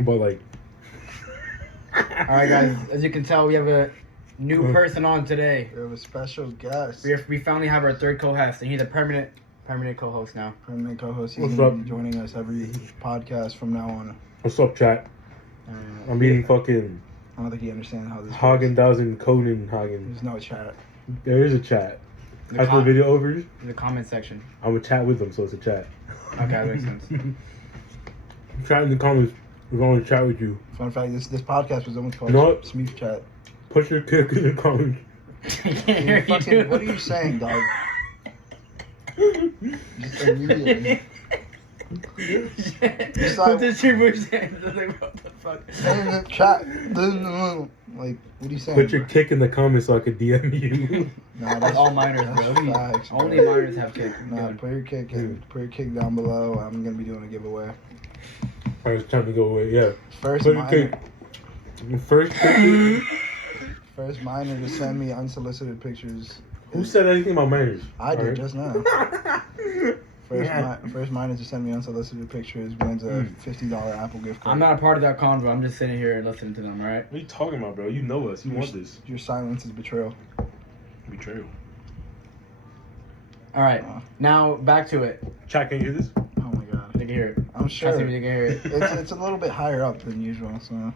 But like, all right, guys. As you can tell, we have a new person on today. We have a special guest. We finally have our third co-host, and he's a permanent co-host now. Permanent co-host. He's What's going to up? be joining us every podcast from now on. what's up, chat? I'm eating fucking I don't think he understands how this Hagen-Dazsen Conan-Hagen. There's no chat. There is a chat. The After the video over, in the comment section. I would chat with them, so it's a chat. Okay, that makes sense. Chat in the comments. We're going to chat with you. Fun fact, this podcast was almost called You know what? Schmieef Chat. Put your kick in the comments. I can't hear you. Fucking, what are you saying, dog? Just immediately. Just like, what did you say? Like, what the fuck? Chat. Like, what are you saying? Put your kick in the comments so I could DM you. Nah, That's all minors, bro. that's facts, bro. Only minors have kick. Nah, put your kick in. Put your kick down below. I'm gonna be doing a giveaway. Alright, it's time to go away. Yeah. First Put your minor, kick. First kick. first minor to send me unsolicited pictures. Who said anything about minors? I did Alright. just now. First minor to send me unsolicited pictures wins a $50 Apple gift card. I'm not a part of that convo. I'm just sitting here and listening to them, all right? What are you talking about, bro? You know us. You want this. Your silence is betrayal. Betrayal. All right. Now, back to it. Chat, can you hear this? Oh my god. You can hear it. I'm sure. Trust me, you can hear it. It's a little bit higher up than usual, so. Man,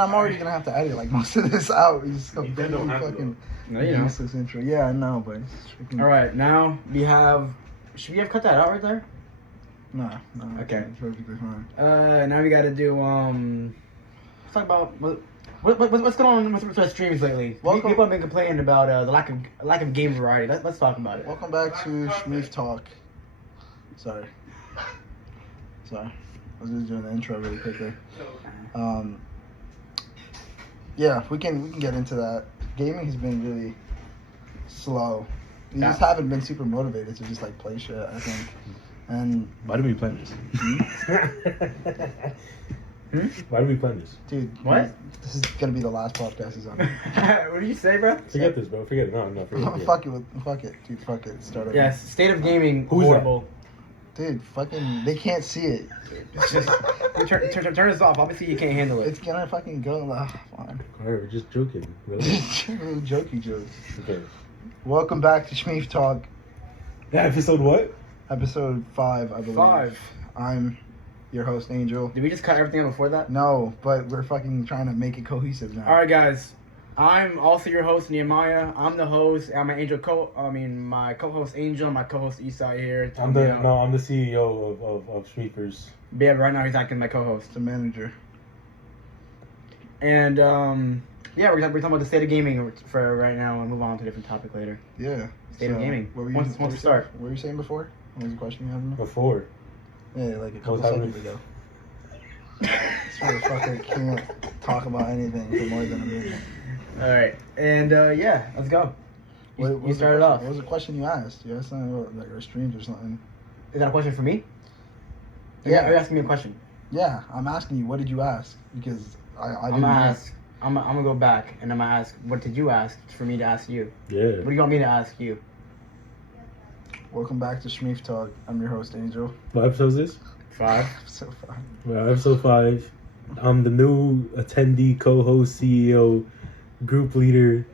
I'm already gonna have to edit like most of this out. It's You don't have to, fucking No, you know. useless intro. Yeah, I know, but it's freaking. All right. Now we have. Should we have cut that out right there? No. Okay. It's perfectly fine. Now we got to do. Let's talk about what's going on with our streams lately. Welcome. People have been complaining about the lack of game variety. Let's talk about it. Welcome back to Schmieef Talk. Sorry. I was just doing the intro really quickly. Yeah, we can get into that. Gaming has been really slow. We just haven't been super motivated to just like play shit, I think. And Why do we plan this? Why do we plan this? dude, What? This is gonna be the last podcast is on. What do you say, bro? Forget this, bro. Forget it. No, forget it. Fuck it, dude. Fuck it. Start over. Yes. State of gaming. Who's that? horrible. Dude, fucking, they can't see it. It's just turn this off. Obviously, you can't handle it. It's gonna fucking go. Fine. Alright, we're just joking. Really? Little jokey jokes. Okay. Welcome back to Schmieef Talk, Yeah, episode what? episode 5, I believe. 5. I'm your host, Angel. Did we just cut everything out before that? No, but we're fucking trying to make it cohesive now. All right, guys. I'm also your host, Nehemiah. I'm the host. I'm my co-host Angel. My co-host Esai here. I'm the CEO of Schmieefers. Yeah, right now he's acting my co-host. The manager. And yeah, we're talking about the state of gaming for right now, and move on to a different topic later. Yeah. State of gaming. What were Once we start. What were you saying before? What was the question you had? Me? Before. Yeah, like a couple What was happening? seconds ago. This motherfucker can't talk about anything for more than a minute. All right, and yeah, let's go. You was the started question? off. What was the question you asked? You asked something about like our streams or something. Is that a question for me? Yeah. Are you asking me a question? Yeah, I'm asking you. What did you ask? Because I I'm didn't gonna know. ask. I'm gonna go back and I'm gonna ask. What did you ask for me to ask you? Yeah. What do you want me to ask you? Welcome back to Schmieef Talk. I'm your host, Angel. What episode is this? 5. So far. Well, episode 5. I'm the new attendee, co-host, CEO, group leader,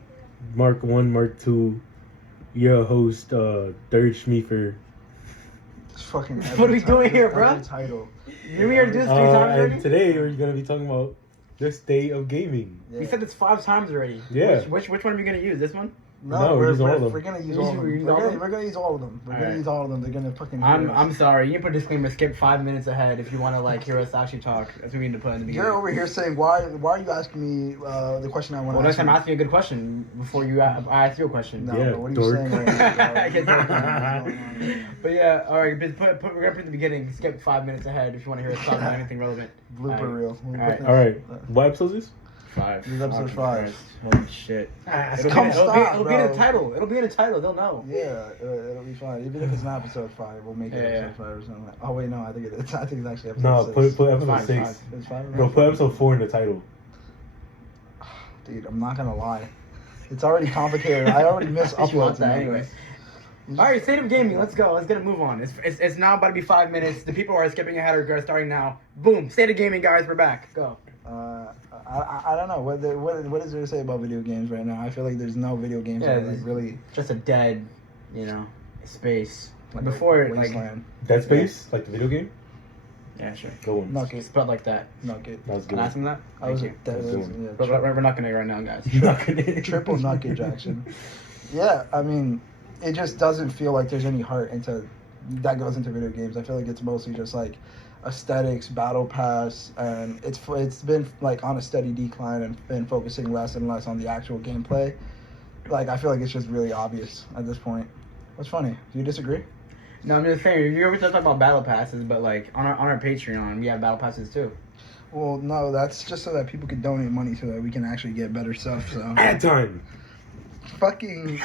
Mark 1, Mark 2. You're a host, third Schmieefer. It's fucking. What are we doing here, bro? every title. Did we already do this 3 times already? And today we're gonna be talking about the state of gaming. Yeah. We said this 5 times already. Yeah. Which one are we gonna use? This one? No, we're using all of them. We're gonna use We're all of them. using We're all of gonna, them? we're gonna use all of them. We're gonna Alright. use all of them. They're gonna fucking. I'm sorry. You can put a disclaimer. Skip 5 minutes ahead if you want to like hear us actually talk. That's what we need to put in the beginning. You're over here saying why are you asking me the question I want Well, to next ask time you? ask me a good question before I ask you a question. No, Yeah, but what are you dork. saying right now? Get dork. But yeah, all right. We're gonna put it in the beginning. Skip 5 minutes ahead if you want to hear us talk about anything relevant. Blooper reel. Alright. What episode is this? 5. This is episode Fucking 5. Christ. Holy shit. Come stop, It'll be in bro. the title. It'll be in the title. They'll know. Yeah, it'll be fine. Even if it's not episode 5, we'll make it Yeah, episode 5 or something. Like. Oh wait, no, I think it is. I think it's actually episode No, 6. put episode Fine, 6. fine. It's 5. No, put episode 4 in the title. Dude, I'm not gonna lie. It's already complicated. I already miss You want uploads. that and anyway. All right, state of gaming. Let's go. Let's get a move on. It's now about to be 5 minutes. The people are skipping ahead or starting now. Boom. State of gaming, guys. We're back. Go. I don't know what is there to say about video games right now. I feel like there's no video games that are like really just a dead, space. Like before, wasteland. Dead Space, like the video game. Yeah, sure. Go on. Knock it. Spelled like that. Knock it. That was Can good. I ask him that? I was Thank you. yeah, We're knocking it right now, guys. triple knuckage action. Yeah, I mean, it just doesn't feel like there's any heart that goes into video games. I feel like it's mostly just like aesthetics, battle pass, and it's been like on a steady decline and been focusing less and less on the actual gameplay. Like I feel like it's just really obvious at this point. What's funny? Do you disagree? No, I'm just saying. You always talk about battle passes, but like on our Patreon, we have battle passes too. Well, no, that's just so that people can donate money so that we can actually get better stuff. So Ad time. fucking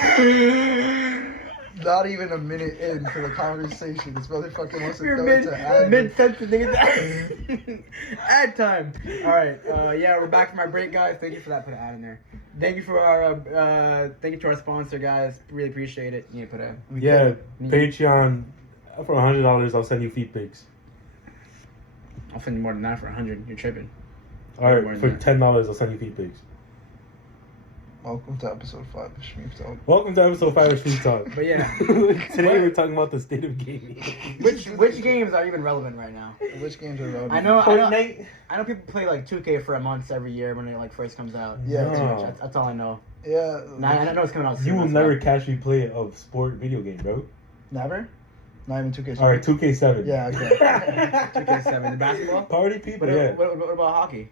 not even a minute into the conversation, this motherfucker wants to You're throw it to ad. mid-sentence. Ad time. All right. Yeah, we're back from our break, guys. Thank you for that. Put an ad in there. Thank you to our sponsor, guys. Really appreciate it. You need to put a Yeah, Patreon for $100. I'll send you feet pics. I'll send you more than that for 100. You're tripping. All right, for $10, I'll send you feet pics. Welcome to episode 5 of Schmieef Talk. Welcome to episode 5 of Street Talk. But yeah, Today we're talking about the state of gaming. which games are even relevant right now? Which games are relevant? I know Fortnite. I know people play like 2K for a month every year when it like first comes out. Yeah, No. That's all I know. Yeah. I know it's coming out soon. You will that's never why. catch me play a sport video game, bro. Never? Not even 2K7? All right, 2K7. Yeah, okay. 2K7. The basketball? Party people, But yeah. what about hockey?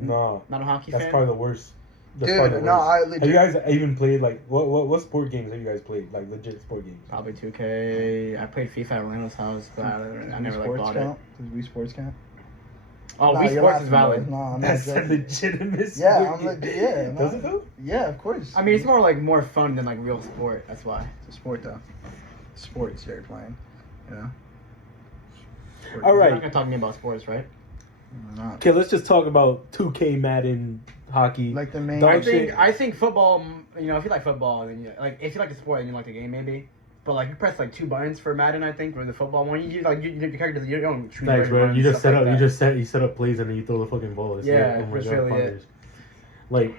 No, Not a hockey that's fan? probably the worst. That's Dude, probably the no, worst. I Have legit... you guys even played like what sport games have you guys played? Like legit sport games? Probably 2K. I played FIFA at Orlando's house, but I never like bought it. Does Wii Sports count? Oh, Nah, Wii you're Sports is laughing, valid. bro. No, I'm not That's a joking. legitimate Yeah, sport I'm like, game. yeah. Does it though? Yeah, of course. I mean, it's more fun than like real sport. That's why. It's a sport, though. Sports you're playing, you know? All You're right. not gonna talk to me about sports, right? Not. Okay, let's just talk about 2K, Madden, hockey. Like the main... Dog I shit. think football. If you like football, then if you like the sport, then you like the game maybe. But like you press like 2 buttons for Madden, I think, for the football one. You your characters. You don't choose. Thanks, where bro. You run, just stuff set up. like You that. just set up plays and then you throw the fucking ball. It's Yeah, like, oh my that's God, really it. partners. Like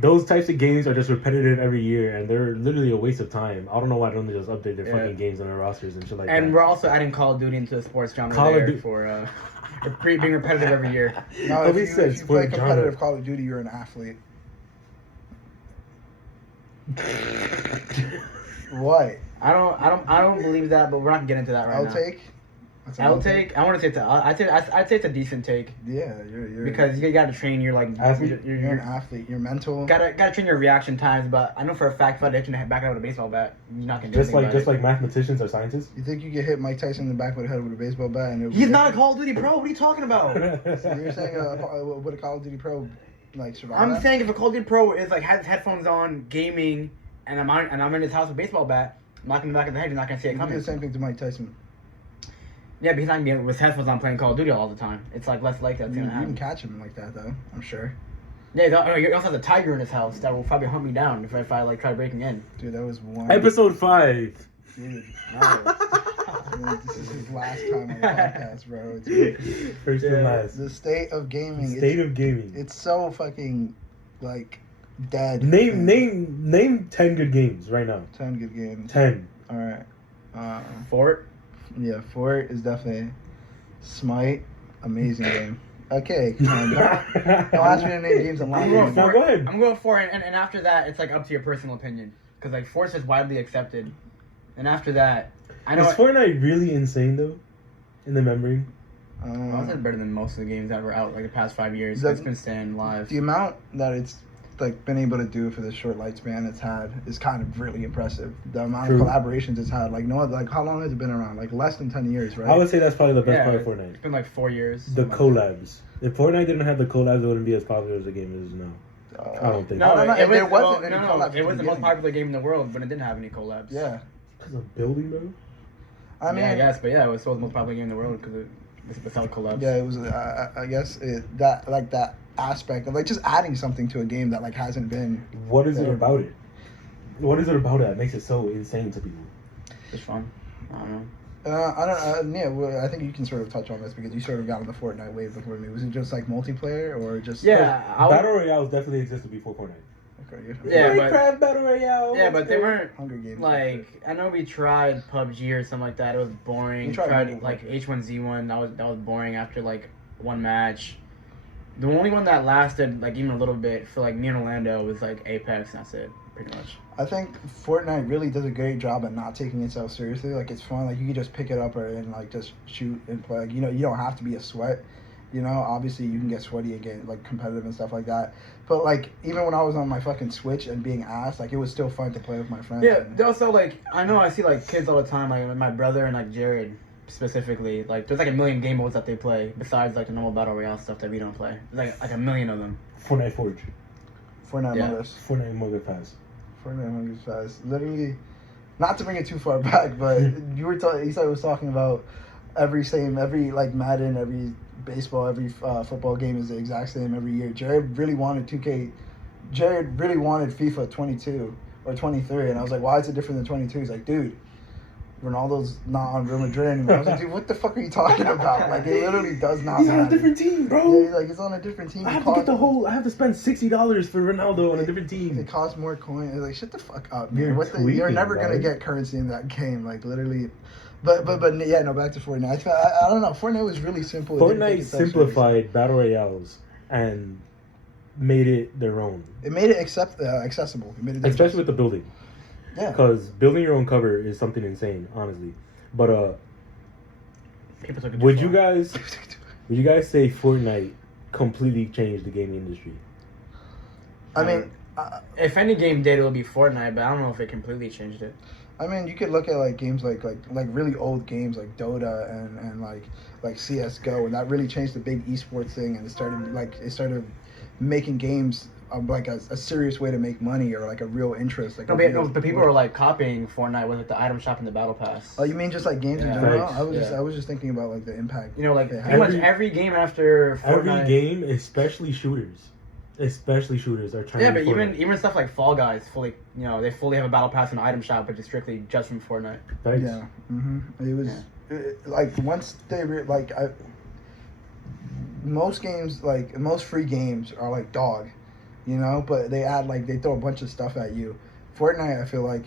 those types of games are just repetitive every year, and they're literally a waste of time. I don't know why they don't just update their Yeah. fucking games on their rosters and shit like And that. we're also adding Call of Duty into the sports genre Call of there Duty- for being repetitive every year. No, At if least you said play sport genre. competitive Call of Duty, you're an athlete. What? I don't believe that, but we're not gonna get into that right I'll now. take? That's an I'll take. I want to say it's I'd say it's a decent take Yeah, you're because you gotta train your like Athlete? you're an athlete. You're mental. gotta train your reaction times. But I know for a fact if I hit you in the back of a baseball bat, you're not gonna do just anything about like mathematicians or scientists. You think you could hit Mike Tyson in the back of the head with a baseball bat? And it it. would He's be not a Call of Duty pro. What are you talking about? So you're saying would a Call of Duty pro like survive? I'm that? saying if a Call of Duty pro is like has headphones on, gaming, and I'm in his house with a baseball bat, knocking him in the back of the head, you're not gonna see it You can do coming. the same thing to Mike Tyson. Yeah, but he's not gonna be with headphones on playing Call of Duty all the time. It's like less likely that's You gonna can happen. catch him like that though. I'm sure. Yeah, he also has a tiger in his house that will probably hunt me down if I like try breaking in. Dude, that was one. Episode 5. Dude, No. this is his last time on the podcast, bro. It's First and last. the state of gaming. State of gaming. It's so fucking like dead. Name 10 good games right now. 10 good games. 10. All right. Fort. Yeah, Fort is definitely Smite. Amazing game. Okay, come on. Don't ask me to name games I'm I'm lying. going No, for go it. ahead. I'm going for it, and after that, it's like up to your personal opinion. Because like Force is widely accepted, and after that, I know Is Fortnite really insane though? In the memory? it's better than most of the games that were out like the past 5 years. The- It's been staying live. The amount that it's like been able to do for the short lifespan it's had is kind of really impressive. The amount True. of collaborations it's had, like no other, like how long has it been around? Like less than 10 years, right? I would say that's probably the best Yeah, part of Fortnite. It's been like 4 years. The something like collabs. If Fortnite didn't have the collabs, it wouldn't be as popular as the game is now. I don't think. No, No, it was, there wasn't any no, collabs it at was the the most beginning. popular game in the world, but it didn't have any collabs. Yeah, Because of building, bro? I mean, yeah, yes, but yeah, it was still the most popular game in the world because it was without collabs. yeah, it was. I guess that aspect of like just adding something to a game that like hasn't been. What is it Yeah. about it? What is it about it that makes it so insane to people? Just fun. I don't know. I don't. Yeah, well, I think you can sort of touch on this because you sort of got on the Fortnite wave before me. Was it just like multiplayer or just? Yeah, Battle Royales definitely existed before Fortnite. Okay, Yeah, but Minecraft Battle Royale. yeah, but they weren't Hunger Games. like. I know we tried PUBG or something like that. It was boring. We tried mobile like Hunger. H1Z1. That was boring after like one match. The only one that lasted like even a little bit for like me and Orlando was like Apex. And that's it, pretty much. I think Fortnite really does a great job at not taking itself seriously. Like it's fun. Like you can just pick it up and like just shoot and play. Like, you know, you don't have to be a sweat. You know, obviously you can get sweaty and get like competitive and stuff like that. But like even when I was on my fucking Switch and being asked, like it was still fun to play with my friends. Yeah. And, Also, like I know I see like kids all the time, like my brother and like Jared specifically. Like there's like a million game modes that they play besides like the normal battle royale stuff that we don't play. There's like a million of them. Fortnite Forge. Fortnite Yeah. Among Us. Fortnite Mother Pass. Fortnite Among Us Fast. Literally, not to bring it too far back, but you were Esai was talking about every like Madden, every baseball, every football game is the exact same every year. Jared really wanted 2K. Jared really wanted FIFA 22 or 23, and I was like, why is it different than 22? He's like, dude, Ronaldo's not on Real Madrid anymore. I was like, dude, what the fuck are you talking about? Like, it literally does not He's matter. on a different team, bro. Yeah, he's like, he's on a different team. I have to get the whole. I have to spend $60 for Ronaldo on a different team. It costs more coins. Like, shut the fuck up, You're man. You're tweaking, never gonna dog. get currency in that game. Like, literally. But yeah, no. Back to Fortnite. I don't know. Fortnite was really simple. It didn't take Fortnite itself simplified battle royales and made it their own, seriously. It made it accessible. It made it especially with the building. yeah. Because building your own cover is something insane, honestly. But People took it too would far. you guys say Fortnite completely changed the gaming industry? I mean, If any game did, it would be Fortnite, but I don't know if it completely changed it. you could look at like games like really old games like Dota and like CS:GO, and that really changed the big esports thing, and it started making games like a serious way to make money or like a real interest. Like But people are like copying Fortnite with like, the item shop and the battle pass. Oh, you mean just like games in Yeah. general? Right. I was just thinking about like the impact. You know, like Yeah. pretty much every game after Fortnite. Every game, especially shooters, are trying. Yeah, to but be Fortnite. even stuff like Fall Guys, they fully have a battle pass and item shop, but it's strictly just from Fortnite. Thanks. Yeah, it was like once they most games, like most free games are like dog, you know, but they throw a bunch of stuff at you. Fortnite, I feel like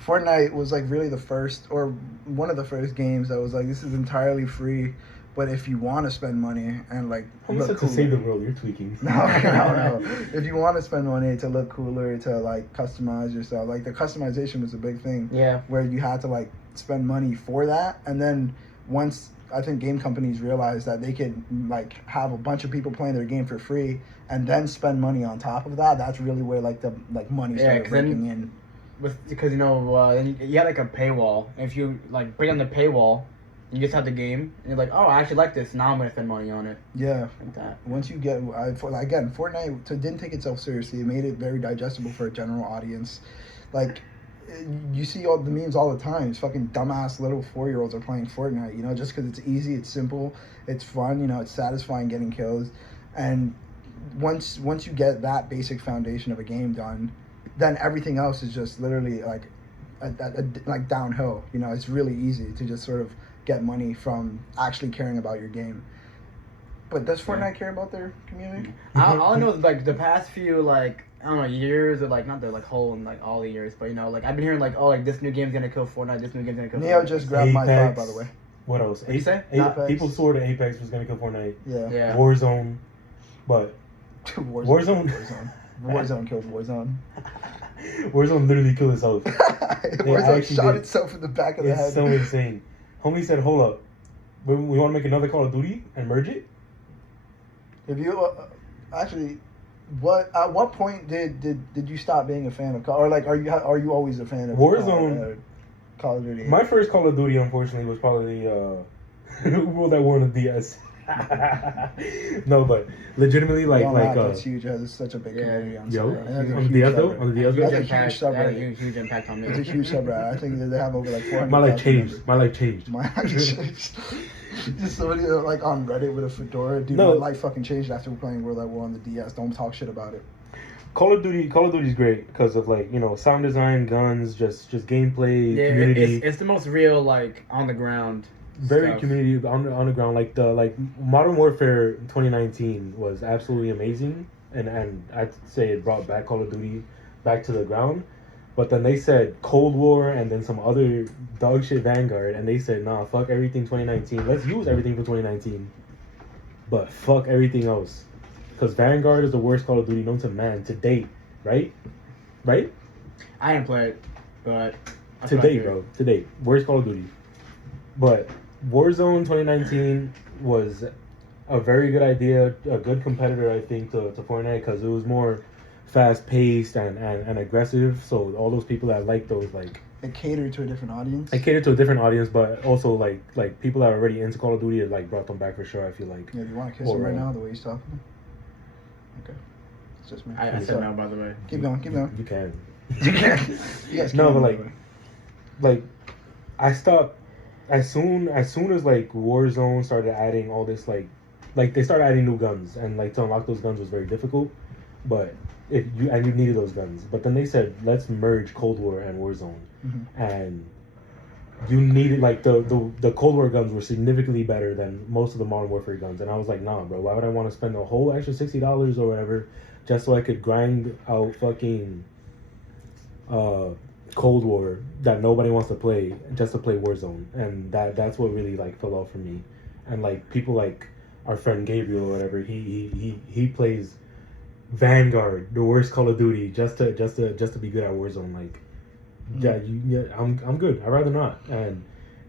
Fortnite was like really the first or one of the first games that was like, this is entirely free, but if you want to spend money and like Almost said to cooler- save the world, you're tweaking. No. If you want to spend money to look cooler, to like customize yourself, like the customization was a big thing. Yeah. Where you had to like spend money for that, and then once I think game companies realized that they could like have a bunch of people playing their game for free and then spend money on top of that, that's really where like the money Yeah, started 'cause then- breaking in. Because you had like a paywall. If you like break on the paywall, you just have the game, and you're like, oh, I actually like this. Now I'm gonna spend money on it. Yeah. Like that. Once you get, again, Fortnite didn't take itself seriously. It made it very digestible for a general audience. Like, you see all the memes all the time. It's fucking dumbass little 4-year-olds are playing Fortnite, you know, just because it's easy, it's simple, it's fun, you know, it's satisfying getting kills. And once you get that basic foundation of a game done, then everything else is just literally like downhill. You know, it's really easy to just sort of get money from actually caring about your game. But does Fortnite care about their community? All I know is like the past few like I don't know years or like not the like whole and like all the years, but you know like I've been hearing like oh like this new game's gonna kill Fortnite, this new game's gonna kill Neo Fortnite. just grabbed my thought, by the way. What else? What'd you say? Apex. People swore that Apex was gonna kill Fortnite. Yeah. Warzone, but Warzone killed Warzone. Warzone literally killed itself. Warzone actually shot did. itself in the back of the It's head. so insane. Homie said, "Hold up, we want to make another Call of Duty and merge it." If you actually, at what point did you stop being a fan of Call, or like are you always a fan of Warzone? Call of Duty? My first Call of Duty, unfortunately, was probably World at War on the DS. No, but legitimately, that's huge. It's such a big Yeah. community on Yo, Saturday. That's a on the huge DS though, subreddit. on the DS That's though. a huge subreddit. Huge impact on me. It's a huge subreddit. I think that they have over like 400. My life changed. My life changed. My life changed. Just somebody like on Reddit with a fedora. Dude, No. my life fucking changed after playing World at War on the DS. Don't talk shit about it. Call of Duty's great because of like, you know, sound design, guns, just gameplay, Yeah, community. it's the most real, like, on the ground. Very stuff. community on the ground. Like Modern Warfare 2019 was absolutely amazing, and I'd say it brought back Call of Duty back to the ground. But then they said Cold War and then some other dog shit Vanguard, and they said nah, fuck everything 2019. Let's use everything from 2019, but fuck everything else, because Vanguard is the worst Call of Duty known to man to date, right? Right? I didn't play it, but that's To what I date, hear. bro. To date, worst Call of Duty. But Warzone 2019 was a very good idea, a good competitor, I think, to Fortnite because it was more fast paced and aggressive. So all those people that like those, like, It catered to a different audience. it catered to a different audience, but also like people that are already into Call of Duty, it like brought them back for sure. I feel like. Yeah, do you want to kiss him right now, the way he's talking? Okay. It's just me. I said no, by the way. Keep going, keep going. You can. You guys No, can, but by the way. like I stopped as soon as like Warzone started adding all this like they started adding new guns, and like to unlock those guns was very difficult, but if you needed those guns, but then they said let's merge Cold War and Warzone, and you needed like the Cold War guns were significantly better than most of the Modern Warfare guns, and I was like, nah, bro, why would I want to spend a whole extra $60 or whatever just so I could grind out fucking Cold War that nobody wants to play just to play Warzone, and that's what really like fell off for me. And like people like our friend Gabriel or whatever, he plays Vanguard, the worst Call of Duty, just to be good at Warzone. Like, I'm good. I'd rather not. And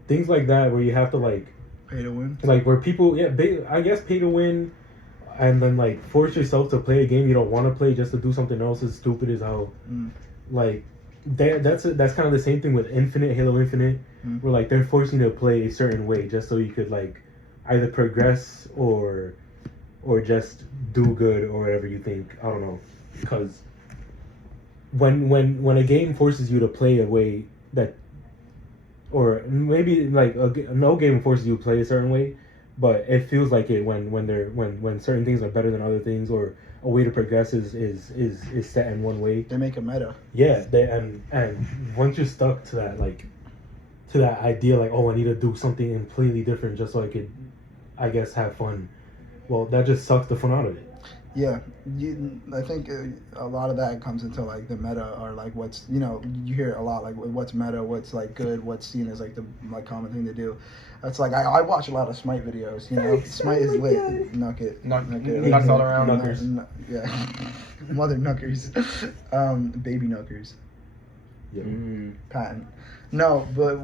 things like that where you have to like Pay to win. like where people I guess pay to win, and then like force yourself to play a game you don't want to play just to do something else is stupid as hell. Like that's kind of the same thing with Halo Infinite, where like they're forcing you to play a certain way just so you could like either progress or just do good or whatever you think. I don't know, because when a game forces you to play a way that, or maybe like no game forces you to play a certain way, but it feels like it when certain things are better than other things, or a way to progress is set in one way. They make a meta. Yeah, and once you're stuck to that, like, to that idea, like, oh, I need to do something completely different just so I could, I guess, have fun. Well, that just sucks the fun out of it. Yeah, I think a lot of that comes into like the meta, or like what's, you know, you hear a lot like what's meta, what's like good, what's seen as like the like common thing to do. It's like I watch a lot of Smite videos. You know, Smite is lit. Knock it. Nucks all around. Nuckers. Yeah, mother knuckers, baby knuckers. Yeah. Patent. No, but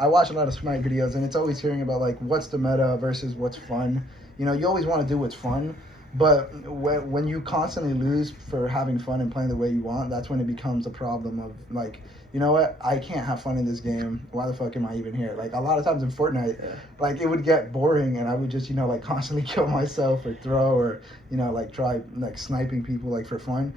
I watch a lot of Smite videos, and it's always hearing about like what's the meta versus what's fun. You know, you always want to do what's fun. But when you constantly lose for having fun and playing the way you want, that's when it becomes a problem of like, you know what, I can't have fun in this game. Why the fuck am I even here? Like a lot of times in Fortnite, like it would get boring and I would just, you know, like constantly kill myself or throw or, you know, like try like sniping people like for fun.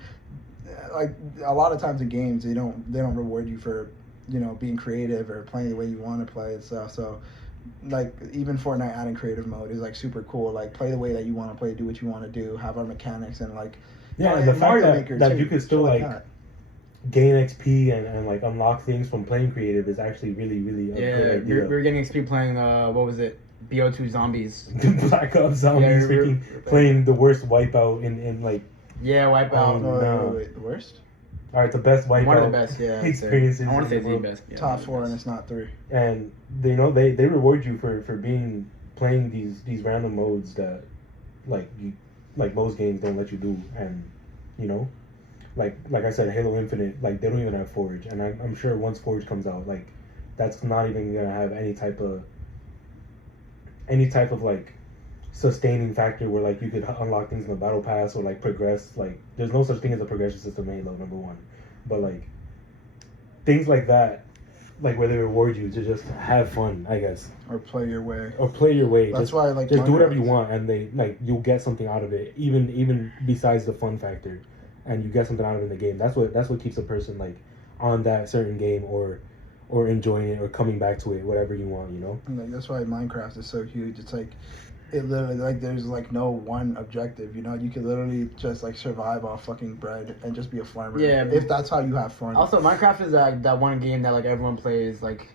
Like a lot of times in games, they don't reward you for, you know, being creative or playing the way you want to play and stuff. So like even Fortnite adding creative mode is like super cool. Like play the way that you want to play, do what you want to do, have our mechanics, and like And the Mario fact Maker that too, you can still shit like that. gain XP and like unlock things from playing creative is actually really a good we idea. were getting XP playing what was it? BO2 Zombies. Black Ops Zombies, Yeah, we're playing the worst wipeout in like. Yeah, Wipeout. No. Wait, the worst? All right, the best wipeout. One of the best, yeah. experiences. I want to say in the world. best. Yeah, Top 4 and it's not 3. And they they reward you for being playing these random modes that like most games don't let you do. And you know, like I said, Halo Infinite, like they don't even have Forge, and I'm sure once Forge comes out, like that's not even gonna have any type of like sustaining factor where like you could unlock things in the battle pass or like progress. Like there's no such thing as a progression system in Halo, number one, but like things like that, like where they reward you to just have fun, I guess, Or play your way. That's That's why I like just do whatever you Mario. want, and they like you'll get something out of it, even besides the fun factor, and you get something out of it in the game. That's what keeps a person like on that certain game or or enjoying it or coming back to it, whatever you want, you know. And, like, that's why Minecraft is so huge. It's like it literally like there's like no one objective. You know, you could literally just like survive off fucking bread and just be a farmer. Yeah, if that's how you have fun. Also, Minecraft is that one game that like everyone plays like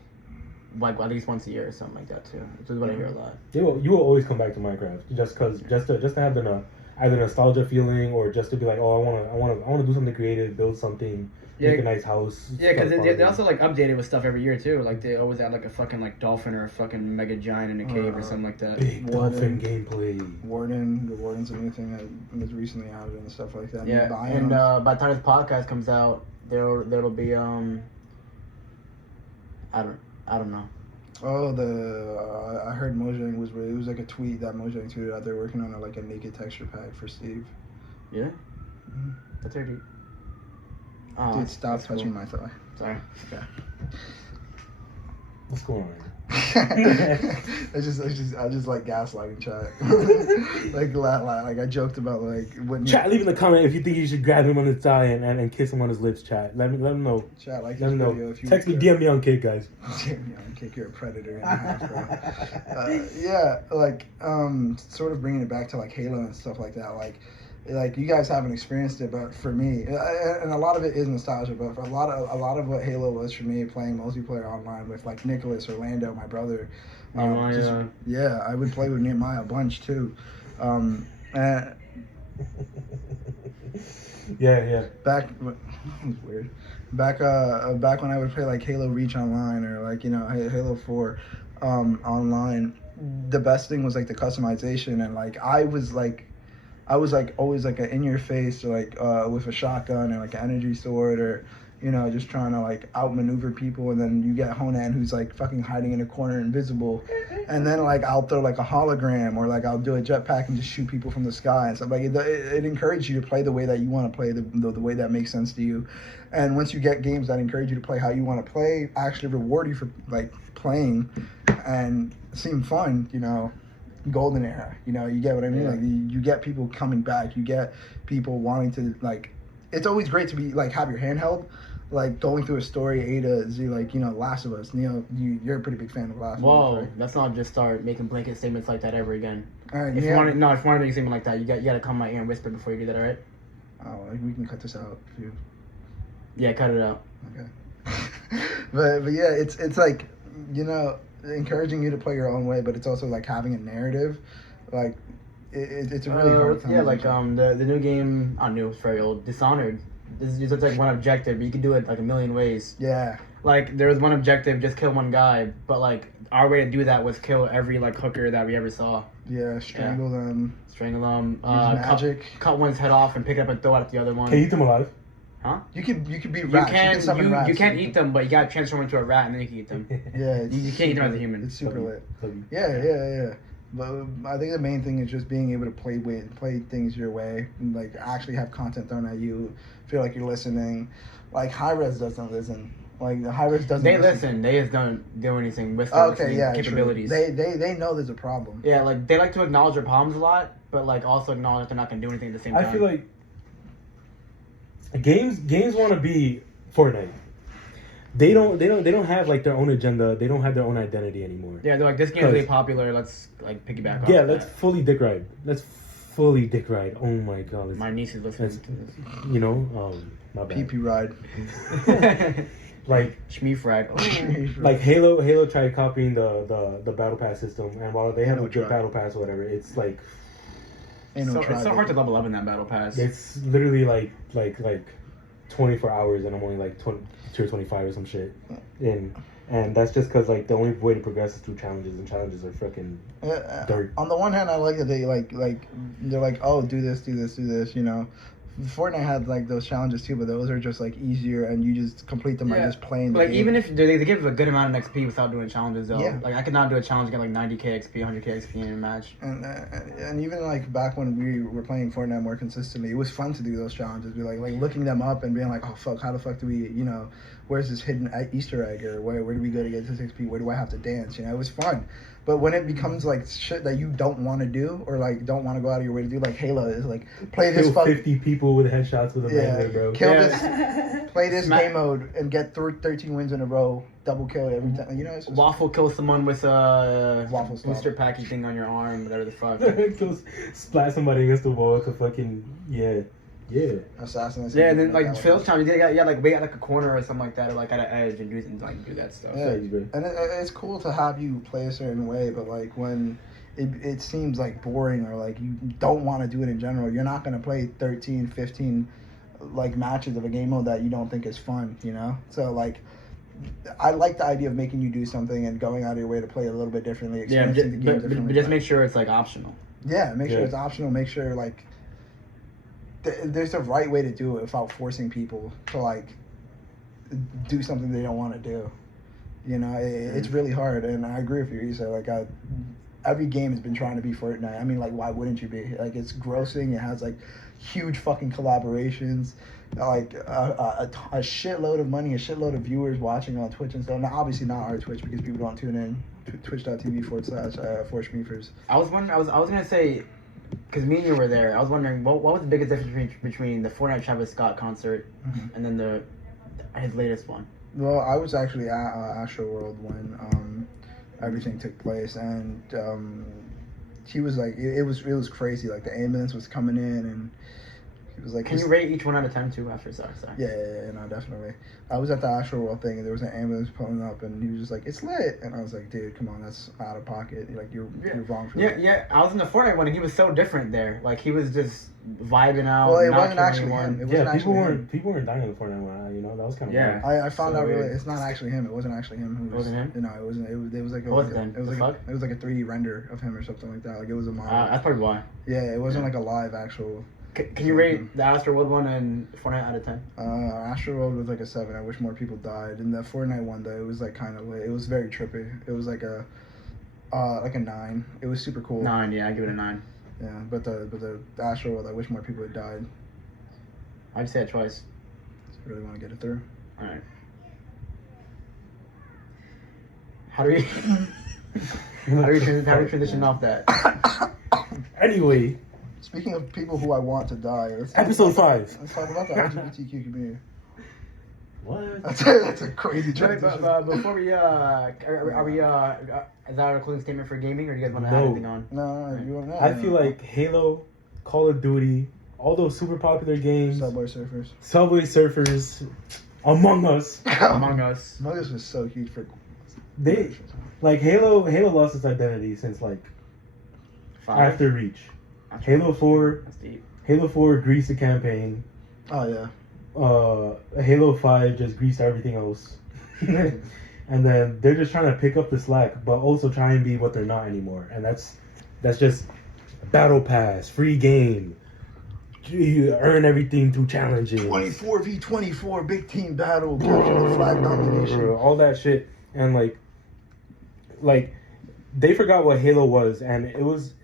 at least once a year or something like that too. Which is what I hear a lot. You will always come back to Minecraft just to have either nostalgia feeling or just to be like, oh, I want to do something creative, build something, make a nice house. Yeah, because they also like update it with stuff every year too. Like they always add like a fucking like dolphin or a fucking mega giant in a cave or something like that. Big dolphin gameplay. The Warden's a new thing that was recently added and stuff like that. Yeah, and by the time this podcast comes out, there'll be I don't know. Oh, I heard Mojang it was like a tweet that Mojang tweeted out. They're working on like a naked texture pack for Steve. Yeah, that's already. Dude, stop touching my thigh. Sorry. Okay. What's going on? I just like gaslighting chat. like I joked about like when chat. Leave in the comment if you think you should grab him on his thigh and kiss him on his lips. Chat. Let him know. Chat like let him know. If you text me, DM me on Kick, guys. DM me on Kick. You're a predator. In the house, bro. Yeah, like sort of bringing it back to like Halo and stuff like that. Like you guys haven't experienced it, but for me, and a lot of it is nostalgia. But for a lot of what Halo was for me, playing multiplayer online with like Nicholas, Orlando, my brother, I would play with Nehemiah a bunch too. Yeah. Back, that was weird. Back when I would play like Halo Reach online or like Halo 4, online, the best thing was like the customization and like I was always like in your face or like with a shotgun or like an energy sword or just trying to like outmaneuver people, and then you get Honan who's like fucking hiding in a corner invisible, and then like I'll throw like a hologram or like I'll do a jetpack and just shoot people from the sky and stuff. Like it encourages you to play the way that you want to play, the way that makes sense to you. And once you get games that encourage you to play how you want to play, actually reward you for like playing and seem fun, golden era, you get what I mean? Yeah. Like you get people coming back, you get people wanting to like, it's always great to be like have your hand held, like going through a story A to Z, like Last of Us. You're a pretty big fan of Last of Us. Whoa, Right? let's not just start making blanket statements like that ever again. If you want to make a statement like that, you got to come my ear and whisper before you do that, all right? Oh, we can cut this out if you. Yeah, cut it out. Okay. but yeah, it's like encouraging you to play your own way, but it's also like having a narrative, like it's a really hard time. Yeah, like the new game, it's very old, Dishonored. This is just like one objective, but you can do it like a million ways. Yeah. Like there was one objective, just kill one guy, but like our way to do that was kill every like hooker that we ever saw. Yeah, strangle them. Magic. Cut one's head off and pick it up and throw it at the other one. Can you eat them alive? Huh? You could be rats. You can't eat them, but you gotta transform into a rat and then you can eat them. Yeah, you can't eat them as a human. It's super lit. Yeah. But I think the main thing is just being able to play things your way, and like actually have content thrown at you, feel like you're listening. Like Hi-Res doesn't listen. Like the Hi-Res doesn't. They listen. They just don't do anything with their capabilities. True. They know there's a problem. Yeah, like they like to acknowledge their problems a lot, but like also acknowledge they're not gonna do anything at the same time. I feel like games want to be Fortnite. They don't have like their own agenda. They don't have their own identity anymore. Yeah, they're like, this game's really popular. Let's like piggyback off. Yeah, let's fully dick ride. Oh my god. My niece is listening to this. My bad. PP ride. Like Schmieef ride. Like Halo tried copying the battle pass system, and while they have a good battle pass or whatever, it's like it's so hard to level up in that battle pass. It's literally like 24 hours, and I'm only like 2 or 25 or some shit. And that's just because like the only way to progress is through challenges, and challenges are freaking dirt. On the one hand, I like that they like they're like, oh, do this. Fortnite had like those challenges too, but those are just like easier, and you just complete them by just playing the game. Even if they give a good amount of XP without doing challenges though. Yeah. Like I could not do a challenge and get like 90k XP, 100k XP in a match. And even like back when we were playing Fortnite more consistently, it was fun to do those challenges. Be like looking them up and being like, oh fuck, how the fuck do we where's this hidden Easter egg, or where do we go to get this XP? Where do I have to dance? It was fun. But when it becomes like shit that you don't want to do or like don't want to go out of your way to do, like Halo is like play this Kill 50 people with headshots with a banger, bro. Kill Yeah. this, play this game mode and get through 13 wins in a row, double kill every time. You know, it's just, Waffle kill someone with a Waffle style. booster packy thing on your arm, whatever the fuck. Splat somebody against the wall to fucking assassin. Yeah, and then like fail time, you gotta like wait at like a corner or something like that, or like at an edge and do that stuff. Yeah, and it's cool to have you play a certain way, but like when it seems like boring or like you don't want to do it in general, you're not gonna play 13, 15 like matches of a game mode that you don't think is fun, you know? So like I like the idea of making you do something and going out of your way to play a little bit differently, experiencing the game differently. But just make sure it's like optional. Yeah, make sure it's optional. Make sure like there's a right way to do it without forcing people to like do something they don't want to do. You know, it's really hard, and I agree with you. You said like every game has been trying to be Fortnite. I mean, like why wouldn't you be? Like it's grossing. It has like huge fucking collaborations, like a shitload of money, a shitload of viewers watching on Twitch and stuff. Now, obviously not our Twitch because people don't tune in. Twitch.tv/4Schmiefers. I was gonna say, because me and you were there, I was wondering what was the biggest difference between the Fortnite Travis Scott concert and then his latest one. Well, I was actually at Astro World when everything took place, and he was like, it was crazy. Like the ambulance was coming in, and he was like, "Can you rate each one out of 10 too?" After sorry. Yeah, no, definitely. I was at the Astro World thing, and there was an ambulance pulling up, and he was just like, "It's lit," and I was like, "Dude, come on, that's out of pocket. Like you're wrong for that." Yeah. I was in the Fortnite one, and he was so different there. Like he was just vibing out. Well, it not wasn't killing actually anyone. him. It wasn't actually him. people weren't dying in the Fortnite one. You know, that was kind of Yeah. I found So out really, weird. it's not actually him. It wasn't actually him. It wasn't him? No, it wasn't. It was like What was it then? it was The like fuck? it was like a 3D render of him or something like that. Like it was a model. That's probably why. Yeah, it wasn't like a live actual. Can you rate the Astro World one and Fortnite out of 10? Astro World was like a 7. I wish more people died. And the Fortnite one though, it was like kind of lit. It was very trippy. It was like a 9. It was super cool. 9, yeah, I give it a 9. Yeah, but the Astro World, I wish more people had died. I'd say it twice. Really want to get it through. All right. How do we transition off that? Anyway, Speaking of people who I want to die, episode 5. Let's talk about the LGBTQ community. What? That's a crazy Wait, transition. but before we are we is that our closing statement for gaming, or do you guys want to add No. anything on? No, you want to? I feel like Halo, Call of Duty, all those super popular games, Subway Surfers. Subway Surfers, Among Us. Among Us. Among Us was so huge for. They like Halo lost its identity since like 5. after Reach. Halo 4, That's deep. Halo 4 greased the campaign. Oh yeah. Halo 5 just greased everything else. And then they're just trying to pick up the slack, but also try and be what they're not anymore. And that's just battle pass, free game. You earn everything through challenges. 24v24 big team battle, capture the flag domination. All that shit. And like they forgot what Halo was, and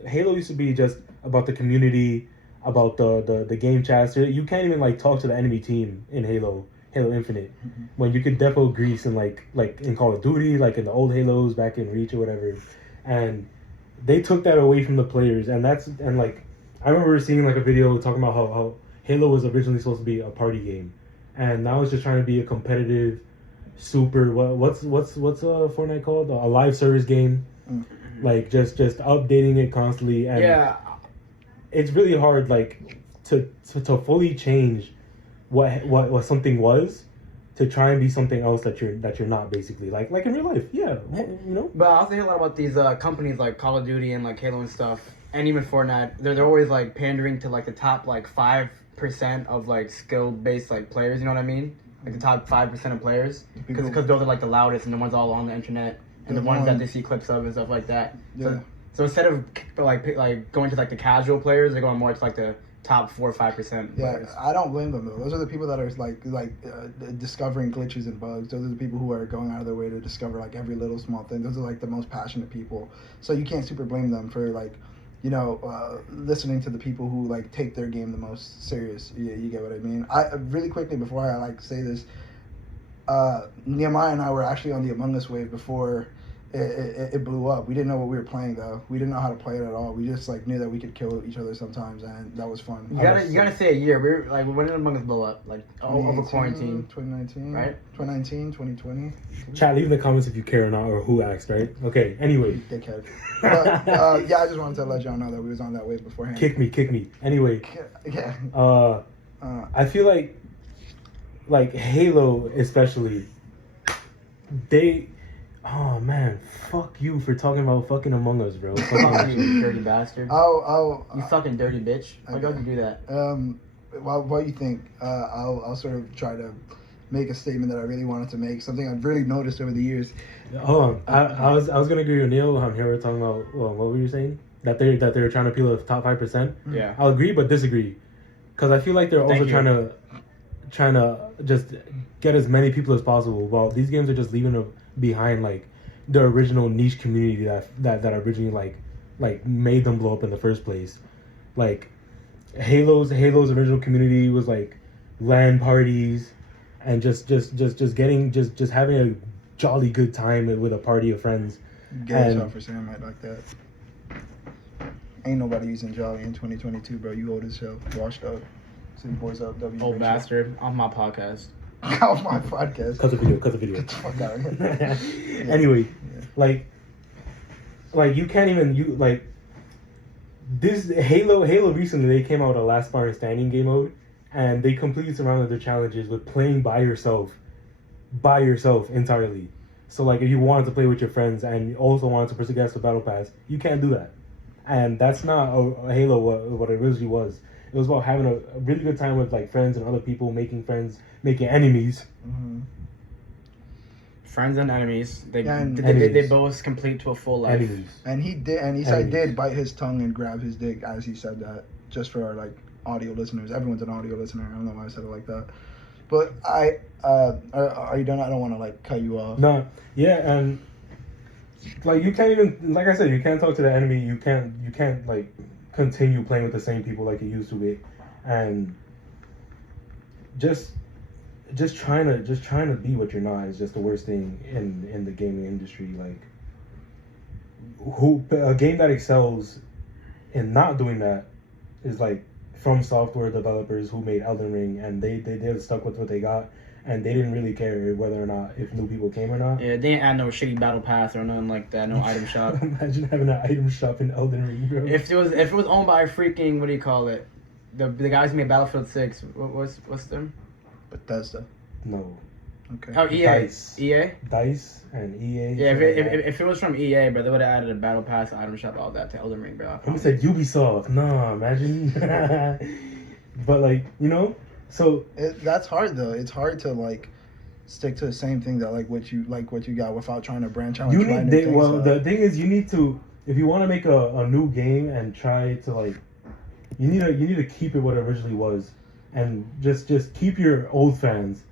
Halo used to be just about the community, about the game chats. You can't even like talk to the enemy team in Halo Infinite, when you could defo grease in like in Call of Duty, like in the old Halos back in Reach or whatever. And they took that away from the players, and like I remember seeing like a video talking about how Halo was originally supposed to be a party game, and now it's just trying to be a competitive super what's Fortnite called, a live service game. Like just updating it constantly, and Yeah. it's really hard like to fully change what something was to try and be something else that you're not, basically, like in real life. Yeah, you know. But I also hear a lot about these companies like Call of Duty and like Halo and stuff, and even Fortnite. They're always like pandering to like the top like 5% of like skill based like players. You know what I mean? Like the top 5% of players, because those are like the loudest and the ones all on the internet and the ones that they see clips of and stuff like that. Yeah. So instead of like going to like the casual players, they're going more to like the top 4 or 5%. Yeah, players. I don't blame them though. Those are the people that are like discovering glitches and bugs. Those are the people who are going out of their way to discover like every little small thing. Those are like the most passionate people. So you can't super blame them for like, you know, listening to the people who like take their game the most serious. You get what I mean? I really quickly before I like say this, Nehemiah and I were actually on the Among Us wave before it blew up. We didn't know what we were playing though. We didn't know how to play it at all. We just like knew that we could kill each other sometimes, and that was fun. You gotta say a year. We were like, when did Among Us blow up? Like over quarantine. 2019, right? 2019, 2020. Chat, leave in the comments if you care or not, or who asked, right? Okay, anyway. Dickhead. But, yeah, I just wanted to let y'all know that we was on that wave beforehand. Kick me. Anyway. Yeah. I feel like Halo especially, oh man, fuck you for talking about fucking Among Us, bro. Fuck you, dirty bastard. You fucking dirty bitch. Why don't you do that? What do you think? I'll sort of try to make a statement that I really wanted to make, something I've really noticed over the years. Hold on, I was gonna agree with Neil. Here we're talking about, what were you saying? That they're trying to appeal to the top 5%. Yeah, I'll agree, but disagree, because I feel like they're also trying to just get as many people as possible. Well, these games are just leaving behind like the original niche community that originally like made them blow up in the first place. Like Halo's original community was like LAN parties and just having a jolly good time with a party of friends. Get yourself for saying right like that. Ain't nobody using jolly in 2022, bro. You old as hell, washed up. City boys up, W. old bastard, on my podcast. Off my podcast. Cut the video. Get the fuck out of here. Yeah. Anyway, Yeah. like you can't even this Halo recently they came out with a last bar and standing game mode, and they completely surrounded their challenges with playing by yourself entirely. So like if you wanted to play with your friends and you also wanted to progress the battle pass, you can't do that. And that's not a Halo what it originally was. It was about having a really good time with like friends and other people, making friends, making enemies. Mm-hmm. Friends and enemies. They enemies. both complete to a full life. Enemies. And he did bite his tongue and grab his dick as he said that. Just for our like audio listeners. Everyone's an audio listener. I don't know why I said it like that. But are you done? I don't want to like cut you off. No, yeah, and like you can't even, like I said, you can't talk to the enemy. You can't like continue playing with the same people like you used to be, and just trying to be what you're not is just the worst thing in the gaming industry. Like, a game that excels in not doing that is like From Software developers who made Elden Ring, and they stuck with what they got, and they didn't really care whether or not if new people came or not. Yeah, they didn't add no shitty battle pass or nothing like that. No item shop. Imagine having an item shop in Elden Ring, bro. If it was owned by a freaking, what do you call it? The guys who made Battlefield 6. What's them? Bethesda. No. Okay. Oh, EA. DICE. EA. DICE and EA. Yeah, if it was from EA, bro, they would have added a battle pass, item shop, all that to Elden Ring, bro. Who said Ubisoft? Nah, imagine. But like, so that's hard though. It's hard to like stick to the same thing that like what you got without trying to branch out. The thing is, you need to, if you want to make a new game and try to like, you need to keep it what it originally was, and just keep your old fans,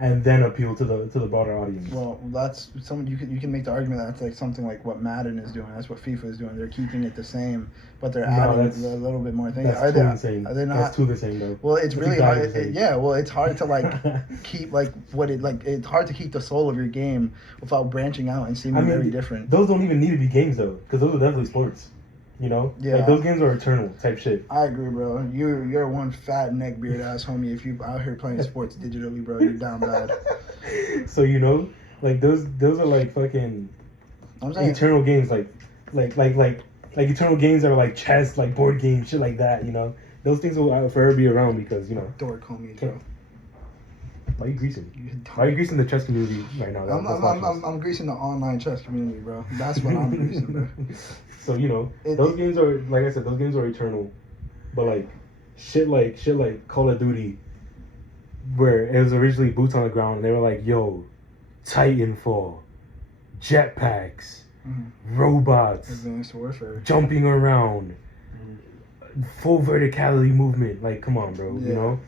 and then appeal to the broader audience. Well, that's something you can make the argument that that's like something like what Madden is doing. That's what FIFA is doing. They're keeping it the same, but they're adding a little bit more things. That's too insane. Are they not? That's too the same though. Well, it's really hard. It's hard to like keep like it's hard to keep the soul of your game without branching out and seeming very different. Those don't even need to be games though, because those are definitely sports. Yeah. Like, those games are eternal type shit. I agree, bro. You're one fat neckbeard ass homie. If you out here playing sports digitally, bro, you're down bad. So like those are like fucking eternal games, like eternal games that are like chess, like board games, shit like that. Those things will forever be around because dork homie, bro. Why are you greasing? Why are you greasing the chess community right now? I'm greasing the online chess community, bro. That's what I'm greasing, bro. So those games are, like I said, those games are eternal, but like shit like Call of Duty, where it was originally boots on the ground, and they were like, yo, Titanfall, jetpacks, robots, advanced warfare, jumping around, full verticality movement. Like, come on, bro. Yeah.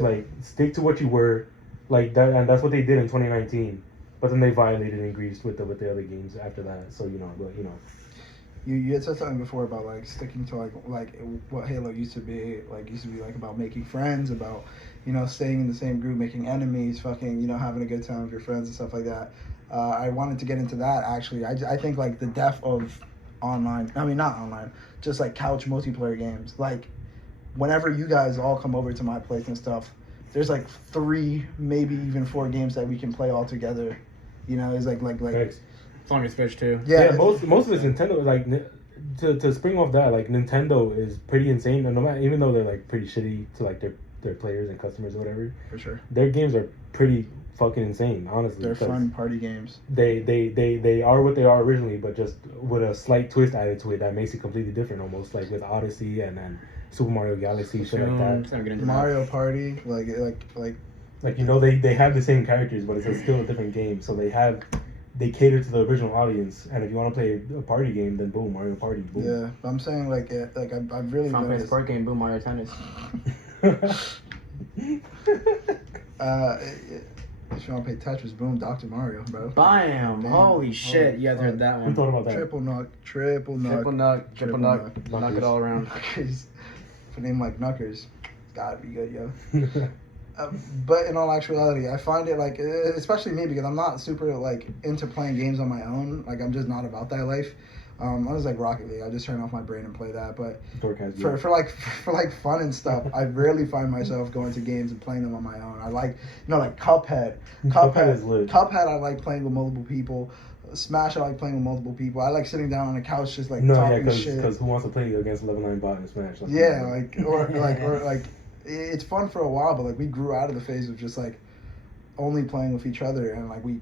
Like, stick to what you were, like that, and that's what they did in 2019. But then they violated and greased with the other games after that. So You had said something before about like sticking to like what Halo used to be like about making friends, about staying in the same group, making enemies, fucking having a good time with your friends and stuff like that. I wanted to get into that actually. I think like the death of online. I mean, not online, just like couch multiplayer games. Like, whenever you guys all come over to my place and stuff, there's like 3, maybe even 4 games that we can play all together. You know, it's like Thanks. It's on your Switch too. Yeah, most of it's Nintendo. Like to spring off that, like Nintendo is pretty insane, and no matter, even though they're like pretty shitty to like their players and customers or whatever, for sure. Their games are pretty fucking insane, honestly. They're fun party games. They are what they are originally, but just with a slight twist added to it that makes it completely different, almost like with Odyssey and then Super Mario Galaxy, shit like that. Mario Party, like you know, they have the same characters, but it's still a different game. So they cater to the original audience, and if you want to play a party game, then boom, Mario Party. Boom. Yeah, I'm saying like I've really. If I'm playing a sport game, boom, Mario Tennis. If you want to play Tetris, boom, Dr. Mario, bro. Bam! Damn. Holy shit! You guys heard that one. Who thought about that? Triple knock. Knock it all around. Knuckers. If a name like Knuckers, gotta be good, yo. But in all actuality, I find it like, especially me, because I'm not super like into playing games on my own. Like, I'm just not about that life. I was like Rocket League. I just turn off my brain and play that. But for like fun and stuff, I rarely find myself going to games and playing them on my own. I like, like Cuphead. Cuphead is lit. Cuphead, I like playing with multiple people. Smash, I like playing with multiple people. I like sitting down on the couch just like talking shit. Because who wants to play against level 9 bot in Smash? Like, yeah, like it's fun for a while, but like we grew out of the phase of just like only playing with each other, and like we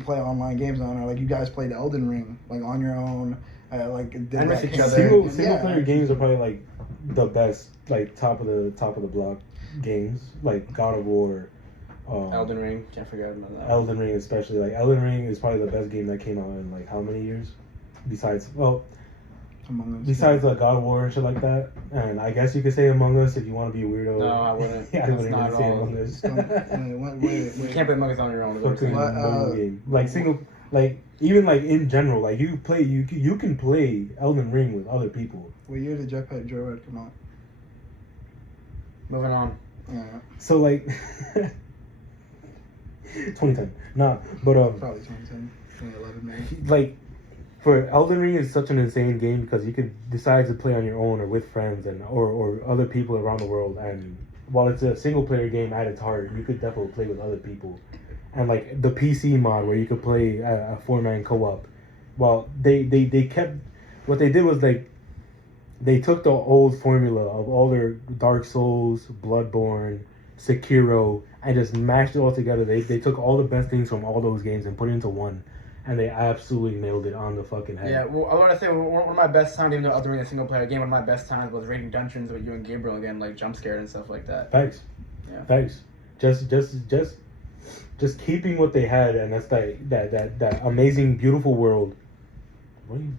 play online games on it. Like you guys played Elden Ring like on your own, like did that each other. Single player games are probably like the best, like top of the block games, like God of War. Elden Ring, can't forget about that. Elden Ring, especially, like Elden Ring is probably the best game that came out in like how many years? Besides God of War and shit like that, and I guess you could say Among Us if you want to be a weirdo. No, I wouldn't. Yeah, I wouldn't even say Among Us. You can't play Among Us on your own. Game. Like single, like even like in general, like you can play Elden Ring with other people. What year did Jetpack Joyride come out? Moving on. Yeah. So like. 2010. Nah, but probably 2010, 2011 maybe. Like, for Elden Ring is such an insane game because you could decide to play on your own or with friends and or other people around the world. And while it's a single player game at its heart, you could definitely play with other people. And like the PC mod where you could play a 4-man co-op. Well, they kept, what they did was like they took the old formula of all their Dark Souls, Bloodborne, Sekiro, and just mashed it all together. They took all the best things from all those games and put it into one, and they absolutely nailed it on the fucking head. Yeah, well, I want to say one of my best times, even though Elden Ring is a single player game, one of my best times was raiding dungeons with you and Gabriel again, like jump scared and stuff like that. Thanks. Yeah. Thanks. Just keeping what they had, and that's that amazing, beautiful world. What are you?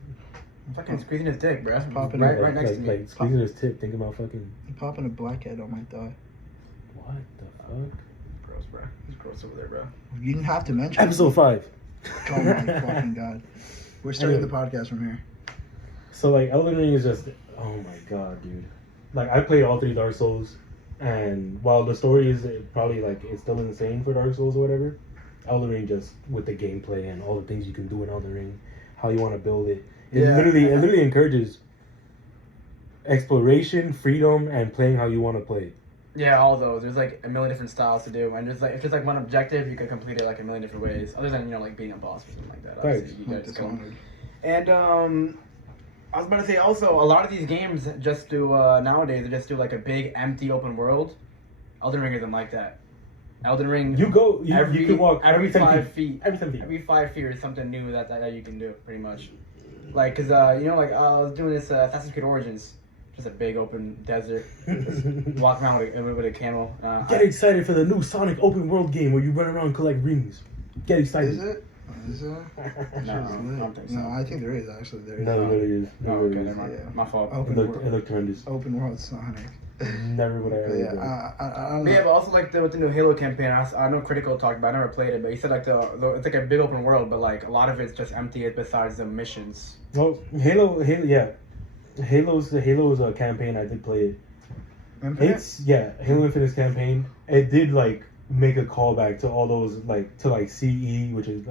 I'm fucking squeezing his dick, bro. Popping right next to me. Like squeezing his tip. Think about fucking. Popping a blackhead on my thigh. What the fuck? Gross, bro. He's gross over there, bro. You didn't have to mention Episode 5. Oh my fucking god. We're starting the podcast from here. So like Elden Ring is just, oh my god, dude. Like I played all 3 Dark Souls, and while the story is probably like it's still insane for Dark Souls or whatever, Elden Ring just with the gameplay and all the things you can do in Elden Ring, how you want to build it. It literally encourages exploration, freedom, and playing how you want to play. Yeah, all those. There's like a million different styles to do, and just like if it's like one objective, you can complete it like a million different ways. Other than like being a boss or something like that. Obviously, you guys go. And I was about to say also a lot of these games just do nowadays they just do like a big empty open world. Elden Ring isn't like that. Elden Ring, you can walk every 5 feet. Every 10 feet. Every 5 feet is something new that you can do pretty much. Like, cause I was doing this Assassin's Creed Origins, just a big open desert, just walk around with a camel. Get excited for the new Sonic open world game where you run around and collect rings. Get excited. Is it? Is there? No, I don't think so. No, I think there is actually. There is. No, it really is. Oh, okay, never mind. Yeah. My fault. Open It looked horrendous. Open world Sonic. Never would I ever. Yeah, I don't know. Yeah, but also like with the new Halo campaign, I know Critical talked about. I never played it, but he said like it's like a big open world, but like a lot of it's just empty besides the missions. Well, Halo, yeah, Halo's campaign. I did play it. Infinite? Halo Infinite's campaign. It did like make a callback to all those to CE, which is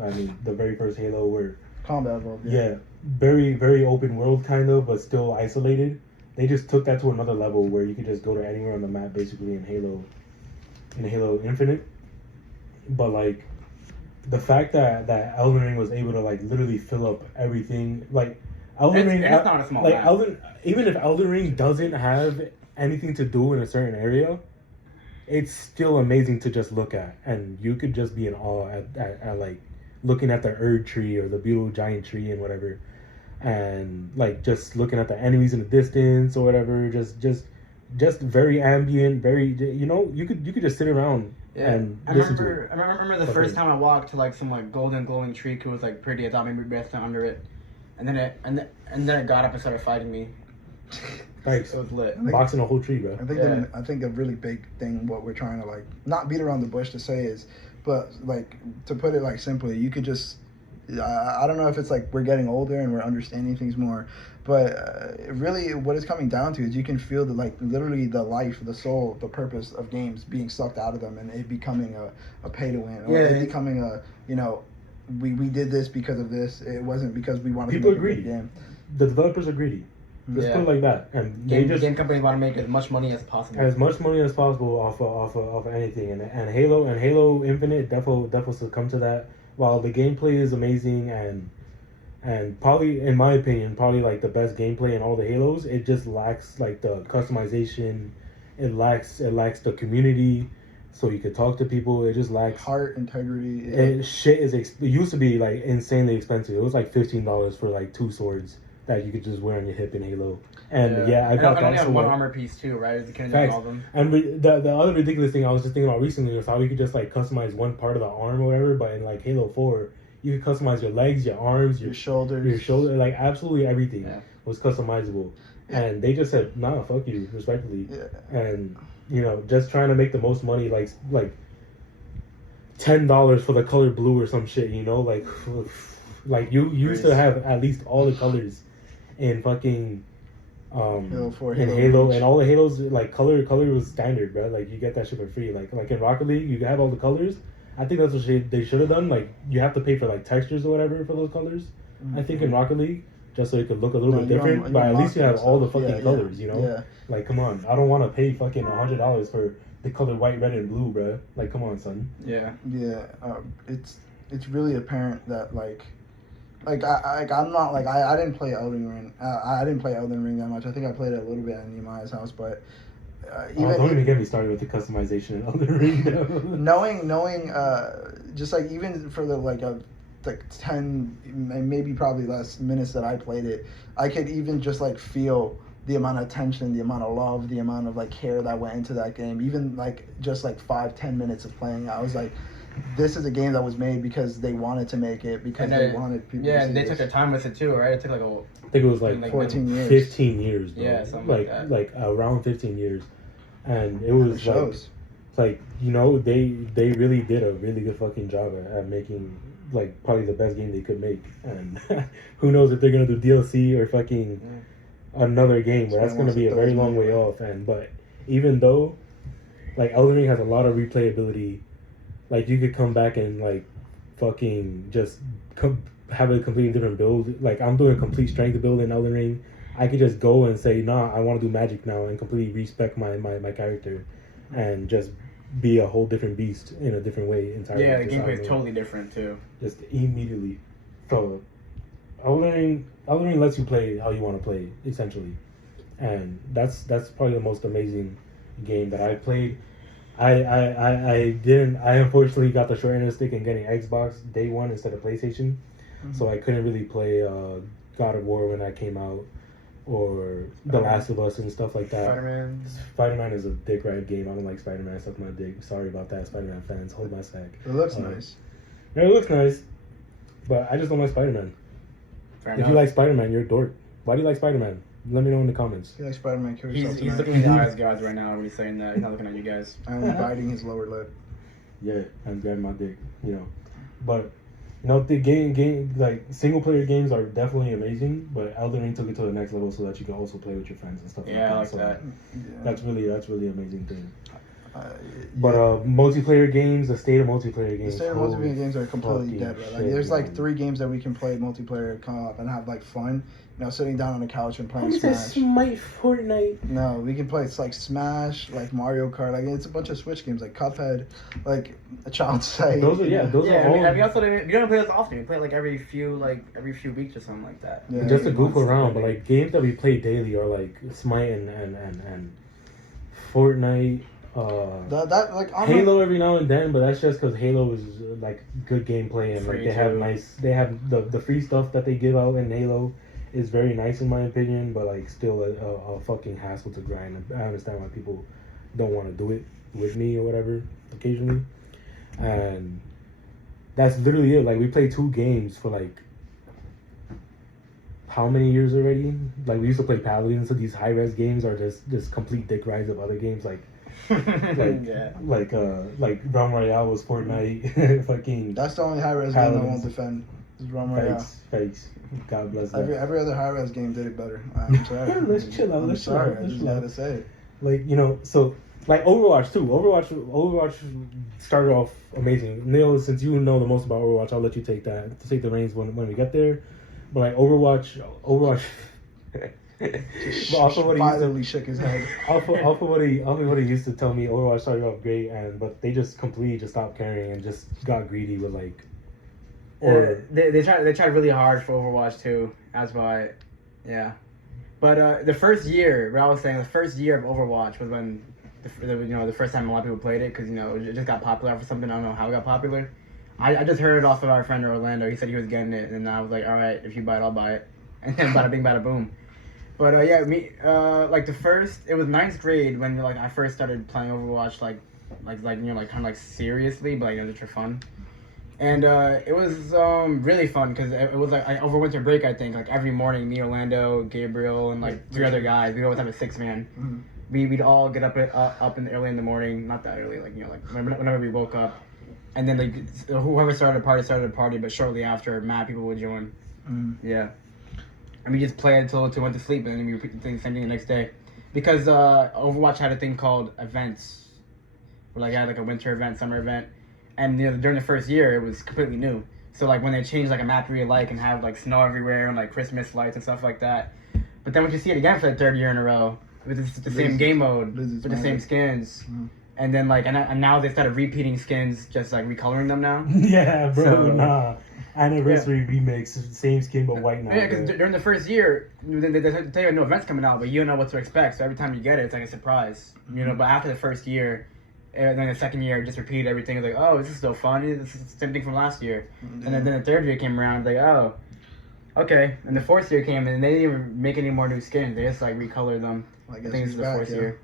the very first Halo where Combat Evolved. yeah, very very open world kind of, but still isolated. They just took that to another level where you could just go to anywhere on the map basically in Halo Infinite. But like the fact that Elden Ring was able to like literally fill up everything, like Elden Ring, it's not a small like map. even if Elden Ring doesn't have anything to do in a certain area, it's still amazing to just look at, and you could just be in awe at like looking at the Erd tree or the beautiful giant tree and whatever, and like just looking at the enemies in the distance or whatever, just very ambient, very you could just sit around. Yeah, and I listen to remember. it. I remember the first time I walked to like some like golden glowing tree. It was like pretty. I thought maybe breath under it, and then it got up and started fighting me. Thanks. So it was lit. Boxing a whole tree, bro. I think a really big thing, what we're trying to like not beat around the bush to say is, but like to put it like simply, you could just. I don't know if it's like we're getting older and we're understanding things more, but really what it's coming down to is you can feel the like literally the life, the soul, the purpose of games being sucked out of them, and it becoming a pay to win, or it becoming a we did this because of this. It wasn't because we wanted People to make are a greedy. good game. The developers are greedy. Let's put it like that, and game companies want to make as much money as possible. Off of anything, and Halo Infinite definitely succumb to that. While the gameplay is amazing and probably in my opinion probably like the best gameplay in all the Halos, it just lacks like the customization. It lacks the community, so you could talk to people. It just lacks Heart, integrity. It used to be like insanely expensive. It was like $15 for like 2 swords that you could just wear on your hip in Halo. And I got that. I only have one armor piece too, right? You can't do all of them. And the other ridiculous thing I was just thinking about recently was how you could just like customize one part of the arm or whatever. But in like Halo 4, you could customize your legs, your arms, your shoulders, like absolutely everything was customizable. Yeah. And they just said, "Nah, fuck you," respectfully. Yeah. And just trying to make the most money, like $10 for the color blue or some shit. Like you used to have at least all the colors in fucking Halo 4, in Halo and all the Halos, like color was standard, bro. Like you get that shit for free. Like in Rocket League, you have all the colors. I think that's what they should have done. Like you have to pay for like textures or whatever for those colors. Mm-hmm. I think in Rocket League, just so it could look a little bit different. But at least you have all the fucking colors, Yeah. Like come on, I don't want to pay fucking $100 for the color white, red, and blue, bro. Like come on, son. Yeah. Yeah. It's really apparent that I'm not like I didn't play Elden Ring. I didn't play Elden Ring that much. I think I played it a little bit at Nehemiah's house, but don't even get me started with the customization in Elden Ring. knowing, just like even for the like 10, maybe probably less minutes that I played it, I could even just like feel the amount of attention, the amount of love, the amount of like care that went into that game. Even like just like 5-10 minutes of playing, I was like, this is a game that was made because they wanted to make it, because they wanted people to see and they took their time with it too, right? It took like I think it was like 14 years. 15 years, bro. Yeah, something like that. Like around 15 years. And it was they really did a really good fucking job at making like probably the best game they could make. And who knows if they're gonna do DLC or fucking another game, but that's gonna be a very long way off. But even though like Elden Ring has a lot of replayability, like you could come back and like fucking just have a completely different build. Like I'm doing a complete strength build in Elden Ring. I could just go and say, nah, I want to do magic now, and completely respec my character and just be a whole different beast in a different way entirely. Yeah, the gameplay is totally different too. Just immediately. So Elden Ring lets you play how you want to play, essentially. And that's probably the most amazing game that I've played. I unfortunately got the short end of the stick and getting Xbox day one instead of PlayStation. Mm-hmm. So I couldn't really play God of War when that came out, or The Last of Us and stuff like that. Spider-Man is a dick ride game. I don't like Spider-Man. Suck my dick. Sorry about that, Spider-Man fans. Hold my sack. It looks nice. Yeah, it looks nice, but I just don't like Spider-Man. If you like Spider-Man, you're a dork. Why do you like Spider-Man? Let me know in the comments. He likes Spider-Man. He's looking at the eyes, guys, right now. When he's saying that, he's not looking at you guys. I'm biting his lower lip. Yeah, I'm grabbing my dick. But the game like single player games are definitely amazing. But Elden Ring took it to the next level so that you can also play with your friends and stuff. Yeah, like that. I like that. That's really an amazing thing. But multiplayer games, the state of multiplayer The games. state of multiplayer games are completely dead. Right? Like, shit, there's like man. 3 games that we can play multiplayer co-op and have like fun. You know, sitting down on the couch and playing Who says Smash. Smite Fortnite? No, we can play. It's like Smash, like Mario Kart. Like it's a bunch of Switch games, like Cuphead, like a Child's Play. Those are those Yeah, are all. I mean, we also we don't play this often. We play like every few weeks or something like that. Yeah. Just to goof around, but like games that we play daily are like Smite and Fortnite. That like Halo every now and then, but that's just because Halo is like good gameplay and like Free they have too. they have the free stuff that they give out in Halo is very nice in my opinion, but like still a fucking hassle to grind. I understand why people don't want to do it with me or whatever occasionally, and that's literally it. Like we play 2 games for like how many years already? Like we used to play Paladins, so these high res games are just complete dick rides of other games like. Yeah. Like Realm Royale was Fortnite. Fucking That's the only high res game I Paladins. won't defend. Is Realm Royale. fakes. God bless them. Every other high res game did it better. I'm sorry. Let's chill out. I'm Let's chill sorry. out. I Let's just chill out. gotta say it. Like so like Overwatch too. Overwatch started off amazing. Neil, since you know the most about Overwatch, I'll let you take the reins when we get there. But like Overwatch. But also what he used to, Violently shook his head. off of what he used to tell me, Overwatch started off great, but they just completely just stopped caring and just got greedy with like. Or They tried really hard for Overwatch too. That's why, yeah. But the first year, what I was saying, the first year of Overwatch was when the first time a lot of people played it because it just got popular for something. I don't know how it got popular. I just heard it off of our friend Orlando. He said he was getting it, and I was like, all right, if you buy it, I'll buy it. And then bada bing, bada boom. But like it was 9th grade when like I first started playing Overwatch like kind of seriously, but just for fun. And it was really fun because it was like over winter break, I think, like every morning, me, Orlando, Gabriel, and like 3 other guys, we always have a 6-man. Mm-hmm. We'd all get up early in the morning, not that early, like whenever we woke up, and then like whoever started a party, but shortly after, mad people would join. Mm-hmm. Yeah. And we just play until we went to sleep, and then we repeat the same thing the next day. Because Overwatch had a thing called events. Where like I had like a winter event, summer event. And during the first year, it was completely new. So like when they changed like a map you really like and have like snow everywhere and like Christmas lights and stuff like that. But then when you see it again for the 3rd year in a row, with the same game mode, with the same skins. Mm-hmm. And then like, and now they started repeating skins, just like recoloring them now. yeah, bro, So- nah. Anniversary remix, same skin but white now. Yeah, because bro. during the first year, they tell you no events coming out, but you don't know what to expect. So every time you get it, it's like a surprise, But after the first year, and then the second year, just repeat everything. It's like, oh, this is so fun. This is the same thing from last year. Yeah. And then the 3rd year came around, like, oh, okay. And the 4th year came, and they didn't even make any more new skins. They just like recolor them. I I guess think this he's is the back, 4th yeah. year.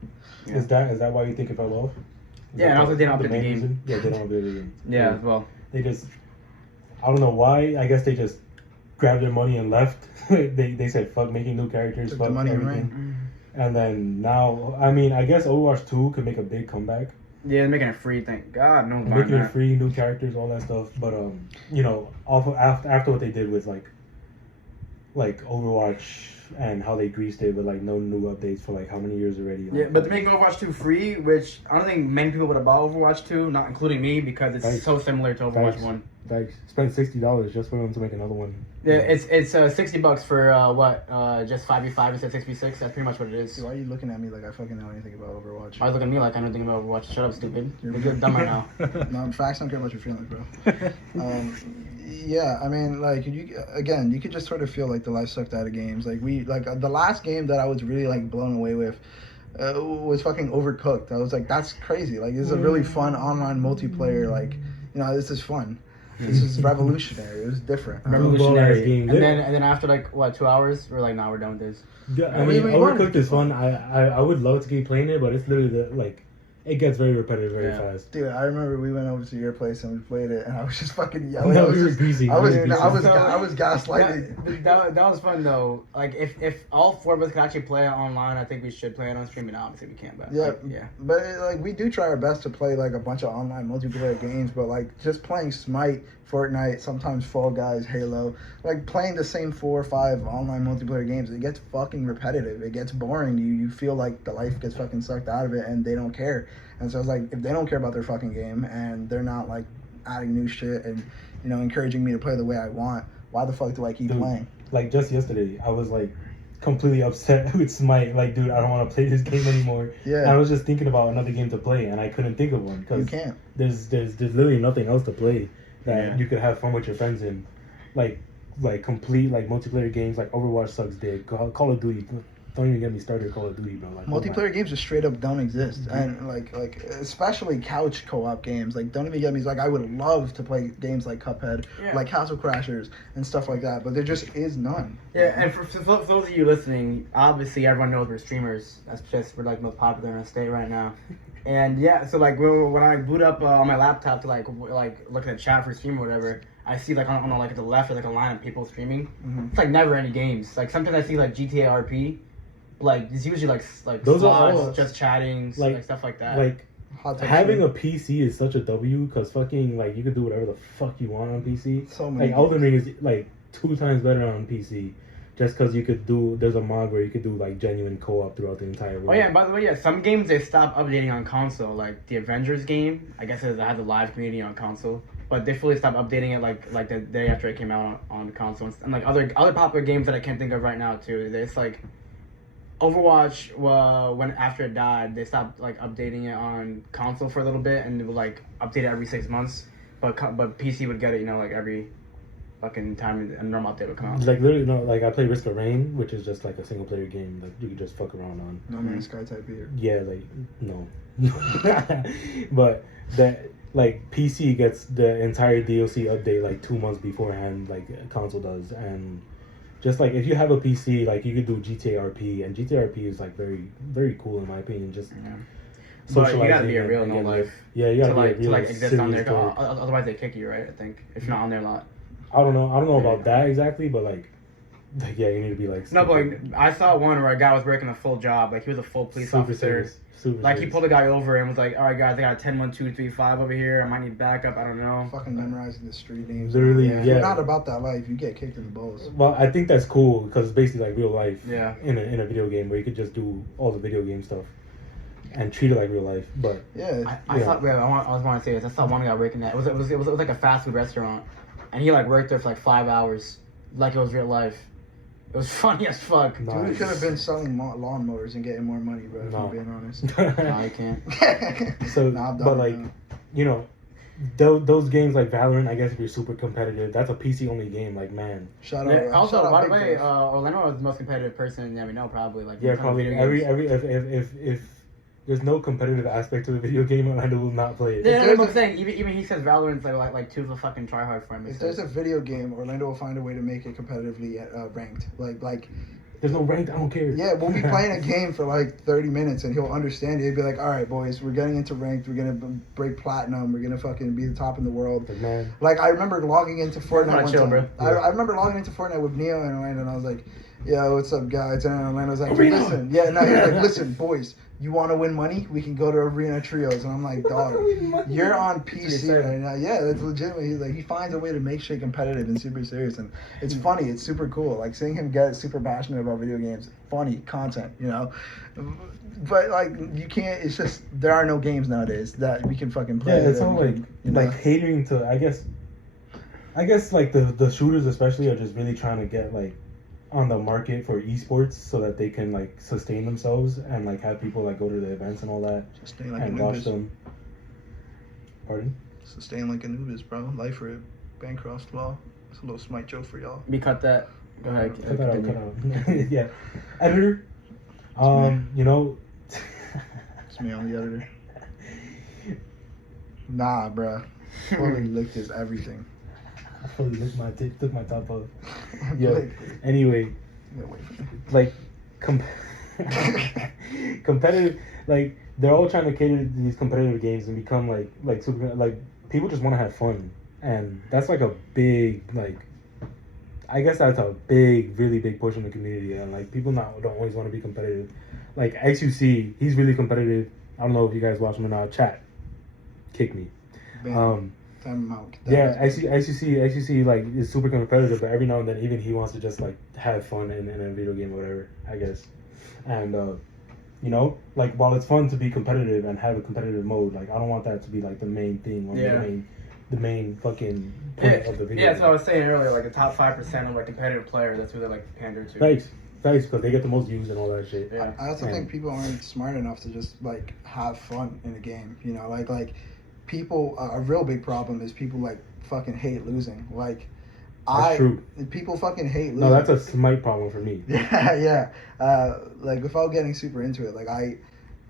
Yeah. Is that why you think it fell off? Is Yeah, that and also they don't update the main game. reason? Yeah, they don't update the game. Yeah, as well. They just, I don't know why. I guess they just grabbed their money and left. they said fuck making new characters, Took fuck the money and everything. ran. And then now, I mean, I guess Overwatch 2 could make a big comeback. Yeah, they're making it free. Thank God, no one's buying Making it that. free, new characters, all that stuff. But off of, after what they did with like Overwatch and how they greased it with like no new updates for like how many years already. Yeah, but to make Overwatch 2 free, which I don't think many people would have bought Overwatch 2, not including me, because it's Thanks. so similar to Overwatch Thanks. 1. Like spent $60 just for them to make another one. Yeah, it's $60 for just 5v5 instead of 6v6. That's pretty much what it is. Dude, why are you looking at me like I fucking know anything about Overwatch? Why look at me like I know anything about Overwatch? Shut up, stupid. You're dumb right now. No, facts don't care about your feelings, bro. Yeah, I mean, like you could just sort of feel like the life sucked out of games. Like the last game that I was really like blown away with was fucking Overcooked. I was like, that's crazy. Like, this is a really fun online multiplayer. Like, this is fun. This is revolutionary. It was different. Revolutionary. game. And then after like 2 hours, we're like, nah, we're done with this. Yeah, I We mean, wanted Overcooked to is fun. I would love to keep playing it, but it's literally it gets very repetitive very Yeah. fast. Dude, I remember we went over to your place and we played it, and I was just fucking yelling. No, I was we were just- greasy. I was We were greasy. I was gaslighting. That was fun though. Like if all 4 of us could actually play it online, I think we should play it on stream. And obviously we can't. But Yeah, yeah. but we do try our best to play like a bunch of online multiplayer games, but like just playing Smite, Fortnite, sometimes Fall Guys, Halo, like playing the same 4 or 5 online multiplayer games, it gets fucking repetitive. It gets boring. You feel like the life gets fucking sucked out of it, and they don't care. And so I was like, if they don't care about their fucking game and they're not like adding new shit and encouraging me to play the way I want, why the fuck do I keep playing? Like just yesterday, I was like completely upset with Smite. Like, dude, I don't want to play this game anymore. Yeah. And I was just thinking about another game to play, and I couldn't think of one You because can't. there's literally nothing else to play that Yeah. you could have fun with your friends in, like complete like multiplayer games. Like Overwatch sucks dick. Call of Duty. Don't even get me started. Call of Duty, bro. Like, Multiplayer games just straight up don't exist, and like especially couch co-op games. Like, don't even get me. Like, I would love to play games like Cuphead, like Castle Crashers and stuff like that, but there just is none. Yeah, and for those of you listening, obviously everyone knows we're streamers. That's just we're like most popular in the state right now. And yeah, so like when I boot up on my laptop to like look at chat for stream or whatever, I see like on like at the left like a line of people streaming. Mm-hmm. It's like never any games. Like sometimes I see like GTA RP. Like it's usually like those are slots, all just chatting, like stuff like that. Like Hot tub having stream. a PC is such a W because fucking like you could do whatever the fuck you want on PC. So many Like Elden Ring is like 2 times better on PC, just because you could do. There's a mod where you could do like genuine co-op throughout the entire world. Oh yeah, and by the way, some games they stopped updating on console. Like the Avengers game, I guess it had the live community on console, but they fully stopped updating it like the day after it came out on the console. And like other popular games that I can't think of right now too. It's like Overwatch. When after it died, they stopped like updating it on console for a little bit, and it would like update it every 6 months. But PC would get it, like every fucking time a normal update would come out. Like literally, no. Like I play Risk of Rain, which is just like a single player game that you can just fuck around on. No Man's Sky type here. Yeah, like no, but that like PC gets the entire DLC update like 2 months beforehand, like console does, and just like if you have a PC, like you could do GTA RP, and GTA RP is like very very cool in my opinion. Just But you gotta be a and- real and no get life. Yeah, you gotta to be a real exist on there. serious dork. Otherwise they kick you, right? I think if you're not on there a lot. I don't know about that exactly, but like yeah, you need to be like No, but super- like, I saw one where a guy was working a full job. Like he was a full police super officer. serious. Super Like he serious. pulled a guy over and was like, "All right, guys, I got a 10, 1, 2, 3, 5 over here. I might need backup. I don't know." Fucking memorizing the street names. Literally, If yeah. you're not about that life, you get kicked in the balls. Well, I think that's cool because it's basically like real life. Yeah. In a video game where you could just do all the video game stuff and treat it like real life. But Yeah. I thought. Wait, I was want to say this. I saw one guy working that. It was like a fast food restaurant, and he like worked there for like 5 hours, like it was real life. It was funny as fuck. No. Dude could have been selling lawnmowers and getting more money, bro, if No. I'm being honest. No, I can't. So, Nah, I'm done but with like, that. you know, those games like Valorant, I guess if you're super competitive, that's a PC only game. Like, man, Shout out. Yeah, also, shout out by the Big way, Boss. Orlando is the most competitive person that we know, probably. Like, yeah, in terms of probably video games. if there's no competitive aspect to the video game, Orlando will not play it. Yeah, If that's what there's I'm saying. Even he says Valorant's like two of a fucking tryhard for him. If there's a video game, Orlando will find a way to make it competitively ranked. Like, There's no ranked. I don't care. yeah, we'll be playing a game for like 30 minutes and he'll understand it. He'll be like, all right, boys, we're getting into ranked. We're going to break platinum. We're going to fucking be the top in the world. Like, man, Like, I remember logging into Fortnite Wanna one chill, time. bro. I remember logging into Fortnite with Neo and Orlando, and I was like, yo, what's up, guys? And Orlando was like, Arena. listen. Yeah, no, he was like, listen, boys, you want to win money? We can go to Arena Trios. And I'm like, dog, you're on PC right now. Yeah, that's legitimate. He's like, he finds a way to make shit competitive and super serious. And it's funny. It's super cool. Like, seeing him get super passionate about video games, funny content, But, like, you can't, it's just, there are no games nowadays that we can fucking play. yeah, it's that all we like can, like catering to. I guess like the shooters especially are just really trying to get like on the market for esports so that they can like sustain themselves and like have people like go to the events and all that sustain like and a watch Anubis. them. Pardon? Sustain like Anubis, bro. Life rib. Bancroft law. It's a little Smite joke for y'all. We cut that. Go ahead. Cut that out. continue. Cut out. Yeah, editor. It's me on the editor. Nah, bruh. Fully licked his everything. I fully took my top off. Yeah. Like, Anyway, get away from me. like competitive, like they're all trying to cater to these competitive games and become like super, like people just want to have fun, and that's like a big, like I guess that's a big, really big push in the community, and like people don't always want to be competitive. Like XUC, he's really competitive. I don't know if you guys watch him or not. Chat, kick me. Bam. Time him out. Get that Yeah, bitch. XUC like is super competitive, but every now and then even he wants to just like have fun in a video game or whatever, I guess. And You know, like while it's fun to be competitive and have a competitive mode, like I don't want that to be like the main thing or the main fucking point of the video. Yeah, that's what I was saying earlier. Like the top 5% of like competitive players, that's who they like pander to. Thanks, because they get the most views and all that shit. Yeah. I also think people aren't smart enough to just like have fun in a game. You know, like people. A real big problem is people like fucking hate losing. Like. That's true. People fucking hate losing. No, that's a Smite problem for me. Yeah. Like without getting super into it, like I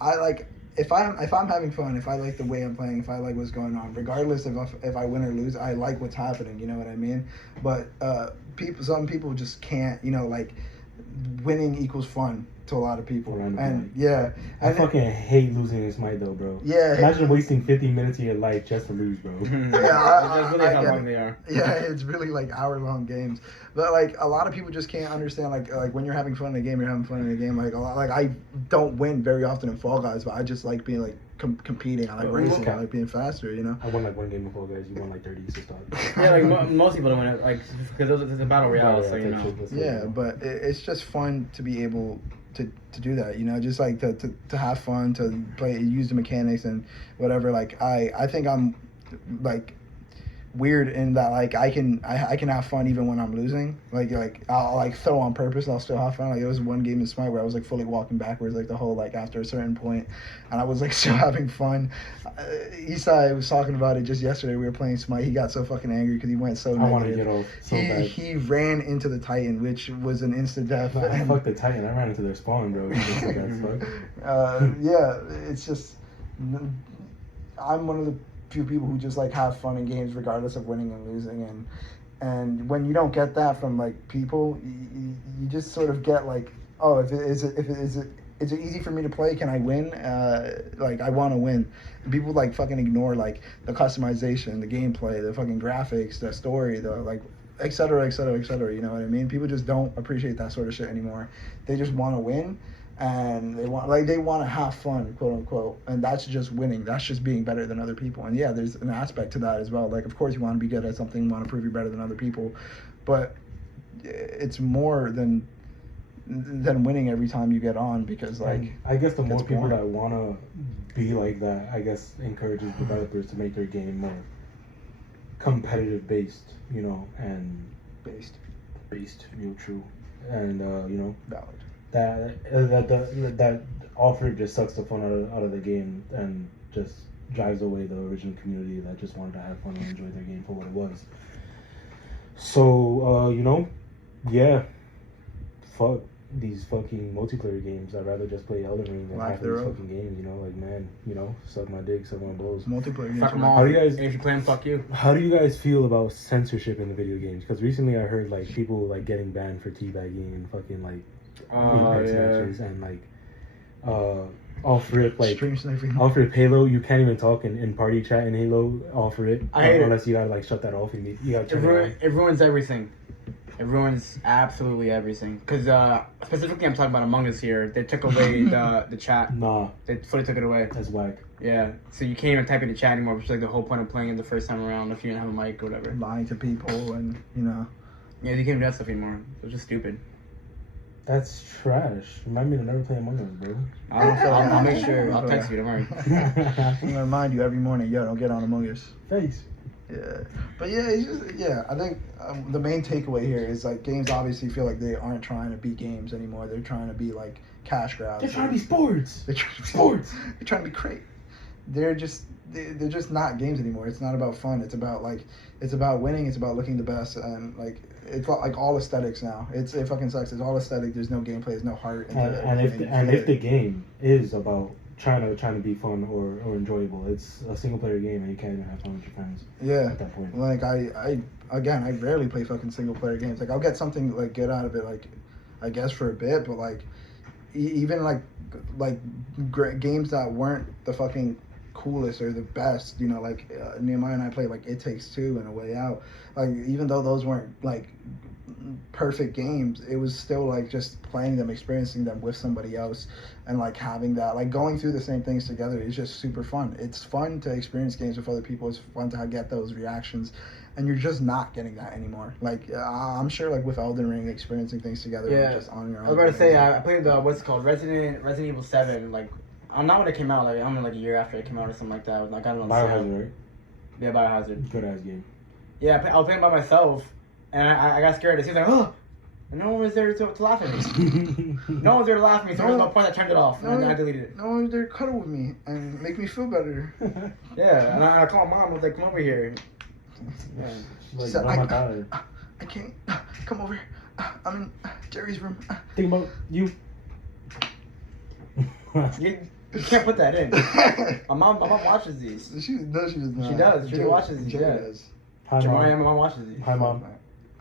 like if I'm having fun, if I like the way I'm playing, if I like what's going on, regardless of if I win or lose, I like what's happening. You know what I mean? But some people just can't. You know, like winning equals fun to a lot of people, and yeah. I fucking hate losing in Smite though, bro. Yeah. Imagine wasting 50 minutes of your life just to lose, bro. That's really how long they are. Yeah, it's really like hour-long games. But like a lot of people just can't understand like when you're having fun in a game, you're having fun in a game. Like I don't win very often in Fall Guys, but I just like being like competing. I like racing. I like being faster. You know. I won like one game of Fall Guys. You won like 30 assists. Yeah, like most people don't win it, like because it's a battle royale, so you know. Yeah, but it's just fun to be able to do that, you know, just like to have fun, to play, use the mechanics and whatever. Like I think I'm like weird in that like I can have fun even when I'm losing. Like I'll like throw on purpose and I'll still have fun. Like there was one game in Smite where I was like fully walking backwards like the whole like after a certain point, and I was like still having fun. Esai was talking about it just yesterday. We were playing Smite. He got so fucking angry because he went so negative. I want to get off so bad. He ran into the Titan, which was an instant death. No, I fucked the Titan. I ran into their spawn, bro. Yeah, it's just I'm one of the few people who just like have fun in games regardless of winning and losing, and when you don't get that from like people, you just sort of get like, oh, is it easy for me to play? Can I win? Like I want to win. And people like fucking ignore like the customization, the gameplay, the fucking graphics, the story, the like et cetera, et cetera, et cetera. You know what I mean? People just don't appreciate that sort of shit anymore. They just want to win. And they want to have fun, quote unquote, and that's just winning. That's just being better than other people. And yeah, there's an aspect to that as well. Like, of course, you want to be good at something, you want to prove you're better than other people, but it's more than winning every time you get on, because like and I guess the more people that want to be like that, I guess encourages developers to make their game more competitive based, you know, and based, real true, and you know, valid. That offer just sucks the fun out of the game and just drives away the original community that just wanted to have fun and enjoy their game for what it was. So you know, yeah, fuck these fucking multiplayer games. I'd rather just play Elden Ring than half these fucking games. You know, like man, you know, suck my dick, suck my balls. Multiplayer games. Fuck them all. How do you guys? If you play them, fuck you. How do you guys feel about censorship in the video games? Because recently I heard like people like getting banned for teabagging and fucking like. Matches and like off rip like off rip Halo, you can't even talk in party chat in Halo off rip unless you gotta like shut that off. You gotta turn it ruins everything. It ruins absolutely everything. Because specifically, I'm talking about Among Us here. They took away the chat. Nah, they fully took it away. That's whack. Yeah, so you can't even type in the chat anymore, which is like the whole point of playing it the first time around if you didn't have a mic or whatever. Lying to people and you know. Yeah, you can't do that stuff anymore. It's just stupid. That's trash. Remind me to never play Among Us, bro. I'll make sure. I'll text you, don't worry. I'm gonna remind you every morning, yo, don't get on Among Us. Thanks. Yeah. But yeah, it's just, yeah, I think the main takeaway here is like games obviously feel like they aren't trying to be games anymore. They're trying to be like cash grabs. They're trying to be sports. They're trying to be sports. They're trying to be great. They're just not games anymore. It's not about fun. It's about winning. It's about looking the best, and like it's like all aesthetics now. It fucking sucks. It's all aesthetic. There's no gameplay. There's no heart. If the game is about trying to be fun or enjoyable, it's a single player game and you can't even have fun with your friends. Yeah. At that point. Like I rarely play fucking single player games. Like I'll get something like good out of it, like I guess for a bit, but like even like games that weren't the fucking coolest or the best, you know, like Nehemiah and I played like It Takes Two and A Way Out. Like even though those weren't like perfect games. It was still like just playing them, experiencing them with somebody else, and like having that, like going through the same things together is just super fun. It's fun to experience games with other people. It's fun to get those reactions, and you're just not getting that anymore. Like I'm sure, like with Elden Ring, experiencing things together, Yeah. just on your own. I was about to say, I played the what's it called Resident Evil 7. Like, I'm not when it came out. Like, I'm like a year after it came out or something like that. Like, I don't know. Biohazard, right? Yeah, Biohazard. Good ass game. Yeah, I was playing by myself, and I got scared. It seems like, oh, and no one was there to laugh at me. No one was there to laugh at me. So there was no point. I turned it off, and then I deleted it. No one was there to cuddle with me and make me feel better. Yeah, and I called mom. I was like, come over here. Yeah. Like, Said, oh my god. I can't. Come over. I'm in Jerry's room. Think about you. You can't put that in. My mom watches these. She does not. She does. She watches these. Jerry Yeah. does. Hi, My mom. mom watches these. Hi, mom.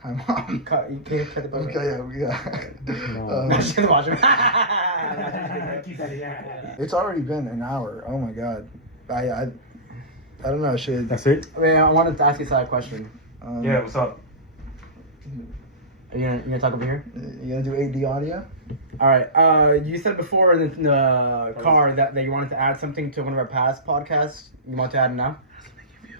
Hi, mom. You can't cut the book. Okay, yeah. No. She's gonna watch them. It's already been an hour. Oh my god. I don't know. Should That's it? I mean, I wanted to ask you a side question. Yeah, what's up? Are you gonna talk over here? You gonna do AD audio? All right. You said before in the car that you wanted to add something to one of our past podcasts. You want to add it now?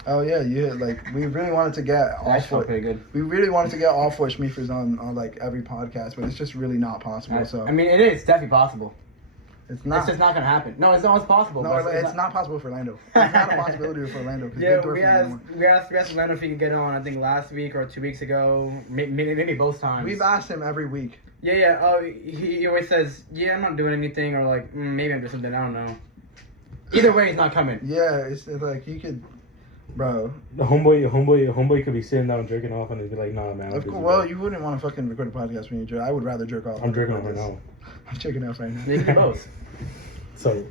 Oh yeah, like we really wanted to get all That felt four. pretty good. We really wanted to get all four Schmiefers on like every podcast, but it's just really not possible. So I mean, it is definitely possible. it's not. It's just not gonna happen. No, it's always possible. No, but it's not possible for Orlando. It's not a possibility for Orlando. 'Cause Yeah, Big Dwarf we is asked number one. we asked Orlando if he could get on. I think last week or 2 weeks ago, maybe both times. We've asked him every week. Yeah. Oh, he always says, "Yeah, I'm not doing anything," or like, "Maybe I'm doing something." I don't know. Either way, he's not coming. Yeah, it's like you could, bro. The homeboy could be sitting down jerking off and he'd be like, nah, man. I'm Of busy, course, well, bro. you wouldn't want to fucking record a podcast when you jerk. I would rather jerk off. I'm than jerking off record right this. now. I'm jerking off right now. They can do both. So,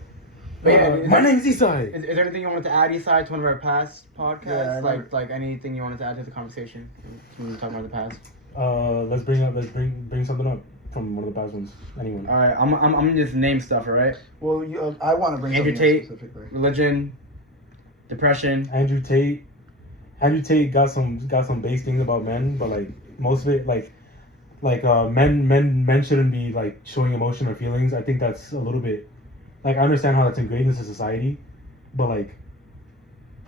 But yeah, my name's Esai. Is there anything you wanted to add, Esai, to one of our past podcasts? Yeah, like anything you wanted to add to the conversation when we were talking about the past? Let's bring something up from one of the past ones. Anyone? All right, I'm gonna just name stuff. All right, Well, I want to bring Andrew something Tate. up specifically. religion, depression. Andrew Tate got some base things about men, but like most of it, like men shouldn't be like showing emotion or feelings. I think that's a little bit, like, I understand how that's ingrained into society, but like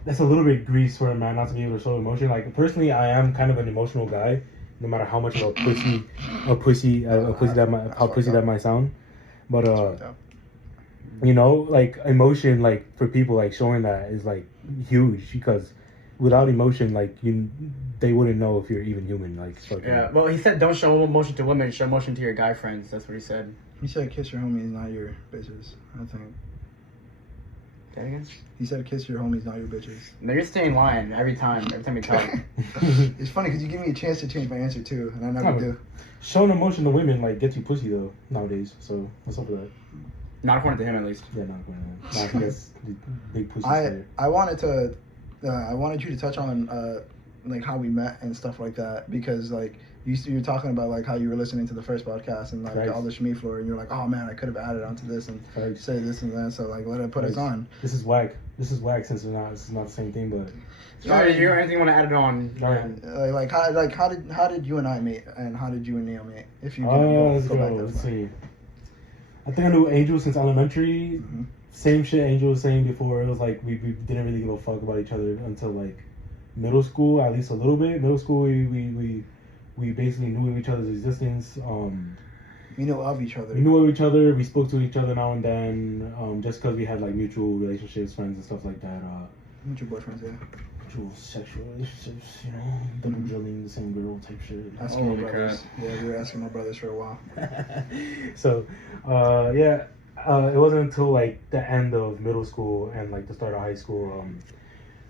that's a little bit grease for a man not to be able to show emotion. Like personally, I am kind of an emotional guy, no matter how much of a pussy that might sound, but you know, like emotion, like for people, like showing that is like huge, because without emotion, like they wouldn't know if you're even human. Like fucking, Yeah. Well, he said don't show emotion to women. Show emotion to your guy friends. That's what he said. He said kiss your homies, not your bitches. I think. Say that again. He said kiss your homies, not your bitches. No, you're staying lying every time we talk. It's funny because you give me a chance to change my answer too, and I never do. Showing emotion to women like gets you pussy though nowadays. So what's up with that? Not according to him, at least. Yeah, not going on. Nah, I think that's the big pussy. I wanted you to touch on like how we met and stuff like that, because like you were talking about like how you were listening to the first podcast and like Right. all the Schmieefer, and you're like, oh man, I could have added onto this and Right. say this and that, so like let it put us Right. on. This is whack. This is whack since this is not the same thing, but Sorry, you anything you want to add it on? Alright. How did you and I meet, and how did you and Neil meet? If you let's go back go. that Let's far. see. I think I knew Angel since elementary. Mhm. Same shit Angel was saying before. It was like we didn't really give a fuck about each other until like middle school, at least a little bit. Middle school, we basically knew of each other's existence. We know of each other. We knew of each other. We spoke to each other now and then, just because we had like mutual relationships, friends and stuff like that. Mutual boyfriends, yeah. Mutual sexual relationships, you know, double drilling the same girl type shit. Asking my Holy brothers. Yeah, we were asking my brothers for a while. So, yeah, it wasn't until like the end of middle school and like the start of high school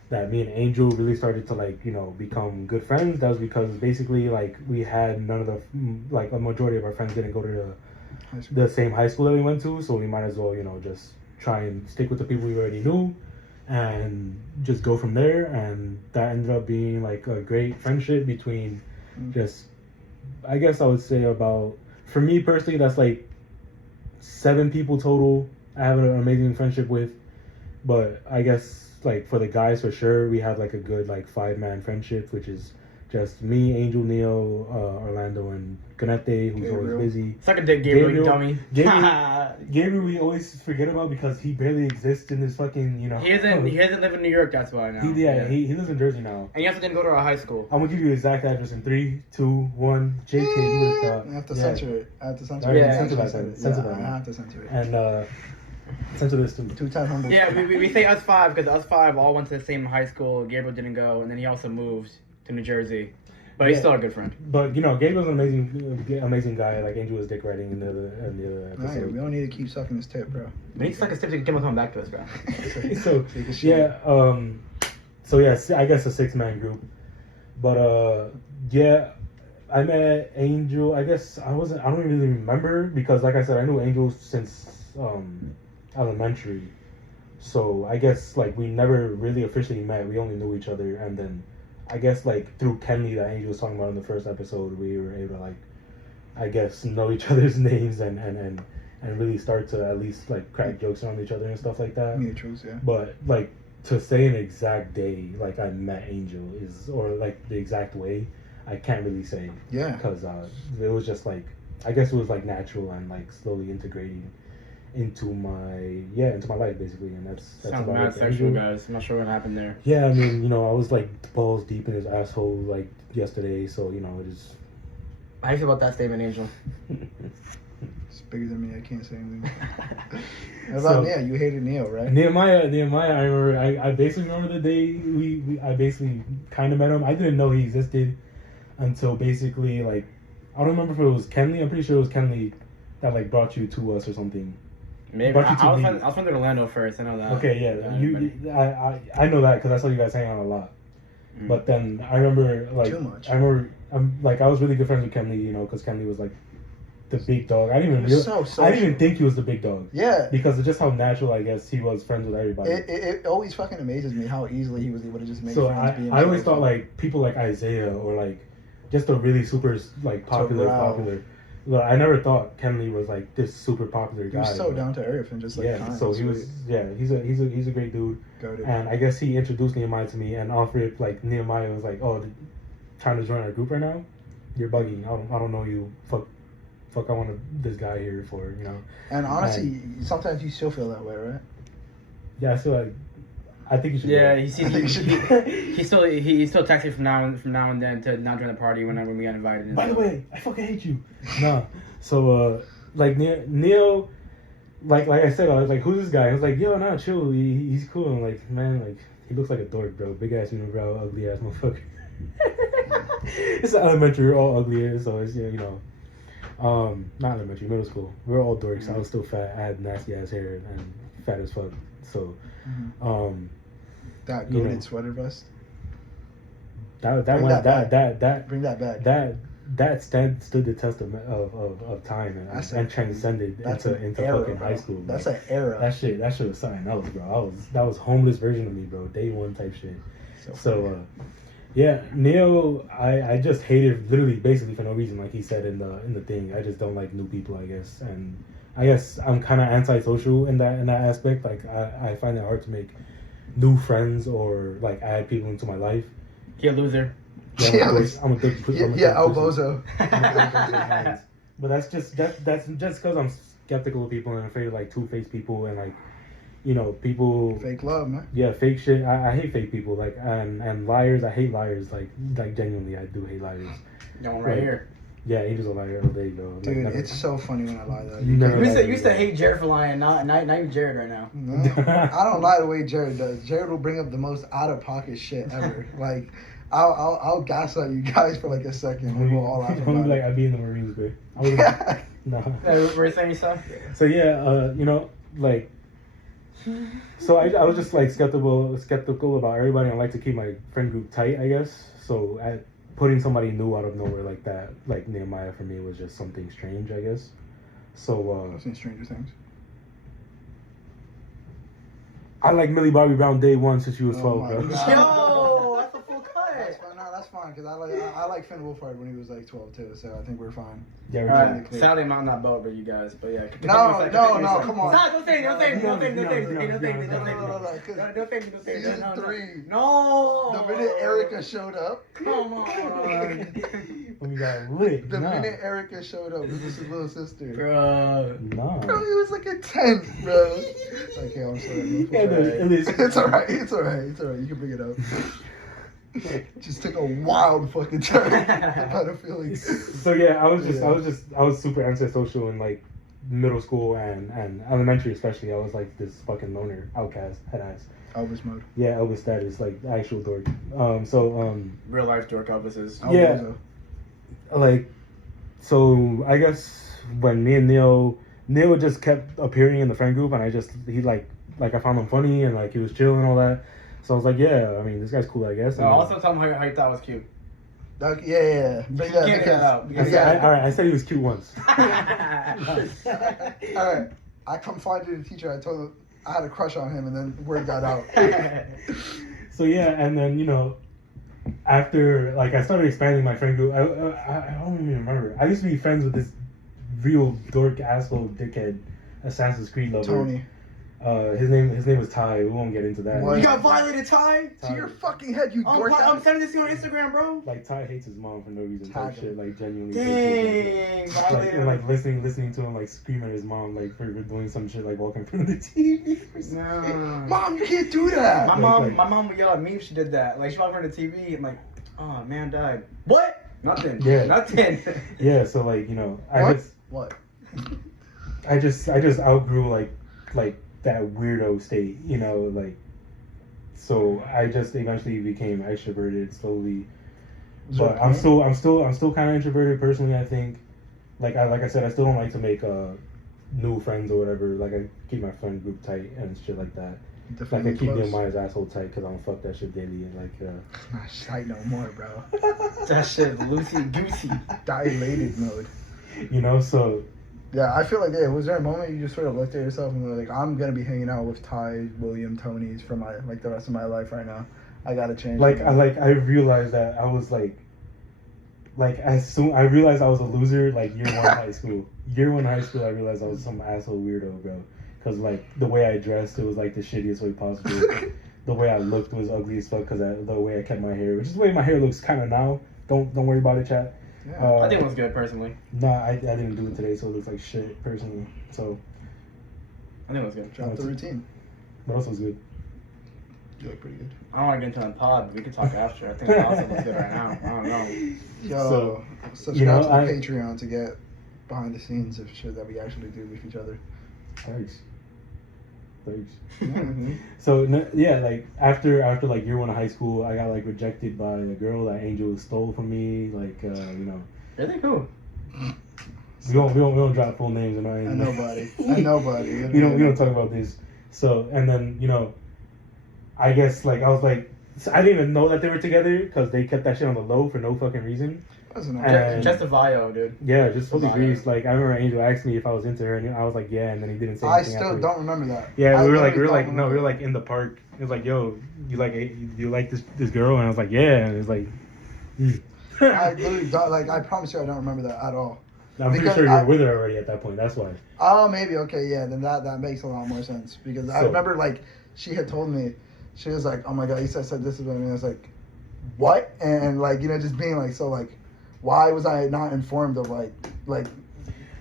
that me and Angel really started to like, you know, become good friends. That was because basically like we had none of the, like a majority of our friends didn't go to the same high school that we went to, so we might as well, you know, just try and stick with the people we already knew and just go from there. And that ended up being like a great friendship between just, I guess I would say about, for me personally, that's like 7 people total I have an amazing friendship with. But I guess like for the guys, for sure, we have like a good like 5-man friendship, which is Just me, Angel, Neo, Orlando, and Canete, who's Gabriel. always busy. Suck a dick, Gabriel, you dummy. Gabriel, we always forget about because he barely exists in this fucking, He doesn't live in New York, that's why now. He lives in Jersey now. And he also didn't go to our high school. I'm gonna give you the exact address in 3, 2, 1. JK, you would have thought. I have to censor it. I have to censor Alright, it. censor that then. Censor that I then. have to censor it. And censor this too. 2-time humble. Yeah, we say us five because us five all went to the same high school. Gabriel didn't go, and then he also moved to New Jersey. But he's still a good friend. But Gabriel's an amazing guy. Like Angel was dick writing in the other episode. Alright, we don't need to keep sucking his tip, bro. We need to suck a tip to get him coming back to us, bro. So yeah, I guess a 6-man group. But yeah, I met Angel. I guess I don't really remember because, like I said, I knew Angel since elementary. So I guess like we never really officially met. We only knew each other, and then I guess like through Kenley that Angel was talking about in the first episode, we were able to like, I guess, know each other's names and really start to at least like crack jokes around each other and stuff like that. Mutuals, yeah. But like to say an exact day like I met Angel or like the exact way, I can't really say. Yeah. Because it was just like, I guess it was like natural and like slowly integrating into my life basically, and that's Sounds about mad it. sexual, Angel, guys. I'm not sure what happened there. yeah, I mean, I was like balls deep in his asshole like yesterday, so it is. How do you feel about that statement, Angel? It's bigger than me. I can't say anything. How about Neo? You hated Neo, right? Nehemiah. I remember. I basically remember the day I basically kind of met him. I didn't know he existed until basically like I don't remember if it was Kenley. I'm pretty sure it was Kenley that like brought you to us or something. Maybe I was from Orlando first. I know that. Okay, yeah. I know that because I saw you guys hang out a lot. Mm. But then I remember like Too much. I remember I was really good friends with Kenley, because Kenley was like the big dog. I didn't even think he was the big dog. Yeah. Because of just how natural I guess he was friends with everybody. It always fucking amazes me how easily he was able to just make So friends. I always thought like people like Isaiah or like just a really super like popular. Well, I never thought Kenley was like this super popular guy. He was so down to earth and just like kind. So he was he's a great dude. Goated. And I guess he introduced Nehemiah to me and offered like Nehemiah was like, oh, trying to join our group right now? You're bugging. I don't know you. Fuck I want this guy here for. And honestly, sometimes you still feel that way, right? Yeah, I feel like. I think you should. Yeah, he still texts me from now and then to not join the party when we got invited. By the way, I fucking hate you. Nah. So like Neo, like I said, I was like, who's this guy? I was like, yo, nah, chill. He's cool. I'm like, man, like he looks like a dork, bro. Big ass unibrow, ugly ass motherfucker. It's elementary, we're all ugly, so it's not elementary, middle school. We're all dorks. I was still fat. I had nasty ass hair and fat as fuck. So, that goated sweater vest. That Bring that back. That stood the test of time and transcended into era, fucking bro. high school. That's like, an era. That shit was something else, bro. That was homeless version of me, bro. Day one type shit. So yeah, Neo, I just hated literally basically for no reason, like he said in the thing. I just don't like new people, I guess, and I guess I'm kind of antisocial in that aspect. Like I find it hard to make new friends or like add people into my life. You're a loser. Yeah, I'm a dick. El Bozo. But that's just because I'm skeptical of people and I'm afraid of like two-faced people and like people. Fake love, man. Yeah, fake shit. I hate fake people. Like and liars. I hate liars. Like genuinely, I do hate liars. Got one right here. Yeah, Angel's a liar. Oh, there you go. Dude, it's so funny when I lie though. You used to hate Jared for lying. Not even Jared right now. No, I don't lie the way Jared does. Jared will bring up the most out of pocket shit ever. Like, I'll gaslight you guys for like a second and we'll all laugh about it. Like I'd be in the Marines, bro. No. We're saying stuff. So yeah, like. So I was just like skeptical about everybody. I like to keep my friend group tight, I guess. So putting somebody new out of nowhere like that, like Nehemiah, for me was just something strange, I guess. So I've seen Stranger Things. I like Millie Bobby Brown day one since she was 12, bro. Yo, that's a full cut. That's fine. because I like Finn Wolfhard when he was like 12 too, so I think we're fine. Yeah, we're All good. right. Sadly, I'm on that boat with you guys, but yeah. No, come on. Stop! Don't say it! Don't say it! Don't say it! Don't say it! No, Don't say it! no, Don't say it! no, Don't say it! Don't say it! Season No, no. 3. No! The minute Erica showed up, Come on! We got lit. the Nah. minute Erica showed up, it was his little sister. Bro. Nah. Bro, he was like a 10, bro. Okay, I'm sorry. Yeah, no, it is. It's alright. You can bring it up. Just took a wild fucking turn. I had a feeling. So yeah, I was super antisocial in like middle school and elementary especially. I was like this fucking loner, outcast, head ass. Elvis mode. Yeah, Elvis status, like actual dork. Real life dork Elvises. Yeah. Like, so I guess when me and Neil just kept appearing in the friend group, and I found him funny and like he was chill and all that. So I was like, yeah, I mean, this guy's cool, I guess. And, Also tell him how you thought it was cute. Yeah. But yeah, Can't get it out. I said he was cute once. Alright. I confided in the teacher. I told him I had a crush on him, and then word got out. So yeah, and then after like I started expanding my friend group, I don't even remember. I used to be friends with this real dork asshole dickhead Assassin's Creed lover. Tony. His name was Ty. We won't get into that. What? You got violated, Ty? To your fucking head, you dork. I'm sending this to you on Instagram, bro. Like Ty hates his mom for no reason. Type Tag shit, him. like genuinely. hates Dang, her. Like, violated. and like listening to him like scream at his mom like for doing some shit like walking in front of the TV. No. Mom, you can't do that. My Like- mom would yell at me if she did that. Like she walked in front of the TV and like, oh, man died. What? Nothing. Yeah. Nothing. Yeah, so like What? I just outgrew like that weirdo state, like. So I just eventually became extroverted slowly, but I'm still kind of introverted personally. I think, like I said, I still don't like to make new friends or whatever. Like I keep my friend group tight and shit like that. Like I keep Nehemiah's asshole tight because I don't fuck that shit daily and like. Not tight no more, bro. That shit loosey goosey. Dilated mode. So. Yeah, I feel like was there a moment you just sort of looked at yourself and were like, I'm gonna be hanging out with Ty, William, Tony's for my the rest of my life right now. I gotta change. I realized that I was like as soon I realized I was a loser like year one high school. Year one high school, I realized I was some asshole weirdo, bro. Cause like the way I dressed, it was like the shittiest way possible. The way I looked was ugly as fuck. Cause the way I kept my hair, which is the way my hair looks kind of now. Don't worry about it, chat. Yeah. I think it was good personally. Nah, I didn't do it today, so it looks like shit personally. So. I think it was good. Drop the routine. What else was good? You look pretty good. I don't want to get into the pod, but we can talk after. I think the awesome was good right now. I don't know. Yo, subscribe to the Patreon to get behind the scenes of shit that we actually do with each other. Thanks. Mhm. So like after like year one of high school, I got like rejected by a girl that Angel stole from me. Like Really cool. we don't drop full names or nothing. I nobody. we don't talk about this. So and then I guess like I was like I didn't even know that they were together because they kept that shit on the low for no fucking reason. And- Just a bio, dude. Yeah, just fully Wow. greased. Like I remember Angel asked me if I was into her, and I was like, yeah, and then he didn't say I anything. still after. don't remember that. Yeah, we were like literally don't in the park. It was like, yo, you like this girl, and I was like, yeah, and it was like, I literally don't, I promise you I don't remember that at all. I'm pretty Because sure you were with her already at that point. That's why. Oh, maybe, okay, yeah, then that makes a lot more sense. Because I So- remember, she had told me, she was like, oh my god, Issa said this is what I mean. I was like, what? And just being like, so why was I not informed of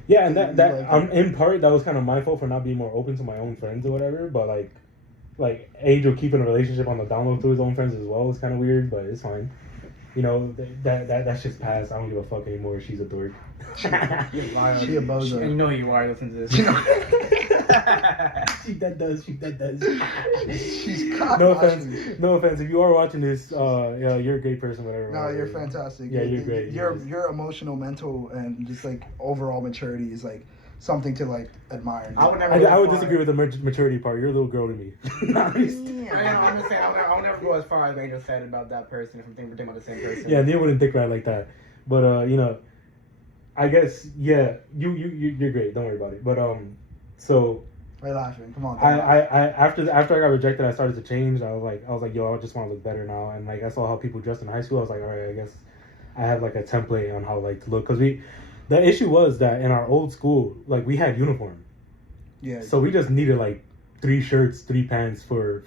Yeah, and that in part that was kind of my fault for not being more open to my own friends or whatever. But like Angel keeping a relationship on the download to his own friends as well is kind of weird, but it's fine. That shit's past. I don't give a fuck anymore. She's a dork. she a bozo. You know who you are. Listen to this. She that does. She's cock No watching. offense. No offense. If you are watching this, you're a great person. Whatever. No, you're fantastic. Yeah, you're great. Your emotional, mental, and just overall maturity is something to admire. I would never. I would disagree with the maturity part. You're a little girl to me. I'm just saying. I would never go as far as Angel said about that person. If we're thinking about the same person. Yeah, Neil wouldn't dick ride like that. But I guess you're great. Don't worry about it. But so Why are you laughing? Come on. after I got rejected, I started to change. I was like, yo, I just want to look better now. And like I saw how people dressed in high school. I was like, all right, I guess I have like a template on how like to look. Because the issue was that in our old school, like we had uniform. Yeah. So we just needed like 3 shirts, 3 pants for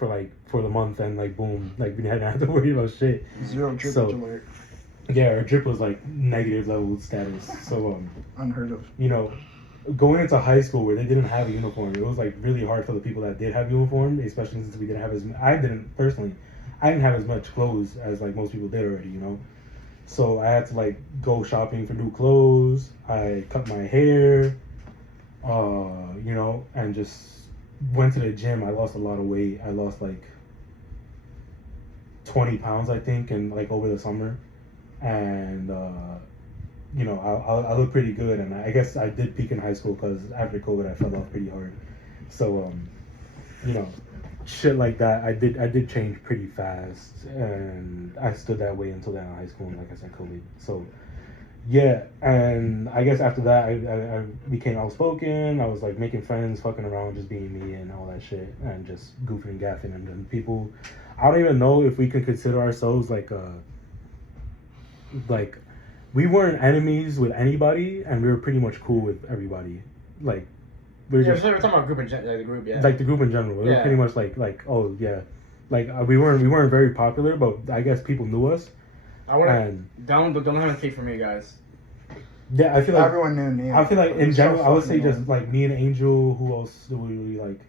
the month, and like boom, like we didn't have to worry about shit. 0 drippage alert. Yeah, our drip was like negative level status. So Unheard of. you know, going into high school where they didn't have a uniform, it was like really hard for the people that did have uniform, especially since we didn't have I didn't have as much clothes as like most people did already, you know. So I had to like go shopping for new clothes. I cut my hair, you know, and just went to the gym. I lost a lot of weight. I lost like 20 pounds, I think, and like over the summer. And you know, I look pretty good, and I guess I did peak in high school because after COVID I fell off pretty hard. So you know, shit like that. I did change pretty fast, and I stood that way until the end of high school, and like I said, COVID. So yeah, and I guess after that I became outspoken. I was like making friends, fucking around, just being me and all that shit, and just goofing and gaffing, and then people. I don't even know if we could consider ourselves like we weren't enemies with anybody, and we were pretty much cool with everybody. Like we're talking about group the group, yeah. Like the group in general, we were pretty much like oh yeah, like we weren't very popular, but I guess people knew us. I want to don't have a speak for me, guys. Yeah, I feel like everyone knew Neil. I feel like in general, I would say just like me and Angel. Who else do we really like?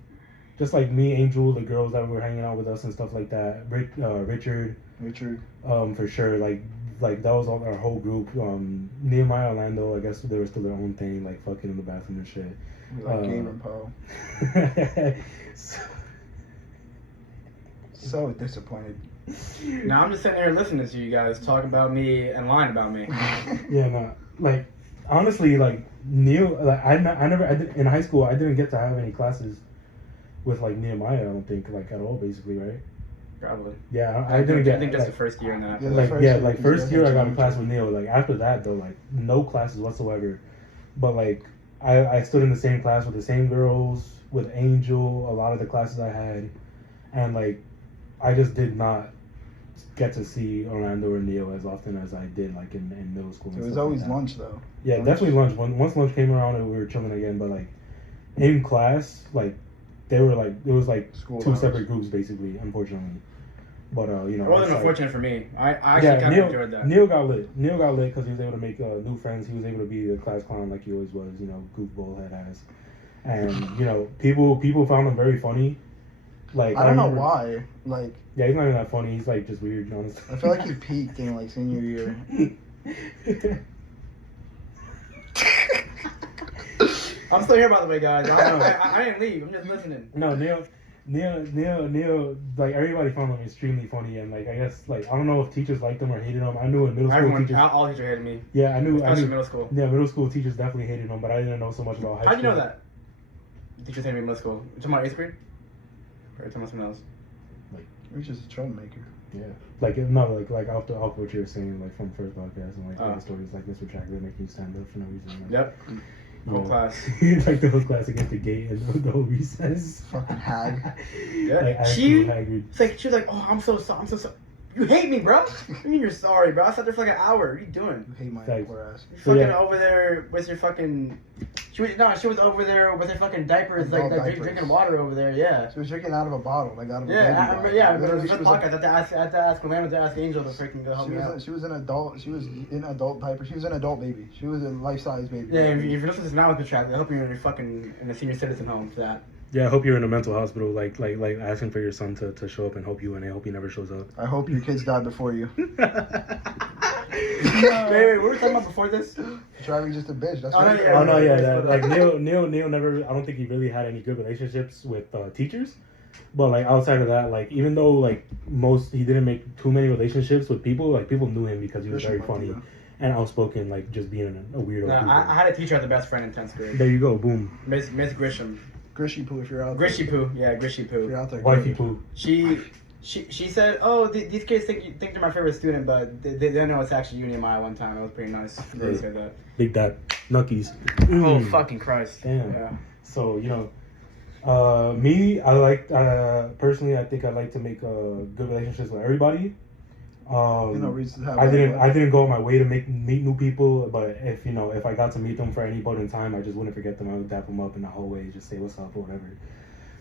Just like me, Angel, the girls that were hanging out with us and stuff like that. Richard, for sure. Like that was all our whole group. Nehemiah, Orlando, I guess they were still their own thing, like fucking in the bathroom and shit. Like Game and Poe. So disappointed. Now I'm just sitting there listening to you guys talk about me and lying about me. Yeah, no, like honestly, like Neil, like I did, in high school I didn't get to have any classes with like Nehemiah. I don't think like at all, basically, right? Probably. Yeah, I didn't get. I think that's like, the first year now. First year I got a class with Neil. Like after that though, like no classes whatsoever. But like I stood in the same class with the same girls, with Angel, a lot of the classes I had, and like I just did not get to see Orlando or Neil as often as I did like in middle school. It was always lunch though. Yeah, definitely lunch. Once lunch came around, we were chilling again. But like in class, like they were like it was like School two hours. Separate groups basically, unfortunately. But you know, it wasn't unfortunate for me. I actually kind of enjoyed that. Neil got lit. Neil got lit because he was able to make new friends. He was able to be the class clown like he always was. You know, goofball head ass. And you know, people found him very funny. Like I don't know why. Like yeah, he's not even that funny. He's like just weird, honestly. I feel like he peaked in like senior year. I'm still here, by the way, guys. I didn't leave. I'm just listening. No, Neil, like everybody found him extremely funny, and like I guess like I don't know if teachers liked him or hated him. I knew in middle school teachers. All teachers hated me. Yeah, I knew. Middle school. Yeah, middle school teachers definitely hated him, but I didn't know so much about high school. How'd you know that? Teachers hated me in middle school. You talking about 8th grade? Or talking about something else? Like you're just a troublemaker. Yeah, like no, like off what you were saying, like from first podcast, and like all the stories like Mr. Tracker making you stand up for no reason. Like, yep. Whole class. Like the whole class against the gate and the whole recess. Fucking hag. Yeah. Like, she was like, oh, I'm so sorry. You hate me, bro. What do you mean you're sorry, bro? I sat there for like an hour. What are you doing? You hate my poor ass. You're fucking over there with your fucking. She was over there with her fucking diapers, like drinking water over there. Yeah. She was drinking out of a bottle, like out of a baby bottle. Yeah. But it was a podcast. I had to ask Orlando to ask Angel to freaking go help me out. She was an adult. She was in adult diaper. She was an adult baby. She was a life-size baby. Yeah. If you're listening to this now with the track, I hope you're in a senior citizen home for that. Yeah, I hope you're in a mental hospital, like asking for your son to show up and help you, and I hope he never shows up. I hope your kids die before you. Wait, what were we talking about before this? Driving's just a bitch. That's like Neil never. I don't think he really had any good relationships with teachers, but like outside of that, like even though like he didn't make too many relationships with people, like people knew him because he was very funny and outspoken, like just being a weirdo. I had a teacher as the best friend in 10th grade. There you go, boom. Miss Grisham. Grishy Poo, if you're out there. Grishy Poo, yeah, Grishy Poo. If you're out there. Wifey Poo. She said, "Oh, these kids think they're my favorite student, but they didn't know it's actually you and Maya one time." It was pretty nice. They said that. Big Dad, Nuckies. Oh fucking Christ! Damn. Yeah. So you know, Me, I like personally. I think I like to make good relationships with everybody. No reason to have. I didn't go out my way to meet new people, but if I got to meet them for any point in time, I just wouldn't forget them. I would dap them up in the hallway, just say what's up or whatever,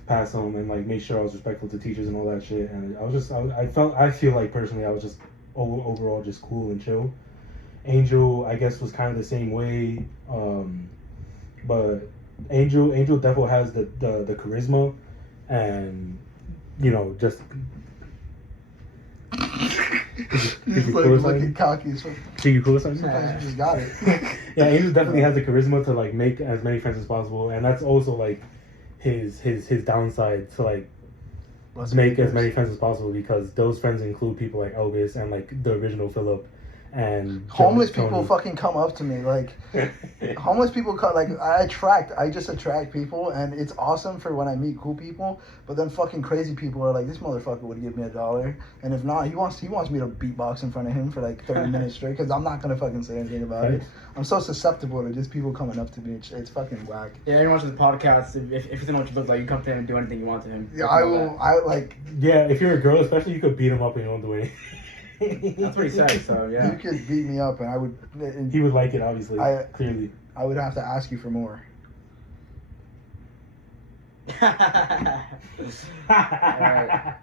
pass them, and like make sure I was respectful to teachers and all that shit. And I feel like personally I was just overall just cool and chill. Angel, I guess, was kind of the same way, but Angel definitely has the charisma, and just. He's like looking cocky. So Can you cool something? sometimes you just got it. Yeah, Angel definitely has the charisma to like make as many friends as possible, and that's also like his downside to like make as many friends as possible, because those friends include people like Elvis and like the original Philip and Homeless Tony. people fucking come up to me like homeless people like I just attract people, and it's awesome for when I meet cool people, but then fucking crazy people are like, this motherfucker would give me $1, and if not, he wants me to beatbox in front of him for like 30 minutes straight, because I'm not gonna fucking say anything about it. I'm so susceptible to just people coming up to me. It's fucking whack. Yeah, everyone watches the podcast. If you don't know what you look like, you come to him and do anything you want to him. Yeah, I will. I like. Yeah, if you're a girl, especially, you could beat him up and you don't do anything. That's what he said. So yeah, You could beat me up, and I would. He would like it, obviously. Clearly. I would have to ask you for more.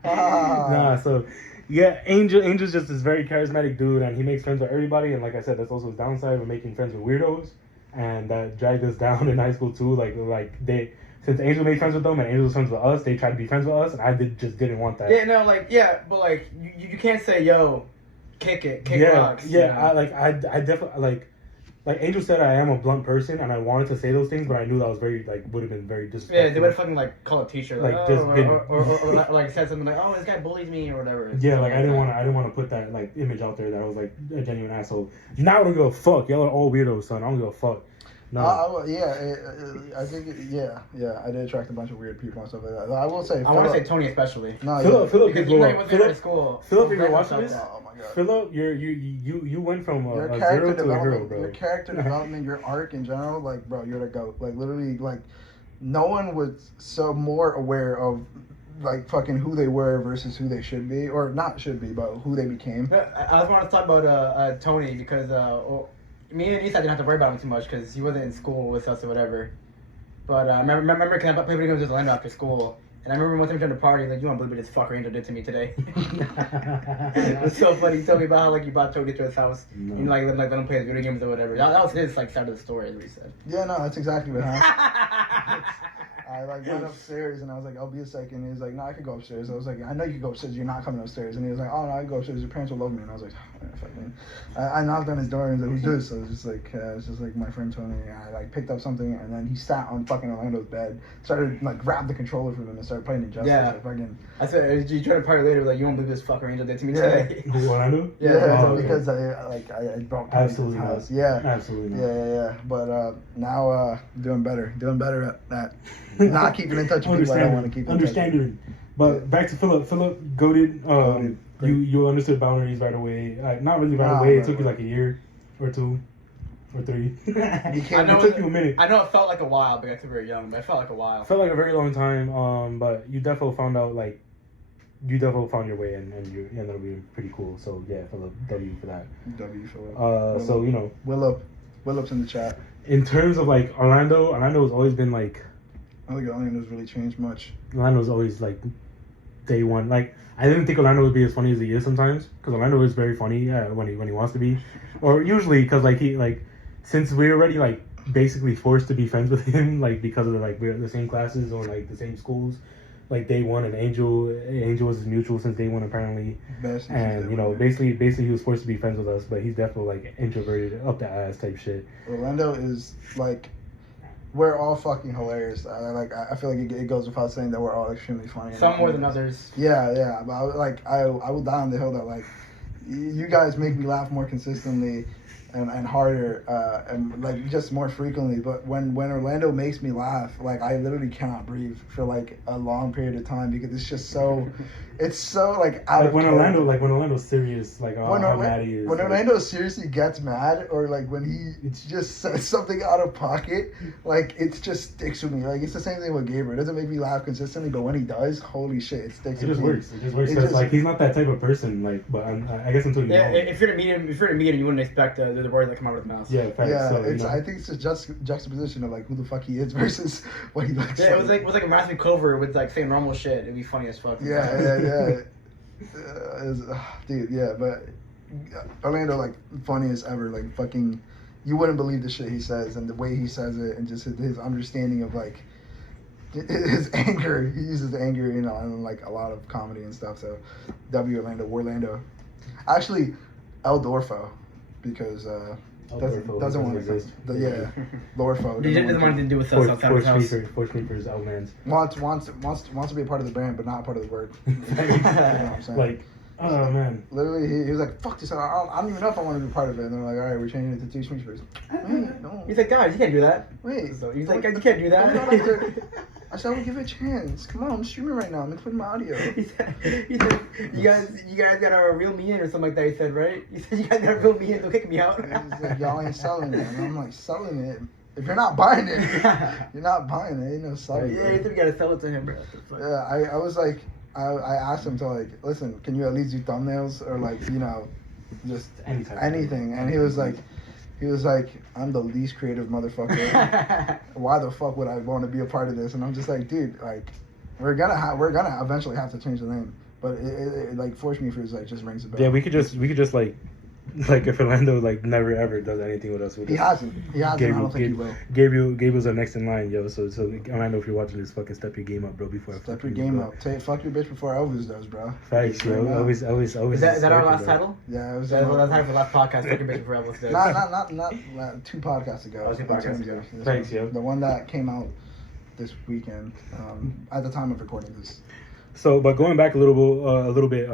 Nah, so yeah, Angel's just this very charismatic dude, and he makes friends with everybody. And like I said, that's also his downside of making friends with weirdos, and that dragged us down in high school too. Since Angel made friends with them and Angel was friends with us, they tried to be friends with us, and I just didn't want that. Yeah, no, but you can't say, yo, kick rocks. Yeah, I definitely like Angel said, I am a blunt person, and I wanted to say those things, but I knew that was very would have been very disrespectful. Yeah, they would fucking call a teacher like just or like said something like, oh, this guy bullies me or whatever. Yeah, like I didn't want to put that like image out there that I was like a genuine asshole. Now I don't give a fuck. Y'all are all weirdos, son. I don't give a fuck. No. I think I did attract a bunch of weird people and stuff like that. I will say, I want to say Tony especially. No, Philip, because even though he went there to school. Philip, you're watching this. Oh my god. Philip, you went from your a character zero to a development, hero, bro. Your character development, your arc in general, like, bro, you're the GOAT. Like, literally, like, no one was so more aware of, like, fucking who they were versus who they should be, or not should be, but who they became. I just want to talk about Tony because me and Esai didn't have to worry about him too much because he wasn't in school with us or whatever. But I remember because I played video games with Orlando after school. And I remember one time during the party, like, you won't believe what this fucker Angel did to me today. It was so funny. He told me about how, like, you brought Tony to his house. No. And, like, let him play his video games or whatever. That was his, like, side of the story, is what he said. Yeah, no, that's exactly what happened. I, like, went upstairs, and I was like, I'll be a second. He was like, no, I could go upstairs. I was like, I know you can go upstairs. You're not coming upstairs. And he was like, oh, no, I can go upstairs. Your parents will love me. And I was like, oh, fucking. I knocked on his door, and he was like, who's this? So it was just like my friend Tony. And I, like, picked up something, and then he sat on fucking Orlando's bed, started, like, grabbed the controller from him and started playing Injustice. Yeah. Like, fucking. I said, you tried to party later, like, you won't believe this fucker Angel did to me today. Who, Orlando? Yeah, because I brought Tony to his house. Yeah. Absolutely not. Yeah. But now doing better at not keeping in touch with people I don't want to keep in touch with. But back to Philip. Philip goated. You understood boundaries right away. Not really right away. It took you like a year or 2 or 3. It took you a minute. I know it felt like a while because we were young, but it felt like a while. It felt like a very long time. But you definitely found out you definitely found your way, and you ended up being pretty cool. So yeah, Philip, W for that. W Philip. So Willup's in the chat. In terms of like Orlando has always been like. I don't think Orlando's really changed much. Orlando's always like day one. Like I didn't think Orlando would be as funny as he is sometimes, because Orlando is very funny when he wants to be, or usually because since we're already like basically forced to be friends with him, like because of we're in the same classes or like the same schools. Like day one, and Angel was his mutual since day one apparently, and basically he was forced to be friends with us, but he's definitely like introverted up the ass type shit. Orlando is like. We're all fucking hilarious. I feel like it goes without saying that we're all extremely funny. Some more than others. Yeah. But I will die on the hill that like you guys make me laugh more consistently, and harder and like just more frequently. But when Orlando makes me laugh, like I literally cannot breathe for like a long period of time because it's just so, it's so like out of when character. Orlando's serious, like how mad he is. When like, Orlando seriously gets mad, or like when it's just says something out of pocket, like it just sticks with me. Like it's the same thing with Gabriel. It doesn't make me laugh consistently, but when he does, holy shit, it sticks. It with just me. works. It just works. 'Cause, like he's not that type of person. Like, but I guess until you know. If you're to meet him, you wouldn't expect the words that come out of his mouth. Yeah, facts. Yeah, So, it's. you know. I think it's just juxtaposition of like who the fuck he is versus what he looks Yeah, like. it was like a Matthew Clover with like saying normal shit. It'd be funny as fuck. Yeah. Dude, yeah, but Orlando, like, funniest ever. Like, fucking, you wouldn't believe the shit he says and the way he says it and just his understanding of, like, his anger. He uses anger, you know, in, like, a lot of comedy and stuff. So, Orlando. Actually, El Dorfo, because, doesn't want to exist. Yeah, Dorfo. He doesn't want anything to do with For outside of his house. Schmiefer's Outlands. Wants to be a part of the brand, but not part of the work. You know what I'm saying? Like, oh man. Literally, he was like, "Fuck this! I don't even know if I want to be part of it." And they're like, "All right, we're changing it to two Schmieefers." Wait, no. He's like, guys, you can't do that. Wait. So he's like, guys, you can't do that. I said, "I will give it a chance. Come on, I'm streaming right now. I'm including my audio." He said, you guys gotta reel me in or something like that. He said, right? He said, you guys gotta reel me in. Don't kick me out. And he's like, "Y'all ain't selling it." And I'm like, "Selling it? If you're not buying it, you're not buying it. Ain't no selling." Yeah, he said we gotta sell it to him, bro. Yeah, I was like, I asked him to like, listen, can you at least do thumbnails or like, you know, just anything? And he was like, I'm the least creative motherfucker. Why the fuck would I want to be a part of this? And I'm just like, dude, like, we're gonna eventually have to change the name, but it like force me for like just rings a bell. Yeah, we could just like if Orlando like never ever does anything with us. He hasn't. I don't think he will. Gabriel's our next in line, yo. So Orlando, if you're watching this, fucking step your game up, bro. Before I Step your game up. Fuck your bitch before Elvis does, bro. Facts, yo. Always. Is that our last title? Yeah, it was. That was the last title for the last podcast. Fuck your bitch before Elvis does. Not 2 podcasts ago. Oh, 2 podcasts ago. Thanks, yo. The one that came out this weekend, at the time of recording this. So, but going back a little bit,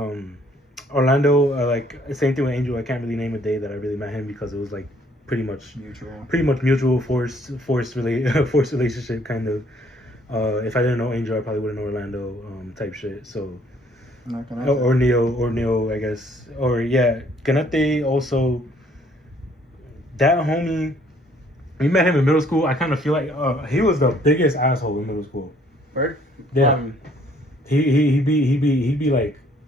Orlando, like same thing with Angel. I can't really name a day that I really met him because it was like pretty much mutual forced relationship kind of. If I didn't know Angel, I probably wouldn't know Orlando type shit. So, or Neo, I guess, or yeah, Ganete also. That homie, we met him in middle school. I kind of feel like he was the biggest asshole in middle school. Word? Yeah. He'd be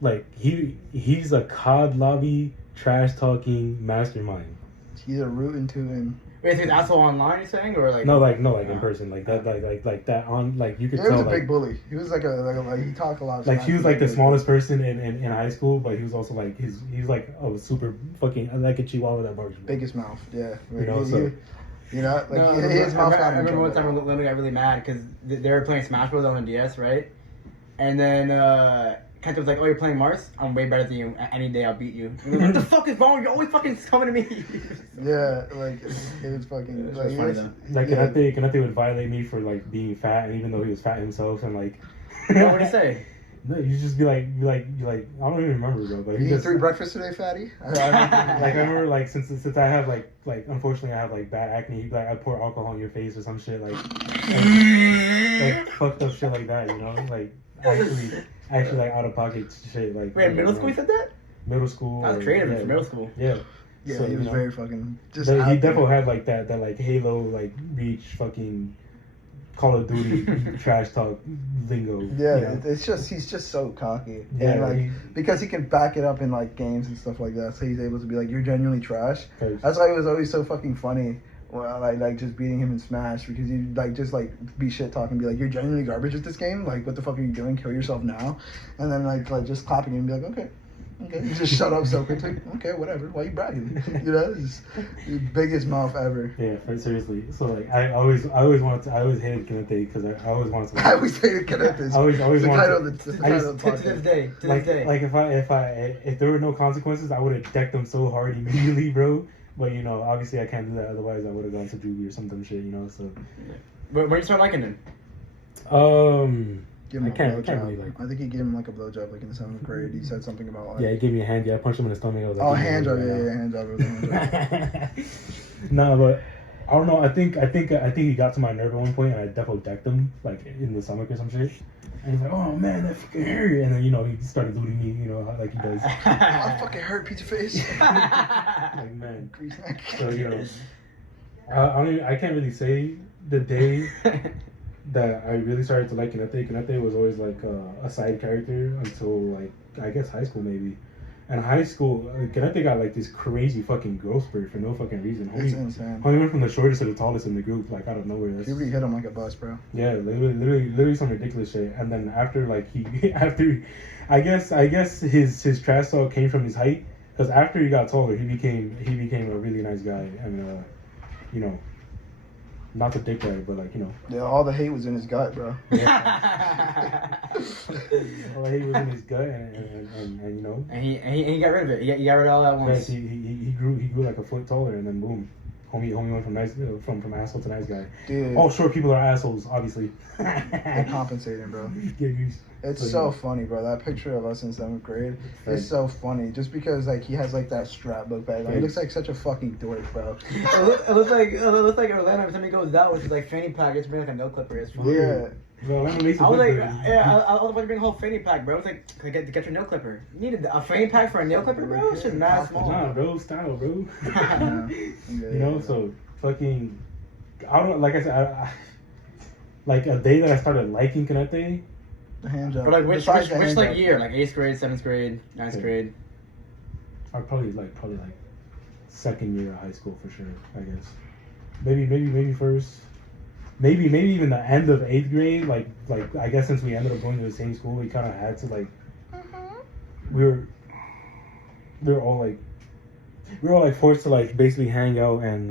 like he's a COD lobby trash talking mastermind. He's a rootin' tootin'. Wait, so he's asshole online, you're saying, or like? No, in person, like that, like that on, like you could tell. He was a like, big bully. He was like he talked a lot. Like he was like the smallest person in high school, but he was also like he's like a super fucking like a chihuahua that barks. Biggest mouth, yeah. You know, his mouth. I remember one time when Lily got really mad because they were playing Smash Bros on the DS, right? And then Kenta was like, "Oh, you're playing Mars? I'm way better than you. Any day I'll beat you." Like, what the fuck is wrong? You're always fucking coming to me. Yeah, like it was fucking. Like, funny though. Like Kanate would violate me for like being fat, and even though he was fat himself, and like. What would he say? No, you just be like, I don't even remember, bro. But you ate 3 breakfasts today, fatty? Like I remember, like since I have like unfortunately I have like bad acne. He'd be like, I pour alcohol on your face or some shit, like fucked up shit like that, you know, like actually like out of pocket shit, like. Wait, middle school you said that? Middle school. I was creative for middle school. Yeah. Yeah, So, he was you know, very fucking. he definitely had like that like Halo like Reach fucking Call of Duty trash talk lingo. Yeah, you know? it's just he's just so cocky. Yeah, and like because he can back it up in like games and stuff like that, so he's able to be like, "You're genuinely trash." That's why it was always so fucking funny. Well, like just beating him in Smash because you like just like be shit talking, be like, "You're genuinely garbage at this game. Like, what the fuck are you doing? Kill yourself now." And then like just clapping him and be like, "Okay." You just shut up so quickly. Okay, whatever. Why you bragging? You know, it's the biggest mouth ever. Yeah, seriously. So like, I always hated Kanete because I always wanted to. I always hated Kanete. I always wanted the title of the To this day. Like if there were no consequences, I would have decked them so hard immediately, bro. But you know, obviously I can't do that. Otherwise, I would have gone to juvie or some dumb shit. You know, so. Where did you start liking him? Give him I a can't blowjob. really, like- I think he gave him like a blowjob like in the 7th grade. He said something about like. Yeah, he gave me a hand. Yeah, I punched him in the stomach. I was like, Oh, "You know, hand job. right Yeah, now." yeah, hand job. It was a hand job. Nah, but I don't know. I think he got to my nerve at one point, and I definitely decked him like in the stomach or some shit. And he's like, "Oh man, that fucking hurt!" And then he started looting me, like he does. I fucking hurt, pizza face. Like man. Grease neck. So I can't really say the day that I really started to like Kanete. Kanete was always like a side character until like I guess high school maybe. And high school, Kanete got like this crazy fucking growth spurt for no fucking reason. It's insane. Homie went from the shortest to the tallest in the group, like out of nowhere. That's, Puberty hit him like a bus, bro. yeah, literally some ridiculous shit. And then after like I guess his trash talk came from his height. Because after he got taller, he became a really nice guy, and not the dick guy, but like Yeah, all the hate was in his gut, bro. all he was in his gut, and And he got rid of it. He got rid of all that once. he grew like a foot taller, and then boom, homie went from asshole to nice guy. Dude, All short people are assholes, obviously. they're compensating, bro. Get used. It's so funny, bro. That picture of us in 7th grade is so funny. Just because like he has like that strap book bag on. He looks like such a fucking dork, bro. It looks like Orlando every time he goes out with his like fanny pack. Just bring like a nail clipper. It's funny. Yeah. Bro, I was I was about to bring a whole fanny pack, bro. It's like to get your nail clipper. You needed a fanny pack for a nail clipper, bro. It's just mad small. Nah, bro, style, bro. Yeah. So fucking, I don't like I said, I like a day that I started liking Kanete. The hand job. But like which Besides the hand like job. year? Like 8th grade, 7th grade, 9th Yeah. grade. Or probably like second year of high school for sure. I guess maybe first. Maybe even the end of 8th grade. Like I guess since we ended up going to the same school, we kind of had to like. We were all like forced to like basically hang out and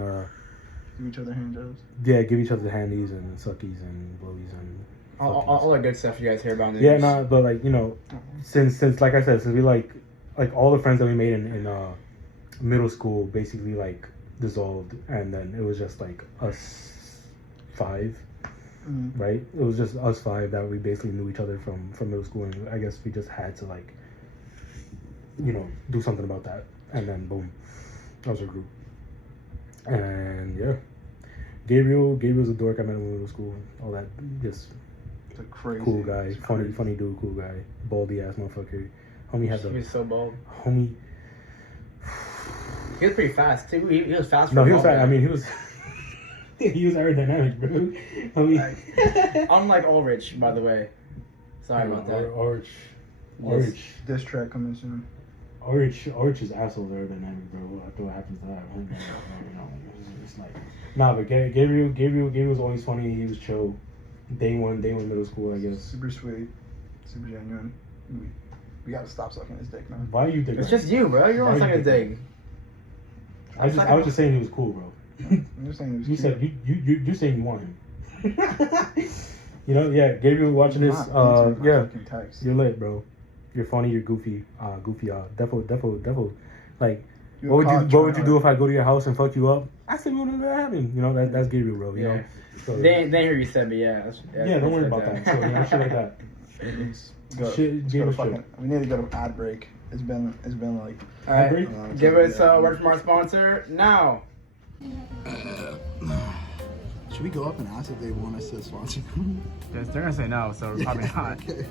Give each other hand jobs. yeah, give each other handies and suckies and blowies and All that good stuff you guys hear about. In the yeah, news. no, but like since like I said, since we like all the friends that we made in middle school basically like dissolved, and then it was just like us 5, right? It was just us 5 that we basically knew each other from middle school, and I guess we just had to like do something about that, and then boom, that was our group. And yeah, Gabriel's a dork. I met him in middle school. All that, just It's a crazy. cool guy, it's funny crazy. dude, cool guy, baldy ass motherfucker. Homie had He was so bald. homie. He was pretty fast too. He was fast. No, for he a was. bald I guy. mean, he was. He was aerodynamic, bro. Homie. Unlike Ulrich, by the way. Sorry about that. Orange. This track coming soon. Orange's assholes are aerodynamic, bro. After what happens to that, it's like. Nah, but Gabriel was always funny. He was chill. Day one middle school, I guess. Super sweet. Super genuine. We gotta stop sucking his dick, man. Why are you thinking? It's just you, bro. You're Why on you second think dig. I was just saying he was cool, bro. I'm just saying it was You cute. said you're saying you want him. Yeah, Gabriel watching this. I'm not answering my Yeah, fucking text. you're lit, bro. You're funny. You're goofy. Defo. Like, You what a would you do if I go to your house and fuck you up? I said we wouldn't let that happen. That's Gabriel, bro. You know. So, They ain't hear you said, but yeah. don't worry about that. So shit like that. Go, Shit, let's give go a to fucking, shit. we need to go to ad break. It's been like All right, Break? give us a word from our sponsor now. should we go up and ask if they want us to sponsor them? They're gonna say no, so probably not. Okay.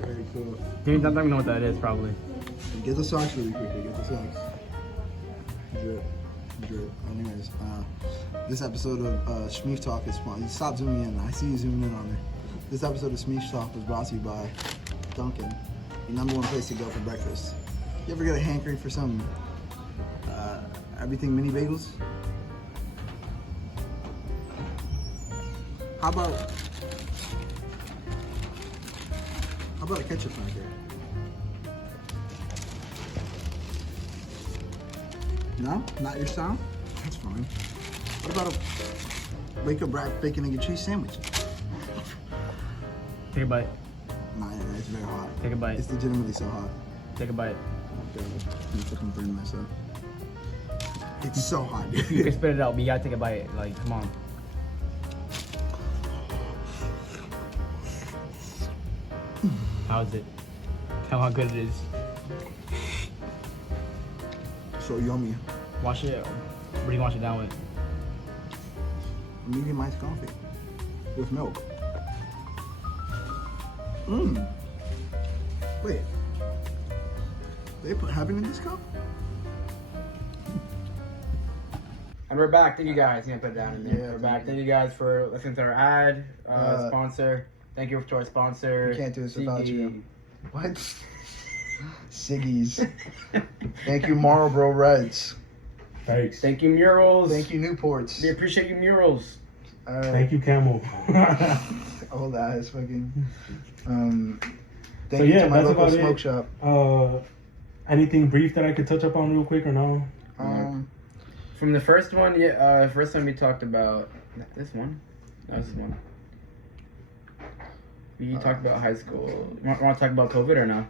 Very cool. You don't even know what that is, probably. Get the socks really quickly. Get the socks. Drip. Anyways, this episode of Schmieef Talk is sponsored. Stop zooming in. I see you zooming in on me. This episode of Schmieef Talk was brought to you by Dunkin', the #1 place to go for breakfast. You ever get a hankering for some everything mini bagels? How about a ketchup pancake? No? Not your style? That's fine. What about a wake up wrap bacon egg and cheese sandwich? Take a bite. Nah, yeah, it's very hot. Take a bite. It's legitimately so hot. Take a bite. Okay, I'm fucking burn myself. It's so hot, dude. You can spit it out, but you gotta take a bite. Like, come on. How is it? Tell how good it is. So yummy. Wash it. What do you wash it down with? Medium iced coffee with milk. Mmm. Wait. They put heaven in this cup? And we're back. Thank you guys. You can put it down in there. Yeah, We're back. Thank you guys for listening to our ad sponsor. Thank you to our sponsor. We can't do this without Siggy. you. What? Siggy's. Thank you, Marlboro Reds. Thanks. Thank you, Murals. Thank you, Newports. We appreciate you, Murals. Thank you, Camel. Old ass fucking. Thank So you yeah, to my that's local about smoke it. shop. Anything brief that I could touch up on real quick or no? From the first one, first time we talked about this one. No, this one. We talked about high school. Want to talk about COVID or no?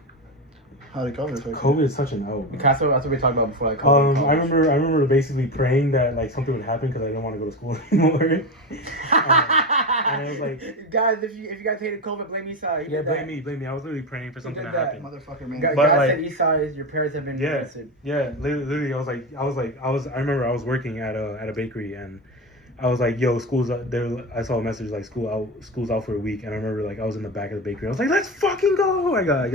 How did COVID affect you? COVID is such an out. bro. That's what we talked about before, like COVID. I remember basically praying that like something would happen because I didn't want to go to school anymore. And I was like, guys, if you guys hated COVID, blame Esai. He yeah, did blame me. I was literally praying for something to did that. happen. Motherfucker, man. God, But, God like- said Esai, your parents have been Yeah. arrested. Yeah, literally, I remember I was working at a bakery and I was like, yo, school's out there. I saw a message like school's out for a week, and I remember like I was in the back of the bakery. I was like, let's fucking go! I heard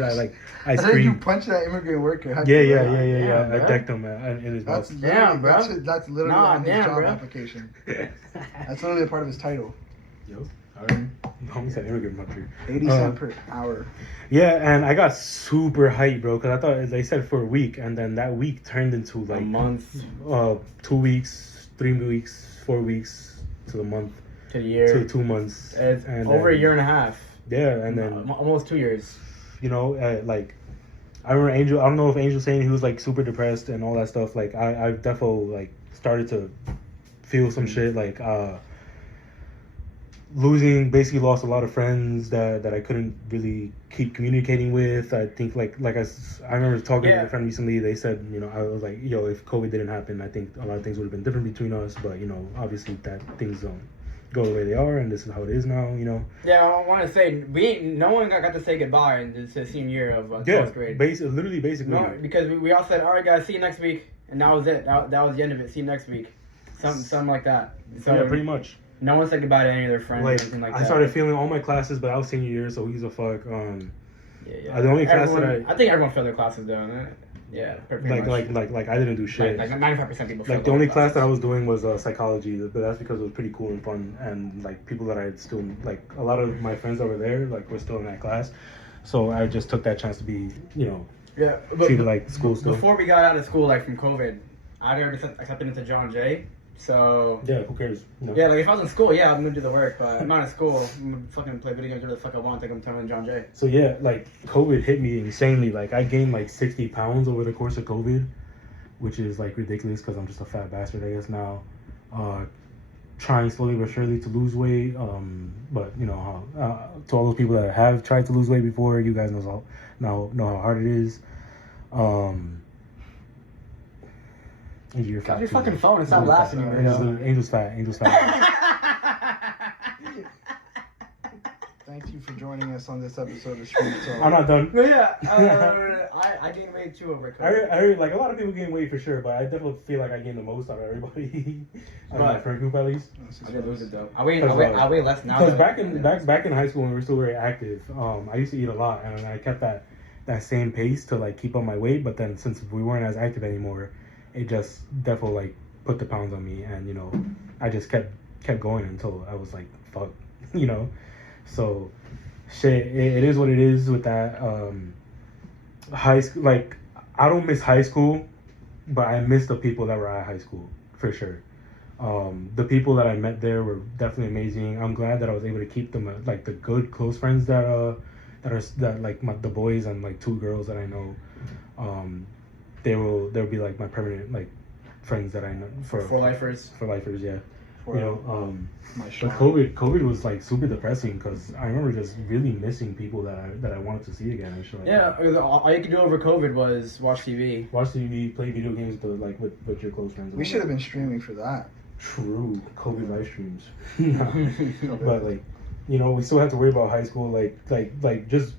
you screamed. Punch that immigrant worker. How'd Yeah. you do that? Yeah, I bro. decked him in his That's mouth. Damn, bro. That's literally Nah, on his damn, job bro. application. That's literally a part of his title. Yo, alright. Homie said immigrant country. 80 cents per hour. Yeah, and I got super hyped, bro, because I thought they said for a week, and then that week turned into A like month 2 weeks, 3 weeks, 4 weeks to the month to a year. to 2 months. It's and over then- a year and a half. Yeah, and then Almost 2 years. you know, like I remember Angel. I don't know if Angel saying he was like super depressed and all that stuff. Like I definitely like started to feel some shit. Like basically lost a lot of friends that I couldn't really keep communicating with. I think like I remember talking to a friend recently. They said, you know, I was like, yo, if COVID didn't happen, I think a lot of things would have been different between us. But you know, obviously that things don't go the way they are, and this is how it is now. You know. Yeah, I want to say no one got to say goodbye in the senior year of 12th grade. Basically. No, because we all said, all right, guys, see you next week, and that was it. That was the end of it. See you next week. Something like that. So yeah, pretty much. No one said goodbye to any of their friends or anything like that. I started feeling all my classes, but I was senior year, so who gives a fuck. Yeah. The only class everyone, that I think everyone failed their classes though. Yeah, pretty much. like I didn't do shit. Like 95% people. Like the only class that I was doing was psychology, but that's because it was pretty cool and fun, and like people that I had still like a lot of my friends over there like were still in that class, so I just took that chance to be, you know, treated like school still. Before we got out of school, like from COVID, I'd already accepted into John Jay. So yeah, who cares? You know? Yeah, like if I was in school, yeah, I'm gonna do the work, but I'm not in school. I'm gonna fucking play video games, do the fuck I want. Think I'm telling John Jay. So yeah, like COVID hit me insanely. Like I gained like 60 pounds over the course of COVID, which is like ridiculous because I'm just a fat bastard, I guess now. Trying slowly but surely to lose weight. But you know how to all those people that have tried to lose weight before, you guys know how hard it is. You're Got fat your too, fucking man. phone and stop laughing at me. Angel's fat. Thank you for joining us on this episode of Schmieef Talk. I'm not done. But yeah, I gained weight too over COVID. I heard like a lot of people gain weight for sure, but I definitely feel like I gained the most out of everybody. Out of my friend group at least. I did lose it though. I weigh less now. Because back in high school when we were still very active, I used to eat a lot and I kept that same pace to like keep up my weight. But then since we weren't as active anymore, it just definitely like put the pounds on me, and you know, I just kept going until I was like, fuck, you know. So, shit, it is what it is with that. High school, like I don't miss high school, but I miss the people that were at high school for sure. The people that I met there were definitely amazing. I'm glad that I was able to keep them like the good close friends that like the boys and like 2 girls that I know. They'll be like my permanent like friends that I know for lifers. For lifers, yeah. For, you know, my but COVID was like super depressing because I remember just really missing people that I wanted to see again and shit like that. Yeah, all you could do over COVID was watch TV. Watch TV, play video games with your close friends. We should have been streaming for that. True, COVID live streams. But like, you know, we still have to worry about high school. Like just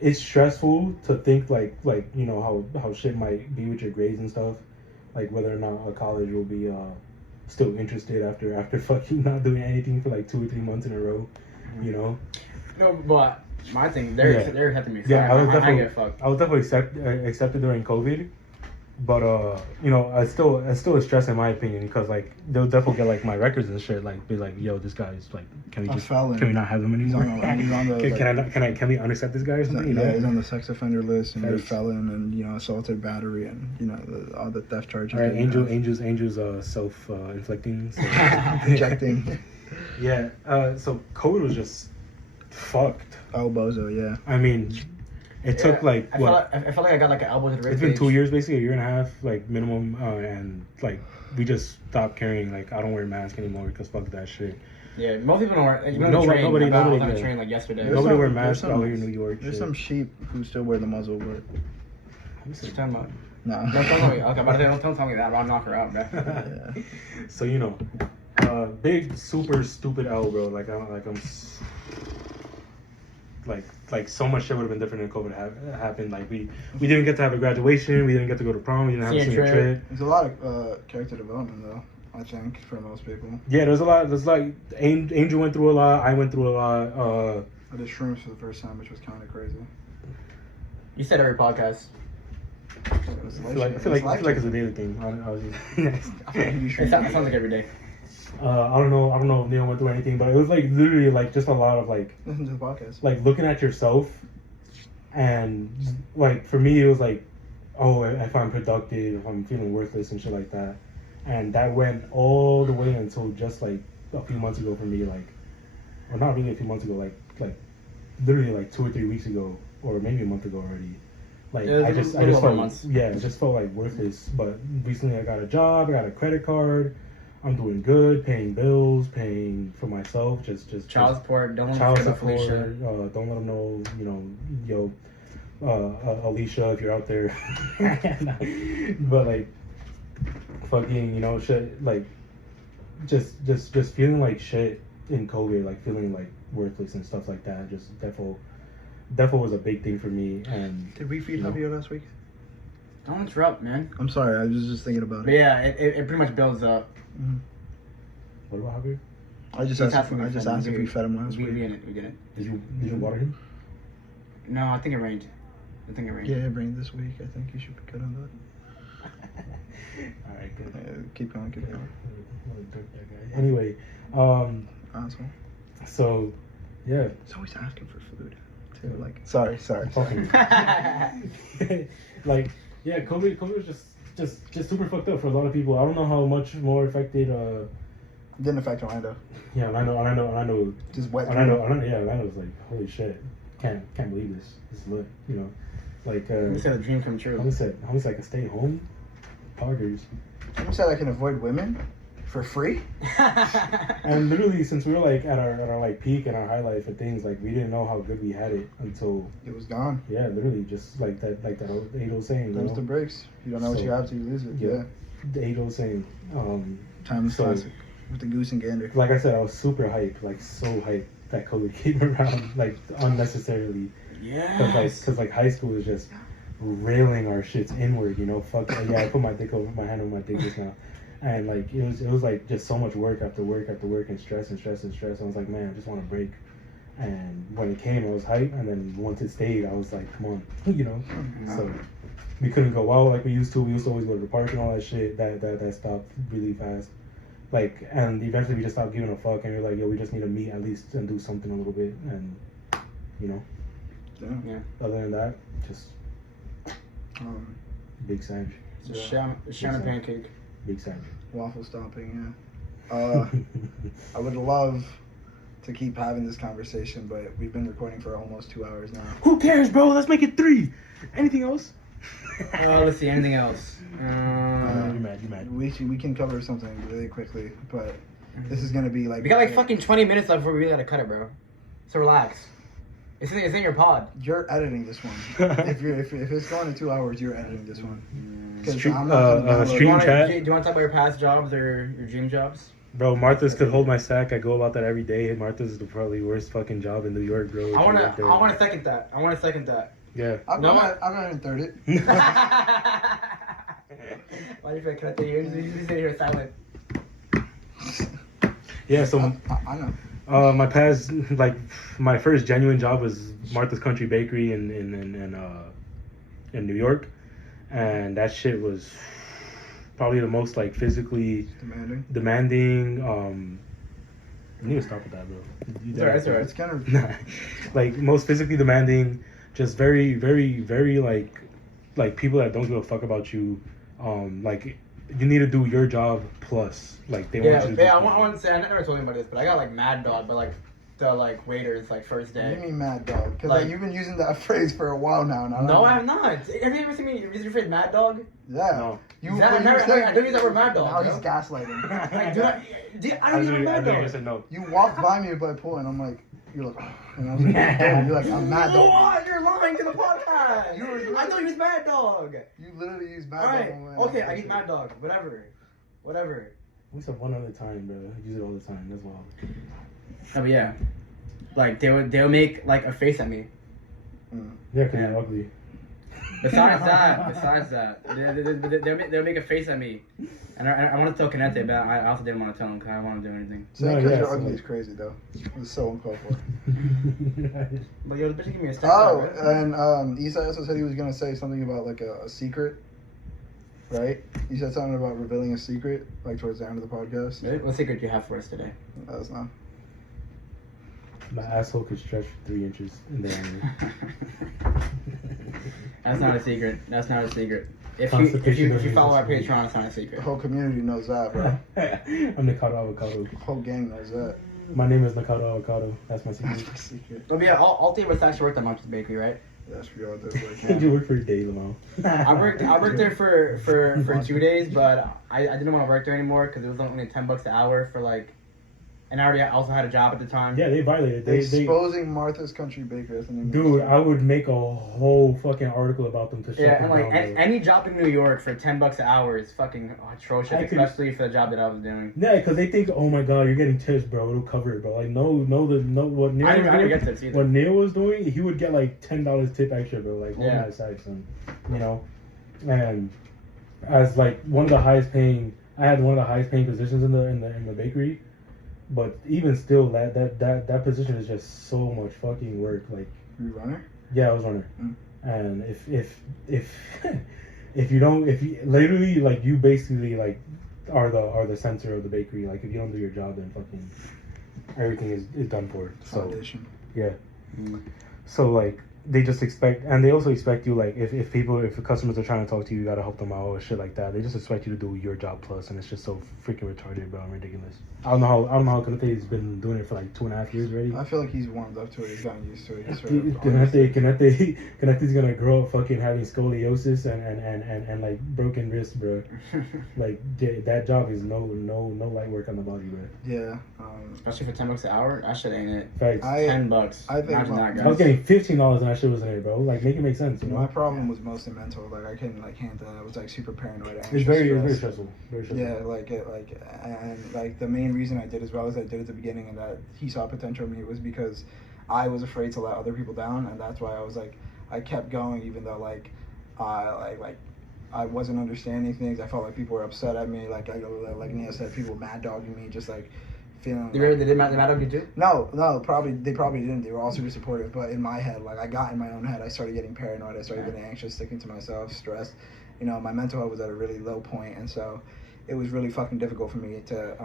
it's stressful to think like you know how shit might be with your grades and stuff, like whether or not a college will be still interested after fucking not doing anything for like 2 or 3 months in a row, you know. No, but my thing, they're accepting me. So Yeah, I get fucked. I was definitely accepted during COVID, but you know, I still a stress in my opinion because like they'll definitely get like my records and shit, like be like, yo, this guy's like, can we A just felon. can we not have him anymore? He's on the, can we unaccept this guy or something? You know? he's on the sex offender list, and you're a Thanks. felon, and you know, assaulted battery, and you know, all the theft charges. All right, that you have. Angel's self inflicting. So. Injecting. Yeah. So COVID was just fucked. Oh, bozo, yeah. I mean, it took like I what? felt like I got like an elbow to the rib It's been cage. 2 years, basically a year and a half, like minimum, and like we just stopped carrying. Like I don't wear masks anymore because fuck that shit. Yeah, most people don't wear. Like, you know, No, the train, nobody- I was on nobody the did. train like yesterday. There's Nobody some- wear there's masks some- out here in New York. There's shit. some sheep who still wear the muzzle, but What you talking about? no. Don't tell me. Okay, but don't tell me that. I'll knock her out, bro. Yeah. So you know, big super stupid L, bro. Like I'm like so much shit would have been different if COVID happened. Like we didn't get to have a graduation. We didn't get to go to prom. We didn't have a Senior senior trip. trip. There's a lot of character development, though, I think, for most people. Yeah, there's a lot. There's like Angel went through a lot. I went through a lot. I did shrooms for the first time, which was kind of crazy. You said every podcast. I feel like it's a daily thing. I was just, It sounds like every day. I don't know if Neil went through anything, but it was like literally like just a lot of like Listen to the podcast. like looking at yourself, and like for me it was like, oh, if I'm productive, if I'm feeling worthless and shit like that, and that went all the way until just like a few months ago for me, like, or not really a few months ago, like literally like 2 or 3 weeks ago, or maybe a month ago already. Like Yeah, I it was just a little over a felt month. it just felt like worthless. But recently I got a job, I got a credit card, I'm doing good, paying bills, paying for myself, just Child support. Don't child forget about support. Felicia. Don't let them know, you know, yo, Alicia, if you're out there. But like, fucking, you know, shit, like, just feeling like shit in COVID, like feeling like worthless and stuff like that. Just defo was a big thing for me. And Did we feed Javier last week? Don't interrupt, man. I'm sorry, I was just thinking about But it. yeah, it pretty much builds up. what about Javier? I just He's asked asking if we fed him last We week. get it. We get it. Did you water him? No, I think it rained. Yeah, it rained this week. I think you should be good on that. All right, good. Keep going, keep going. Anyway, Asshole. so yeah. He's always asking for food. Too. Like, sorry. Fucking like, yeah, COVID was just super fucked up for a lot of people. I don't know how much more affected. Didn't affect Orlando. Yeah, I know. Just wet. Orlando was like, holy shit, can't believe this. This is lit, you know, like. You said a dream come true. How said I can stay home. Poggers. Someone said I can avoid women for free. And literally, since we were like at our like peak and our highlight for things, like we didn't know how good we had it until It was gone. yeah, literally just like that old age-old saying. Them's the breaks. You don't know what So, you have till you lose it. yeah. Yeah. The age-old saying. Timeless So- classic. With the goose and gander. Like I said, I was super hyped, like so hyped that COVID came around, like unnecessarily. Yeah. Cause like high school was just railing our shits inward, you know. Fuck yeah, I put my hand on my dick just now, and like it was like just so much work after work after work and stress. I was like, man, I just want a break. And when it came, I was hyped, and then once it stayed, I was like, come on, you know. So we couldn't go out like we used to. We used to always go to the park and all that shit. That stopped really fast. Like, and eventually we just stopped giving a fuck, and we're like, yo, we just need to meet at least and do something a little bit, and you know. Yeah. Other than that, just Um, big Sanj. Shaman pancake. Big Sanj. waffle stomping, yeah. I would love to keep having this conversation, but we've been recording for almost 2 hours now. Who cares, bro? Let's make it 3. Anything else? Let's see. Anything else? You mad. We can cover something really quickly, but this is gonna be like We got like fucking 20 minutes left before we really gotta cut it, bro. So relax. It's in your pod. You're editing this one. if it's going to 2 hours, you're editing this one. 'Cause Stream- I'm not gonna download- stream chat. Do you want to talk about your past jobs or your dream jobs? Bro, Martha's could hold my sack. I go about that every day. Martha's is the probably worst fucking job in New York, bro. I wanna second that. Yeah. I'll go ahead and third it. Why do you feel connected? You sit here silent. Yeah, so I know. my first genuine job was Martha's Country Bakery in New York, and that shit was probably the most like physically demanding. I need to stop with that, bro. It's alright. It's kind of like most physically demanding, just very, very, very like people that don't give a fuck about you. Like you need to do your job plus. Like they want you to do I want to say I never told anybody this, but I got like mad dog, but like the like waiters like first What day. do you mean mad dog? Because Like- you've been using that phrase for a while now. No, I have not. Have you ever seen me use your phrase mad dog? Yeah. No. You, Exactly. when you were I saying- don't use that word mad dog. Now bro. he's gaslighting. Like, I don't use mad I dog. just said no. You walked by me by pool, and I'm like, you're like, and I was like, "Dog." You're like, I'm mad dog. What? You're lying to the podcast. I don't use mad dog. You literally use mad Alright. dog. when- Okay, I use mad dog. Whatever. We said one other time, bro. I use it all the time. That's wild. Oh yeah. Like they would make like a face at me. Yeah, cause Yeah. you're ugly. Besides that, they'll make a face at me, and I want to tell Kanete, but I also didn't want to tell him because I don't want to do anything. Saying No, because yeah, you're so- ugly is crazy, though. It's so uncalled for. But yo, the bitch give me a step. Oh, and Esai also said he was going to say something about, like, a secret, right? He said something about revealing a secret, like, towards the end of the podcast. Really? What secret do you have for us today? That's not. My asshole could stretch 3 inches in diameter. That's not a secret. If Constipation you follow our doesn't exist. Patreon, it's not a The secret. whole community knows that, bro. I'm Nikado Avocado. The whole gang knows that. My name is Nikado Avocado. That's my secret. That's the secret. But yeah, all three of us actually worked at Martha's Bakery, right? That's for y'all. That's what I Did you can. work for a day, Lamau? I worked there for 2 days, but I didn't want to work there anymore because it was only $10 an hour for like, and I already also had a job at the time. Yeah, they violated. They Exposing Martha's Country Bakery. That's the name of the dude, store. I would make a whole fucking article about them to shut Yeah, them and like down, bro. any job in New York for $10 an hour is fucking atrocious, I could- especially for the job that I was doing. Yeah, because they think, oh my god, you're getting tips, bro. It'll cover it, bro. Like, no, what Neil I didn't was get doing, tips either. what Neil was doing, he would get like $10 tip extra, bro. Like, hold Yeah. my side, son. You know, and as like one of the highest paying, I had one of the highest paying positions in the bakery, but even still, that position is just so much fucking work. Like, You runner? yeah, I was runner, Mm. and if you literally like you basically like are the center of the bakery. Like if you don't do your job, then fucking everything is done for. So Foundation. yeah, so like they just expect, and they also expect you like if the customers are trying to talk to you, you gotta help them out or shit like that. They just expect you to do your job plus, and it's just so freaking retarded, bro, and ridiculous. I don't know how Kanete's been doing it for like 2.5 years already. I feel like he's warmed up to it. He's gotten used to it. He's sort Dude, of Kanete's gonna grow up fucking having scoliosis and like broken wrists, bro. Like that job is no light work on the body, bro. Yeah. Especially for $10 an hour, that shit ain't it. Facts. $10. I think Imagine my- that, I was guys. getting $15 and that shit wasn't it, bro. Like make it make sense, you know. My problem was mostly mental. Like I couldn't like handle it. I was like super paranoid. It's anxious, very stressed. stressful. Very stressful. Yeah, and like the main reason I did as well as I did at the beginning and that he saw potential in me was because I was afraid to let other people down, and that's why I was like I kept going even though like I wasn't understanding things. I felt like people were upset at me. Like Neil said, people mad dogging me, just like feeling. They did mad dog you too? No, they probably didn't. They were all super supportive, but in my head, like I got in my own head, I started getting paranoid. I started getting anxious, sticking to myself, stressed. You know, my mental health was at a really low point, and so it was really fucking difficult for me to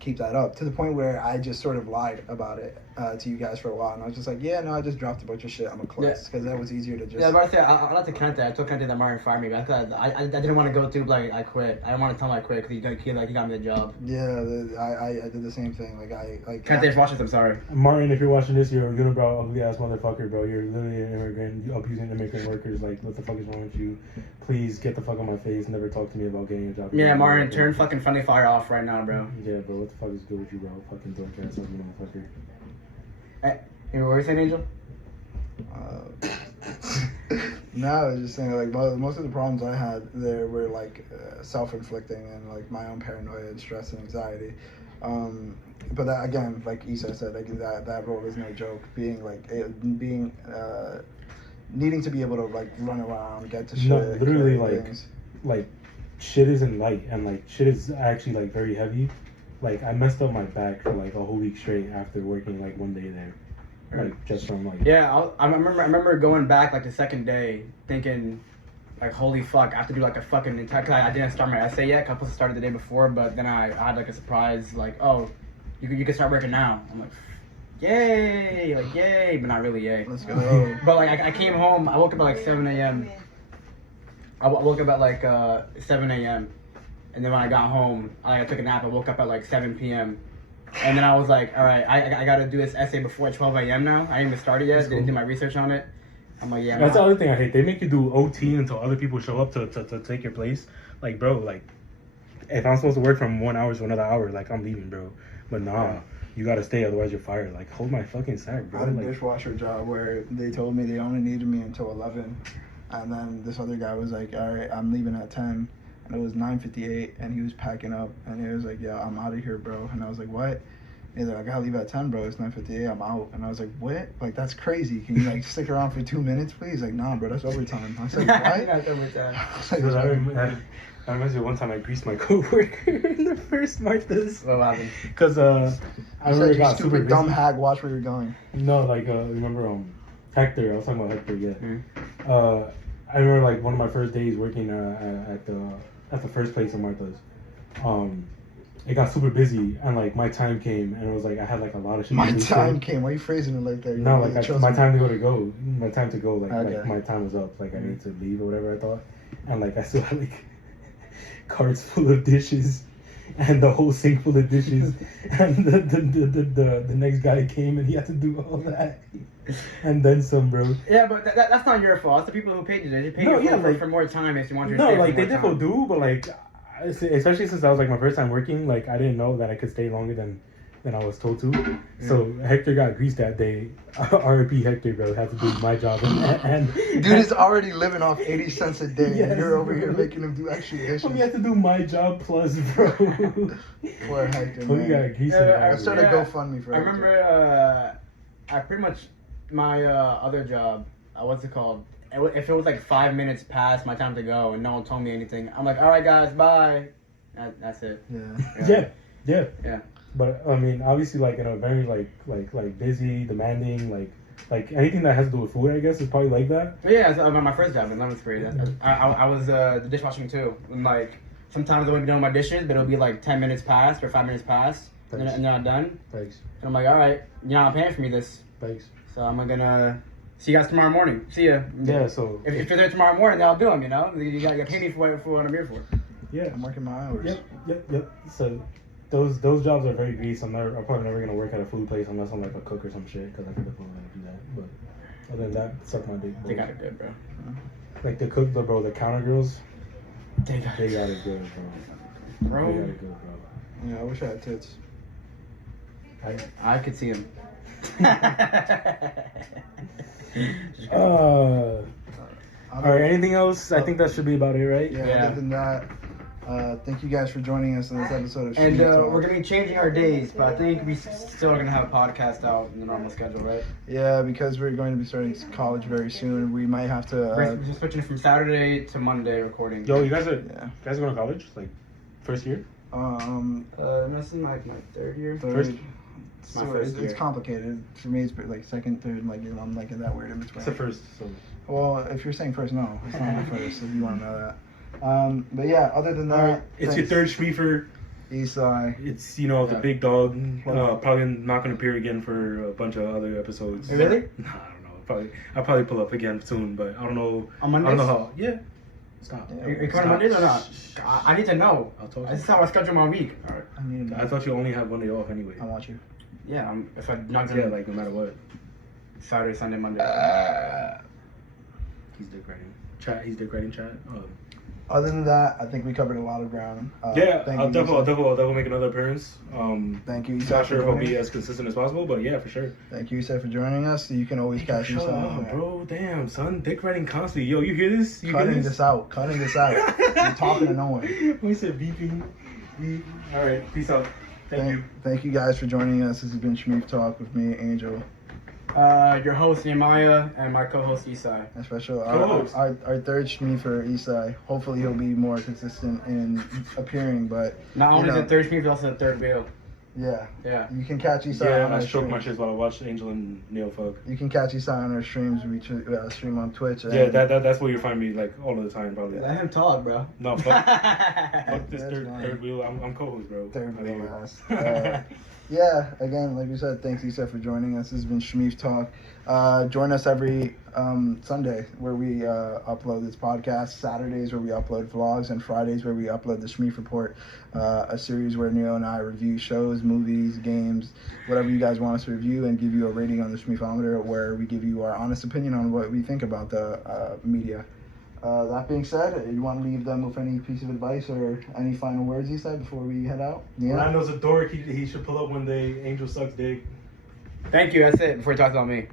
keep that up to the point where I just sort of lied about it to you guys for a while, and I was just like, yeah, no, I just dropped a bunch of shit on the class because that was easier to just. Yeah, I was about to say, I like to Kente. I told Kente that Martin fired me, but I didn't want to go through like I quit. I didn't want to tell him I quit because he got me the job. Yeah, I did the same thing. Kente's watching this, I'm sorry. Martin, if you're watching this, you're a unibrow, ugly ass motherfucker, bro. You're literally an immigrant, you abusing immigrant workers. Like, what the fuck is wrong with you? Please get the fuck on my face. Never talk to me about getting a job. Yeah, Martin, turn fucking Funny Fire off right now, bro. Yeah, bro. What the fuck is good with you, bro? Fucking dork ass ugly motherfucker. Hey, what were you saying, Angel? No, I was just saying like most of the problems I had there were like self-inflicting and like my own paranoia and stress and anxiety. But that, again, like Issa said, like that role is no joke. Being needing to be able to like run around, get to shit, No, literally, carry like- things. Like, shit isn't light, and like shit is actually like very heavy. Like I messed up my back for like a whole week straight after working like one day there, like just from like. Yeah, I remember going back like the second day thinking, like, holy fuck, I have to do like a fucking entire. Cause I didn't start my essay yet. 'Cause I was supposed to start it the day before, but then I had like a surprise, like, oh, you can start working now. I'm like, yay, like yay, but not really yay. Let's go. But like I came home, I woke up at like 7 a.m. I woke up at like 7 a.m. And then when I got home, I took a nap. I woke up at like 7 p.m. And then I was like, all right, I got to do this essay before 12 a.m. now. I didn't even start it yet. That's Didn't cool. do my research on it. I'm like, yeah. That's the nah. other thing I hate. They make you do OT until other people show up to take your place. Like, bro, like, if I'm supposed to work from 1 hour to another hour, like, I'm leaving, bro. But nah, you gotta stay, otherwise you're fired. Like, hold my fucking sack, I bro. had a Like, dishwasher job where they told me they only needed me until 11, and then this other guy was like, all right, I'm leaving at 10, and it was 9:58, and he was packing up, and he was like, yeah, I'm out of here, bro. And I was like, what? And he's like, I gotta leave at 10, bro. It's 9:58, I'm out. And I was like, what? Like, that's crazy. Can you like stick around for 2 minutes, please? He's like, nah, bro, that's overtime. I was like, what? That's overtime. I was like, dude, I remember one time I greased my coworker in the first Martha's. What happened? Because I you remember said, it you got super stupid dumb busy. hag, watch where you're going. No, like, remember Hector. I was talking about Hector, yeah. Mhm. I remember like one of my first days working at the first place in Martha's. It got super busy, and like my time came, and it was like I had like a lot of shit. My to do time still. came. Why are you phrasing it like that? No, You're like really my chosen. time to go. My time to go. Like, Okay. like my time was up. Like I need to leave or whatever I thought, and like I still had like carts full of dishes, and the whole sink full of dishes, and the next guy came and he had to do all that, and then some, bro. Yeah, but that's not your fault. It's the people who paid you. They paid No, you yeah, for, like- for more time if you want your No, stay like for they more definitely time. do, but like, especially since that was like my first time working, like I didn't know that I could stay longer than I was told to. So Hector got greased that day. R.I.P. Hector, bro, had to do my job, and Dude is already living off 80 cents a day. Yes, and you're over here bro. making him do extra dishes. He had to do my job plus, bro. Poor Hector, Oh, man. you got greased. I started Yeah. GoFundMe for I Hector. remember I pretty much my other job. What's it called? If it was like 5 minutes past my time to go and no one told me anything, I'm like, all right, guys, bye. That's it. Yeah. Yeah. Yeah. But I mean, obviously, like in a very like busy, demanding, like anything that has to do with food, I guess, is probably like that. But yeah, so my first job in 11th grade. I was the dishwashing too. And like sometimes I wouldn't be done with my dishes, but it'll be like 10 minutes past or 5 minutes past, and Thanks. then I'm done. Thanks. And I'm like, all right, you're not paying for me this, Thanks. so I'm gonna see you guys tomorrow morning. See ya. Yeah. So. If you're there tomorrow morning, then I'll do them. You know, you gotta pay me for what I'm here for. Yeah. I'm working my hours. Yep. So those jobs are very greasy. I'm probably never gonna work at a food place unless I'm like a cook or some shit, because I can definitely do that. But other than that, suck my dick, bro. They got it good, bro. Like the cook, bro, the counter girls, They got they it, got it good, bro. They got bro. it good, bro. Yeah, I wish I had tits. I could see him. All right. Anything else? I think that should be about it, right? Yeah, Yeah. other than that, thank you guys for joining us in this episode of And Schmieef Talk. we're gonna be changing our days, but I think we still are gonna have a podcast out in the normal schedule, right? Yeah, because we're going to be starting college very soon. We might have to. We're just switching from Saturday to Monday recording. Yo, you guys are Yeah. going to college? Like first year? This is my third year. First- My So first it's year. complicated. For me, it's like second, third. Like I'm like in that weird in It's between. the first. So Well, if you're saying first, no, it's not my first. If you want to know that. But yeah, other than that, it's your third Schmieefer. Esai. It's the Yeah. big dog. Probably not going to appear again for a bunch of other episodes. Really? Nah, I don't know. I'll probably pull up again soon, but I don't know. On I don't Mondays? know how. Yeah. Stop. Yeah. Are you recording Mondays or not? I need to know. I'll talk to This you. is how I schedule my week. All right. I need to I know. thought you only had one day off anyway. I want you. Yeah, if I'm not Yeah, gonna like no matter what. Saturday, Sunday, Monday. He's dick writing. Chat. He's dick writing chat. Other than that, I think we covered a lot of ground. Yeah, thank I'll you, definitely make another appearance. Thank you, Esai, Not sure for if I'll joining be us. as consistent as possible, but yeah, for sure. Thank you, Esai, for joining us. You can always catch Shut Esai. up, bro. Damn, son. Dick writing constantly. Yo, you hear this? You Cutting hear this out. Cutting this out. You're talking to no one. We said beeping. Beep. All right. Peace out. Thank you. Thank you guys for joining us. This has been Schmieef Talk with me, Angel. Your host Nehemiah and my co-host Esai. And special Co-host. our third Schmieefer Esai. Hopefully he'll be more consistent in appearing, but Not only you know, the third Schmieef, but also the third wheel. yeah. Yeah. You can catch Esai Yeah, on I our stroke my streams. shit while I watch Angel and Neil fuck. You can catch Esai on our streams. We stream on Twitch. Yeah, and- that's where you find me like all of the time probably. Let him talk, bro. No, fuck this That's third, fine. third wheel. I'm co-host, bro. Third I wheel mean- ass. Yeah, again, like we said, thanks Issa for joining us. This has been Schmieef Talk. Join us every Sunday where we upload this podcast, Saturdays where we upload vlogs, and Fridays where we upload the Schmieef Report, a series where Neo and I review shows, movies, games, whatever you guys want us to review, and give you a rating on the Schmiefometer where we give you our honest opinion on what we think about the media. That being said, you want to leave them with any piece of advice or any final words you said before we head out? Orlando's a dork. He should pull up one day. Angel sucks dick. Thank you. That's it. Before you talk about me.